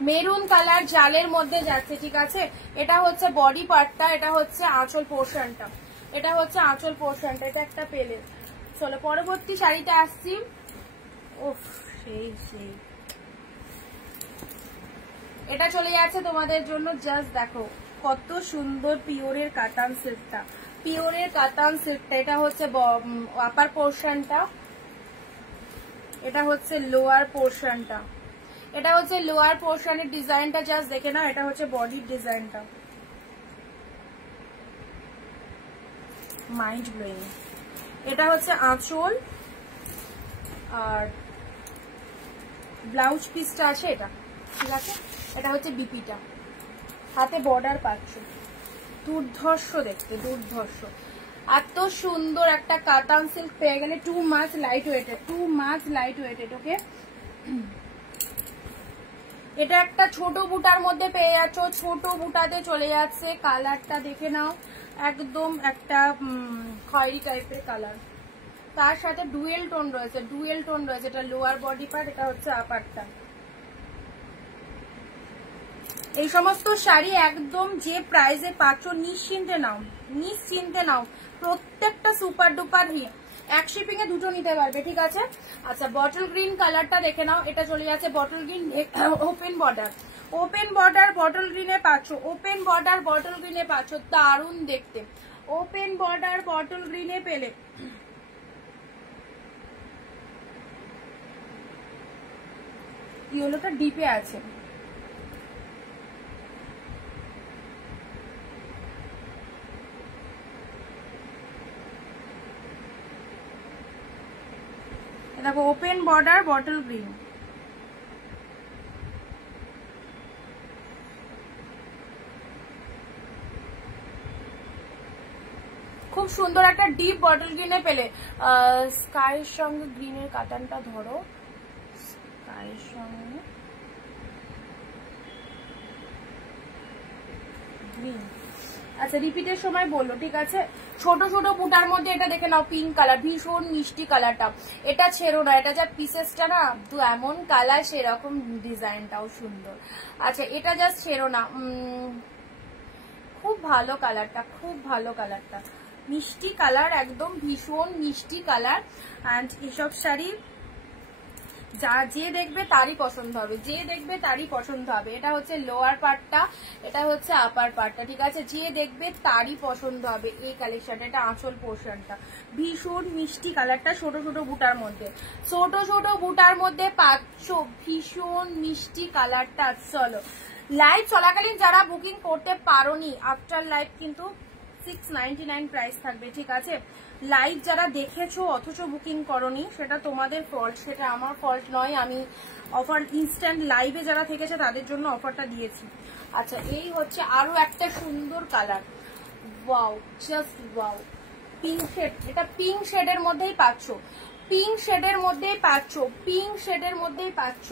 মেরুন কালার জালের মধ্যে যাচ্ছে, ঠিক আছে। এটা হচ্ছে বডি পার্টটা, এটা হচ্ছে আঁচল পোর্শনটা, এটা হচ্ছে আঁচল পোর্শনটা, এটা একটা পেলে। চলো পরবর্তী শাড়িতে আসছি। ওফ সেই সেই, এটা চলে যাচ্ছে তোমাদের জন্য। জাস্ট দেখো কত সুন্দর পিওরের কাতান সিল্কটা, পিওরের কাতান সিল্কটা। এটা হচ্ছে আপার পোর্শনটা, এটা হচ্ছে লোয়ার পোর্শনটা, এটা হচ্ছে লোয়ার পোর্শনের ডিজাইনটা। জাস্ট দেখে নাও, এটা হচ্ছে বডির ডিজাইনটা, মাইন্ড ব্লোয়িং। এটা হচ্ছে আঁচল আর ব্লাউজ পিসটা আছে এটা, ঠিক আছে। এটা হচ্ছে বিপিটা, হাতে বর্ডার পাচ্ছ, দুর্ধর্ষ দেখতে, দুর্ধর্ষ। এত সুন্দর একটা কাতান সিল্ক পেয়ে গেলে, too much light weighted, too much light weighted. Okay, এটা একটা ছোট বুটার মধ্যে পেয়ে যাচ্ছ, ছোট বুটাতে চলে যাচ্ছে। কালারটা দেখে নাও, একদম একটা খয়েরি টাইপের কালার, তার সাথে ডুয়েল টোন রয়েছে, ডুয়েল টোন রয়েছে। এটা লোয়ার বডি পার্ট, এটা হচ্ছে আপারটা। এই সমস্ত শাড়ি একদম যে প্রাইসে পাচ্ছ নিশ্চিন্তে নাও, নিশ্চিন্তে নাও, প্রত্যেকটা সুপার ডুপার হিট। এক শিপিং এ দুটো নিতে পারবে, ঠিক আছে। আচ্ছা বটল গ্রিন কালারটা দেখে নাও, এটা চলে যাচ্ছে bottle green, open border, open border bottle গ্রিনে পাচ্ছ, ওপেন বর্ডার বটল গ্রিনে পাচ্ছ, দারুণ দেখতে। ওপেন বর্ডার বটল গ্রিনে পেলে ইয়েলোটা ডিপে আছে। দেখো ওপেন বর্ডার বটল গ্রিন, খুব সুন্দর একটা ডিপ বটল গ্রিনে পেলে। স্কাইয়ের সঙ্গে গ্রিনের কাটানটা ধরো, স্কাইয়ের সঙ্গে গ্রিন। আচ্ছা রিপিটের সময় বললো, ঠিক আছে। ছোট ছোট বুটার মধ্যে এটা দেখে নাও, পিঙ্ক কালার, ভীষণ মিষ্টি কালারটা। এটা ছেড়ো না, এটা যা পিসেসটা না তো এমন কালার, সেরকম ডিজাইনটাও সুন্দর। আচ্ছা এটা জাস্ট ছেড়ো না, খুব ভালো কালারটা, খুব ভালো কালারটা, মিষ্টি কালার, একদম ভীষণ মিষ্টি কালার। অ্যান্ড এসব শাড়ি যে দেখবে তারই পছন্দ হবে, যে দেখবে তারই পছন্দ হবে। এটা হচ্ছে লোয়ার পার্টটা, এটা হচ্ছে আপার পার্টটা, ঠিক আছে। যে দেখবে তারই পছন্দ হবে এই কালেকশনটা। এটা আঁচল পোর্শনটা, ভীষণ মিষ্টি কালারটা, ছোট ছোট বুটার মধ্যে, ছোট ছোট বুটার মধ্যে পাচ্ছ ভীষণ মিষ্টি কালারটা। চলো লাইভ চলাকালীন যারা বুকিং করতে পারোনি, আফটার লাইভ কিন্তু 699 প্রাইস থাকবে, ঠিক আছে। লাইভ যারা দেখেছো অথচ বুকিং করনি, সেটা তোমাদের ফল্ট, সেটা আমার ফল্ট নয়। আমি অফার ইনস্ট্যান্ট লাইভে যারা থেকেছে তাদের জন্য অফারটা দিয়েছি। আচ্ছা এই হচ্ছে আরো একটা সুন্দর colour, wow, just wow, pink shade. এটা পিঙ্ক শেডের মধ্যেই পাচ্ছ, পিঙ্ক শেডের মধ্যেই পাচ্ছ, পিঙ্ক শেডের মধ্যেই পাচ্ছ।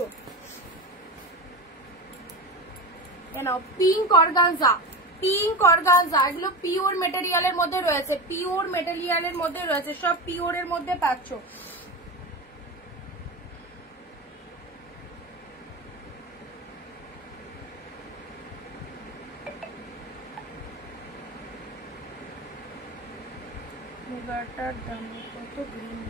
পিঙ্ক অর্গানজা, পিঙ্ক অর্গানজা, এগুলো পিওর মেটেরিয়ালের মধ্যে রয়েছে, পিওর মেটেরিয়ালের মধ্যে রয়েছে, সব পিওরের মধ্যে পাচ্ছ। মুগাটার দাম কত? গ্রিন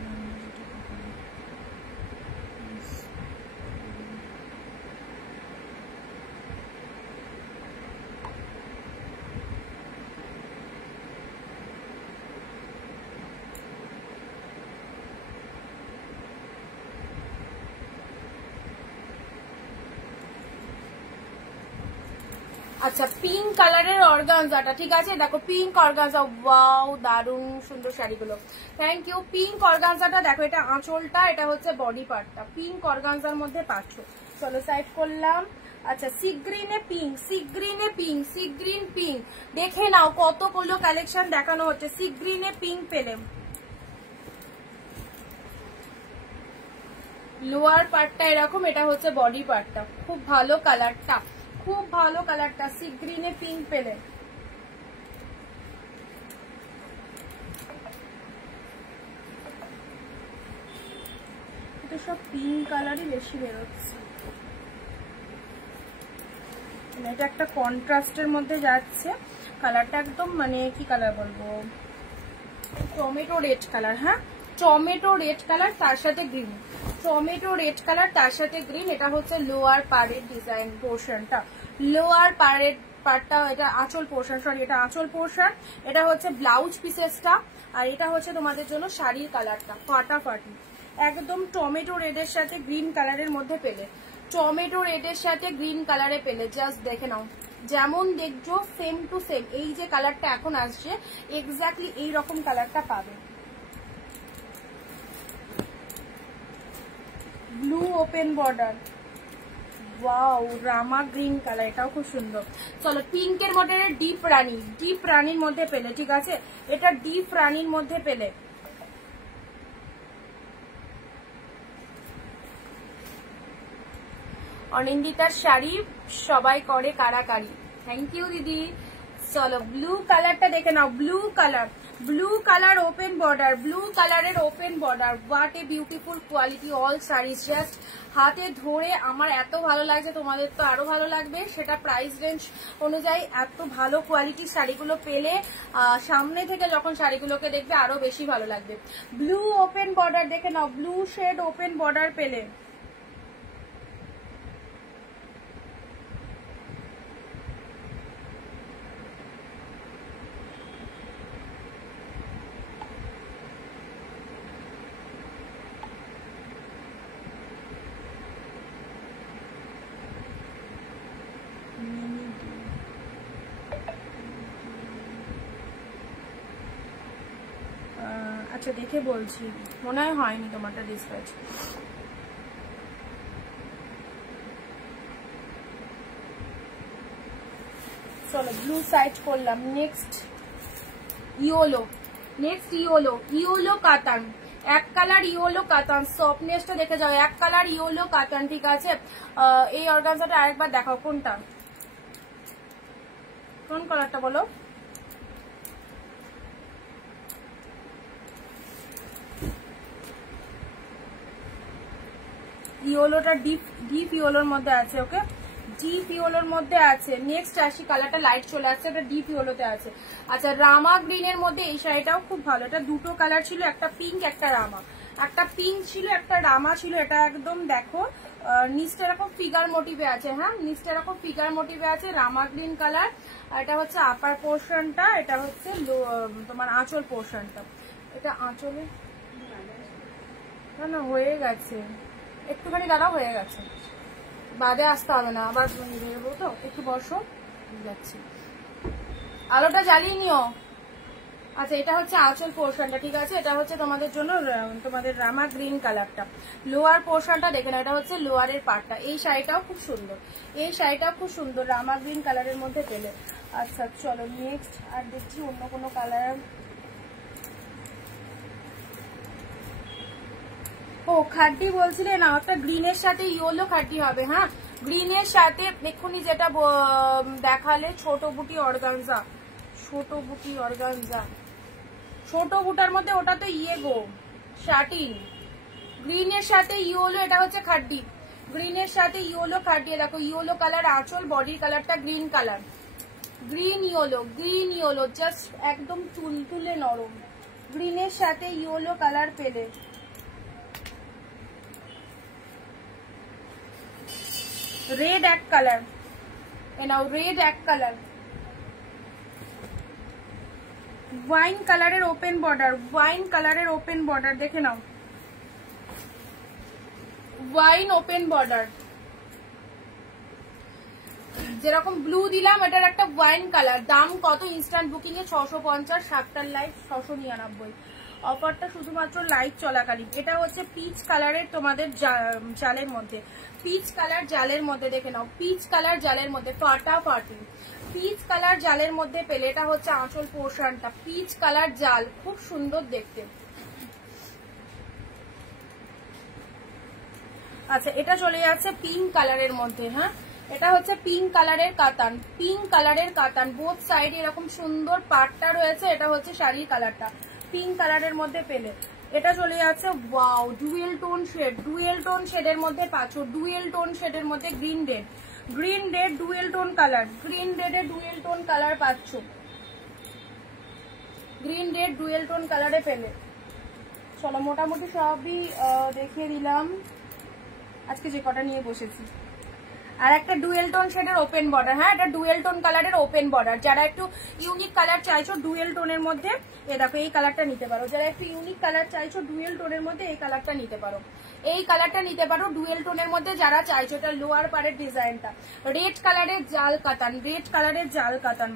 আচ্ছা পিঙ্ক কালারের অর্গানজাটা, ঠিক আছে। দেখো পিঙ্ক অর্গানজা, ওয়াও দারুণ সুন্দর শাড়িগুলো, থ্যাংক ইউ। পিঙ্ক অর্গানজাটা দেখো, এটা আঁচলটা, এটা হচ্ছে বডি পার্টটা, পিঙ্ক অর্গানজার মধ্যে পাচ্ছ। চলো সাইড করলাম। আচ্ছা সি গ্রিনে পিঙ্ক, সি গ্রিনে পিঙ্ক, সি গ্রিন পিঙ্ক, দেখে নাও কতগুলো কালেকশন দেখানো হচ্ছে। সি গ্রিনে পিঙ্ক পেলেম, লোয়ার পার্টটা এরকম, এটা হচ্ছে বডি পার্টটা, খুব ভালো কালারটা, খুব ভালো কালারটা, সি গ্রিনে পিঙ্ক পেলে। এটা সব পিঙ্ক কালারই বেশি বেরোচ্ছে। এটা একটা কন্ট্রাস্টের মধ্যে যাচ্ছে, কালারটা একদম মানে কি কালার বলবো, টমেটো রেড কালার। হ্যাঁ, টমেটো রেড কালার তার সাথে গ্রিন, টমেটো রেড কালার তার সাথে গ্রিন। এটা হচ্ছে লোয়ার পাড়ের ডিজাইন পোর্শনটা, লোয়ার পাড়ের পার্টটা, এটা আঁচল পোর্শন, সরি এটা আঁচল পোর্শন। এটা হচ্ছে ব্লাউজ পিসেসটা, আর এটা হচ্ছে তোমাদের জন্য শাড়ির কালারটা, ফাটাফাটি একদম টমেটো রেডের সাথে গ্রিন কালারের মধ্যে পেলে, টমেটো রেডের সাথে গ্রিন কালারে পেলে। জাস্ট দেখে নাও, যেমন দেখছো সেম টু সেম এই যে কালারটা এখন আসছে এক্স্যাক্টলি এইরকম কালারটা পাবে। ব্লু ওপেন বর্ডার, ওয়াও রামা গ্রিন কালার, এটাও খুব সুন্দর। চলো পিঙ্কের মধ্যে ডিপ রানী, ডিপ রানীর মধ্যে পেলে, ঠিক আছে এটা ডিপ রানীর মধ্যে পেলে। অনিন্দিতার শাড়ি সবাই করে কারাকারি, থ্যাংক ইউ দিদি। চলো ব্লু কালারটা দেখে নাও, blue colour, blue colour open border, blue কালারের open border, what a beautiful quality all saris. Just হাতে ধরে আমার এত ভালো লাগছে, তোমাদের তো আরো ভালো লাগবে। সেটা প্রাইস রেঞ্জ অনুযায়ী এত ভালো কোয়ালিটির শাড়িগুলো পেলে সামনে থেকে যখন শাড়িগুলোকে দেখবে আরো বেশি ভালো লাগবে। ব্লু ওপেন বর্ডার দেখে নাও, ব্লু শেড ওপেন বর্ডার পেলে। আচ্ছা দেখে বলছি, মনে হয় হয়নি তোমারটা ডিসপ্যাচ। চলো ব্লু সাইড করলাম, next yellow, next yellow, yellow কাতান, এক কালার ইয়োলো কাতান, সফটনেসটা দেখে যাও, এক কালার ইয়োলো কাতান, ঠিক আছে। এই অর্গানজাটা আরেকবার দেখাও, কোনটা কোন কালারটা বলো। ইয়োলোটা ডিপ ডিপ ইয়োলোর মধ্যে আছে, ওকে ডিপ ইয়োলোর মধ্যে আছে। নেক্সট আসি, কালারটা লাইট চলে আসছে, এটা ডিপ ইয়োলোতে আছে। আচ্ছা রামা গ্রিনের মধ্যে এই শাড়িটাও খুব ভালো, এটা দুটো কালার ছিল, একটা পিঙ্ক একটা রামা, একটা পিঙ্ক ছিল একটা রামা ছিল। এটা একদম দেখো নিচটা এরকম ফিগার মোটিভে আছে, হ্যাঁ নিচটা এরকম ফিগার মোটিভে আছে, রামা গ্রিন কালার। এটা হচ্ছে আপার পোর্শনটা, এটা হচ্ছে তোমার আঁচল পোর্শনটা। এটা আঁচলে না না হয়ে গেছে, একটুখানি দাঁড়াও, হয়ে গেছে, বাদে আসতে হবে না, আবার বেরোবো তো, একটু বসো, যাচ্ছি, আলোটা জ্বালিয়ে নিও। আচ্ছা এটা হচ্ছে আঁচল পোর্শনটা, ঠিক আছে, এটা হচ্ছে তোমাদের জন্য তোমাদের রামা গ্রিন কালারটা। লোয়ার পোর্শনটা দেখে না, এটা হচ্ছে লোয়ারের পার্টটা। এই শাড়িটাও খুব সুন্দর, এই শাড়িটাও খুব সুন্দর, রামা গ্রিন কালারের মধ্যে পেলে। আচ্ছা চলো নেক্সট আর দেখছি অন্য কোনো কালার। ও খাড্ডি বলছিলে না, একটা গ্রিনের সাথে ইয়েলো খাড্ডি হবে। হ্যাঁ গ্রিনের সাথে এক্ষুনি যেটা দেখালে ছোট বুটি অর্গানজা, ছোট বুটি অর্গানজা, ছোট বুটার মধ্যে ওটা তো ইয়ে গো শাটিন, গ্রিনের সাথে ইয়েলো, এটা হচ্ছে খাড্ডি, গ্রিনের সাথে ইয়েলো খাড্ডি। দেখো ইয়েলো কালার আঁচল, বডির কালারটা green colour, green yellow, green yellow, just একদম তুলতুলে নরম, গ্রিনের সাথে ইয়েলো কালার পেলে। রেড এক কালার, নাও রেড এক কালার, ওয়াইন কালারের ওপেন বর্ডার, ওয়াইন কালারের ওপেন বর্ডার দেখে নাও, ওয়াইন ওপেন বর্ডার। যেরকম ব্লু দিলাম এটার একটা ওয়াইন কালার। দাম কত ইনস্ট্যান্ট বুকিং এ 650, 7টার লাইভ 699, অফারটা শুধুমাত্র লাইভ চলাকালীন। এটা হচ্ছে পিচ কালারের তোমাদের জালের মধ্যে, পিচ কালার জালের মধ্যে দেখে নাও, পিচ কালার জালের মধ্যে ফাটাফাটি, পিচ কালার জালের মধ্যে পেলে। এটা হচ্ছে আঁচল পোর্শনটা, পিচ কালার জাল, খুব সুন্দর দেখতে। আচ্ছা এটা চলে যাচ্ছে পিঙ্ক কালারের মধ্যে, হ্যাঁ এটা হচ্ছে পিঙ্ক কালারের কাতান, পিঙ্ক কালারের কাতান, বোথ সাইডে এরকম সুন্দর পাটটা রয়েছে। এটা হচ্ছে শাড়ির কালারটা, পিঙ্ক কালারের মধ্যে পেলে। এটা চলে যাচ্ছে wow dual tone shade, dual tone শেডের মধ্যে পাচ্ছ, ডুয়েল টোন শেডের মধ্যে green red, green red dual tone colour, green রেডে ডুয়েল টোন কালার পাচ্ছ, গ্রিন রেড ডুয়েল টোন কালারে পেলে। চলো মোটামুটি সবই দেখিয়ে দিলাম আজকে যে কটা নিয়ে বসেছি। আর একটা ডুয়েল টোন শেডের ওপেন বর্ডার, হ্যাঁ এটা ডুয়েল টোন কালারের ওপেন বর্ডার। যারা একটু ইউনিক কালার চাইছো ডুয়েল টোনের মধ্যে, এ দেখো এই কালারটা নিতে পারো। যারা একটু ইউনিক কালার চাইছো ডুয়েল টোনের মধ্যে এই কালারটা নিতে পারো, এই কালারটা নিতে পারো ডুয়েল টোনের মধ্যে যারা চাইছো। এটা লোয়ার পারের ডিজাইনটা রেড কালারের জাল কাতান, রেড কালারের জাল কাতান,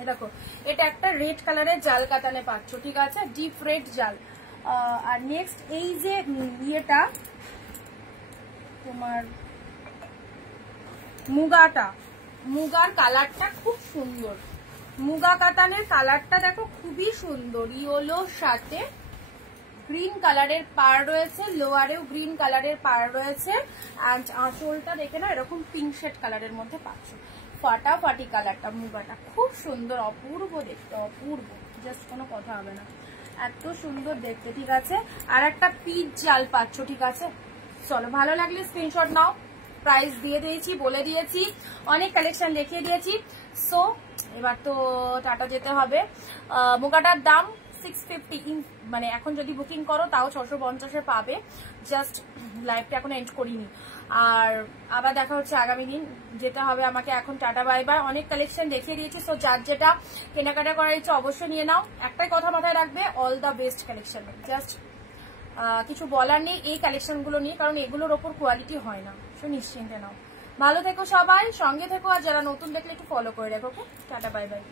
এ দেখো এটা একটা রেড কালারের জাল কাতানে পাচ্ছ, ঠিক আছে, ডিপ রেড জাল। আর নেক্সট এই যে ইয়েটা তোমার মুগাটা, মুগার কালারটা খুব সুন্দর, মুগা কাতানের কালারটা দেখো খুবই সুন্দর। ইয়েলোর সাথে গ্রিন কালারের পার রয়েছে, লোয়ারেও গ্রিন কালারের পার রয়েছে। আর আঁচলটা দেখে না এরকম পিঙ্ক শেড কালারের মধ্যে পাচ্ছ। ফাটাফাটি কালারটা, মুগাটা খুব সুন্দর, অপূর্ব দেখতে, অপূর্ব, জাস্ট কোনো কথা হবে না, এত সুন্দর দেখতে, ঠিক আছে। আর একটা পিচ জাল পাচ্ছ, ঠিক আছে। চলো ভালো লাগলে স্ক্রিনশট নাও, প্রাইস দিয়ে দিয়েছি, বলে দিয়েছি, অনেক কালেকশন দেখিয়ে দিয়েছি। সো এবার তো টাটা যেতে হবে। মুগাটার দাম 650, মানে এখন যদি বুকিং করো তাও 650-এ পাবে। জাস্ট লাইভটা এখন এন্ড করিনি, আর আবার দেখা হচ্ছে আগামী দিন। যেতে হবে আমাকে এখন, টাটা বাই বাই। অনেক কালেকশন দেখিয়ে দিয়েছি, সো যার যেটা কেনাকাটা করার ইচ্ছে অবশ্যই নিয়ে নাও। একটাই কথা মাথায় রাখবে, all the best collection, just কিছু বলার নেই এই কালেকশনগুলো নিয়ে, কারণ এগুলোর ওপর কোয়ালিটি হয় না। সো নিশ্চিন্তে নাও, ভালো থেকো সবাই, সঙ্গে থেকো, আর যারা নতুন দেখলে একটু ফলো করে রাখো। ওকে, টাটা বাই বাই।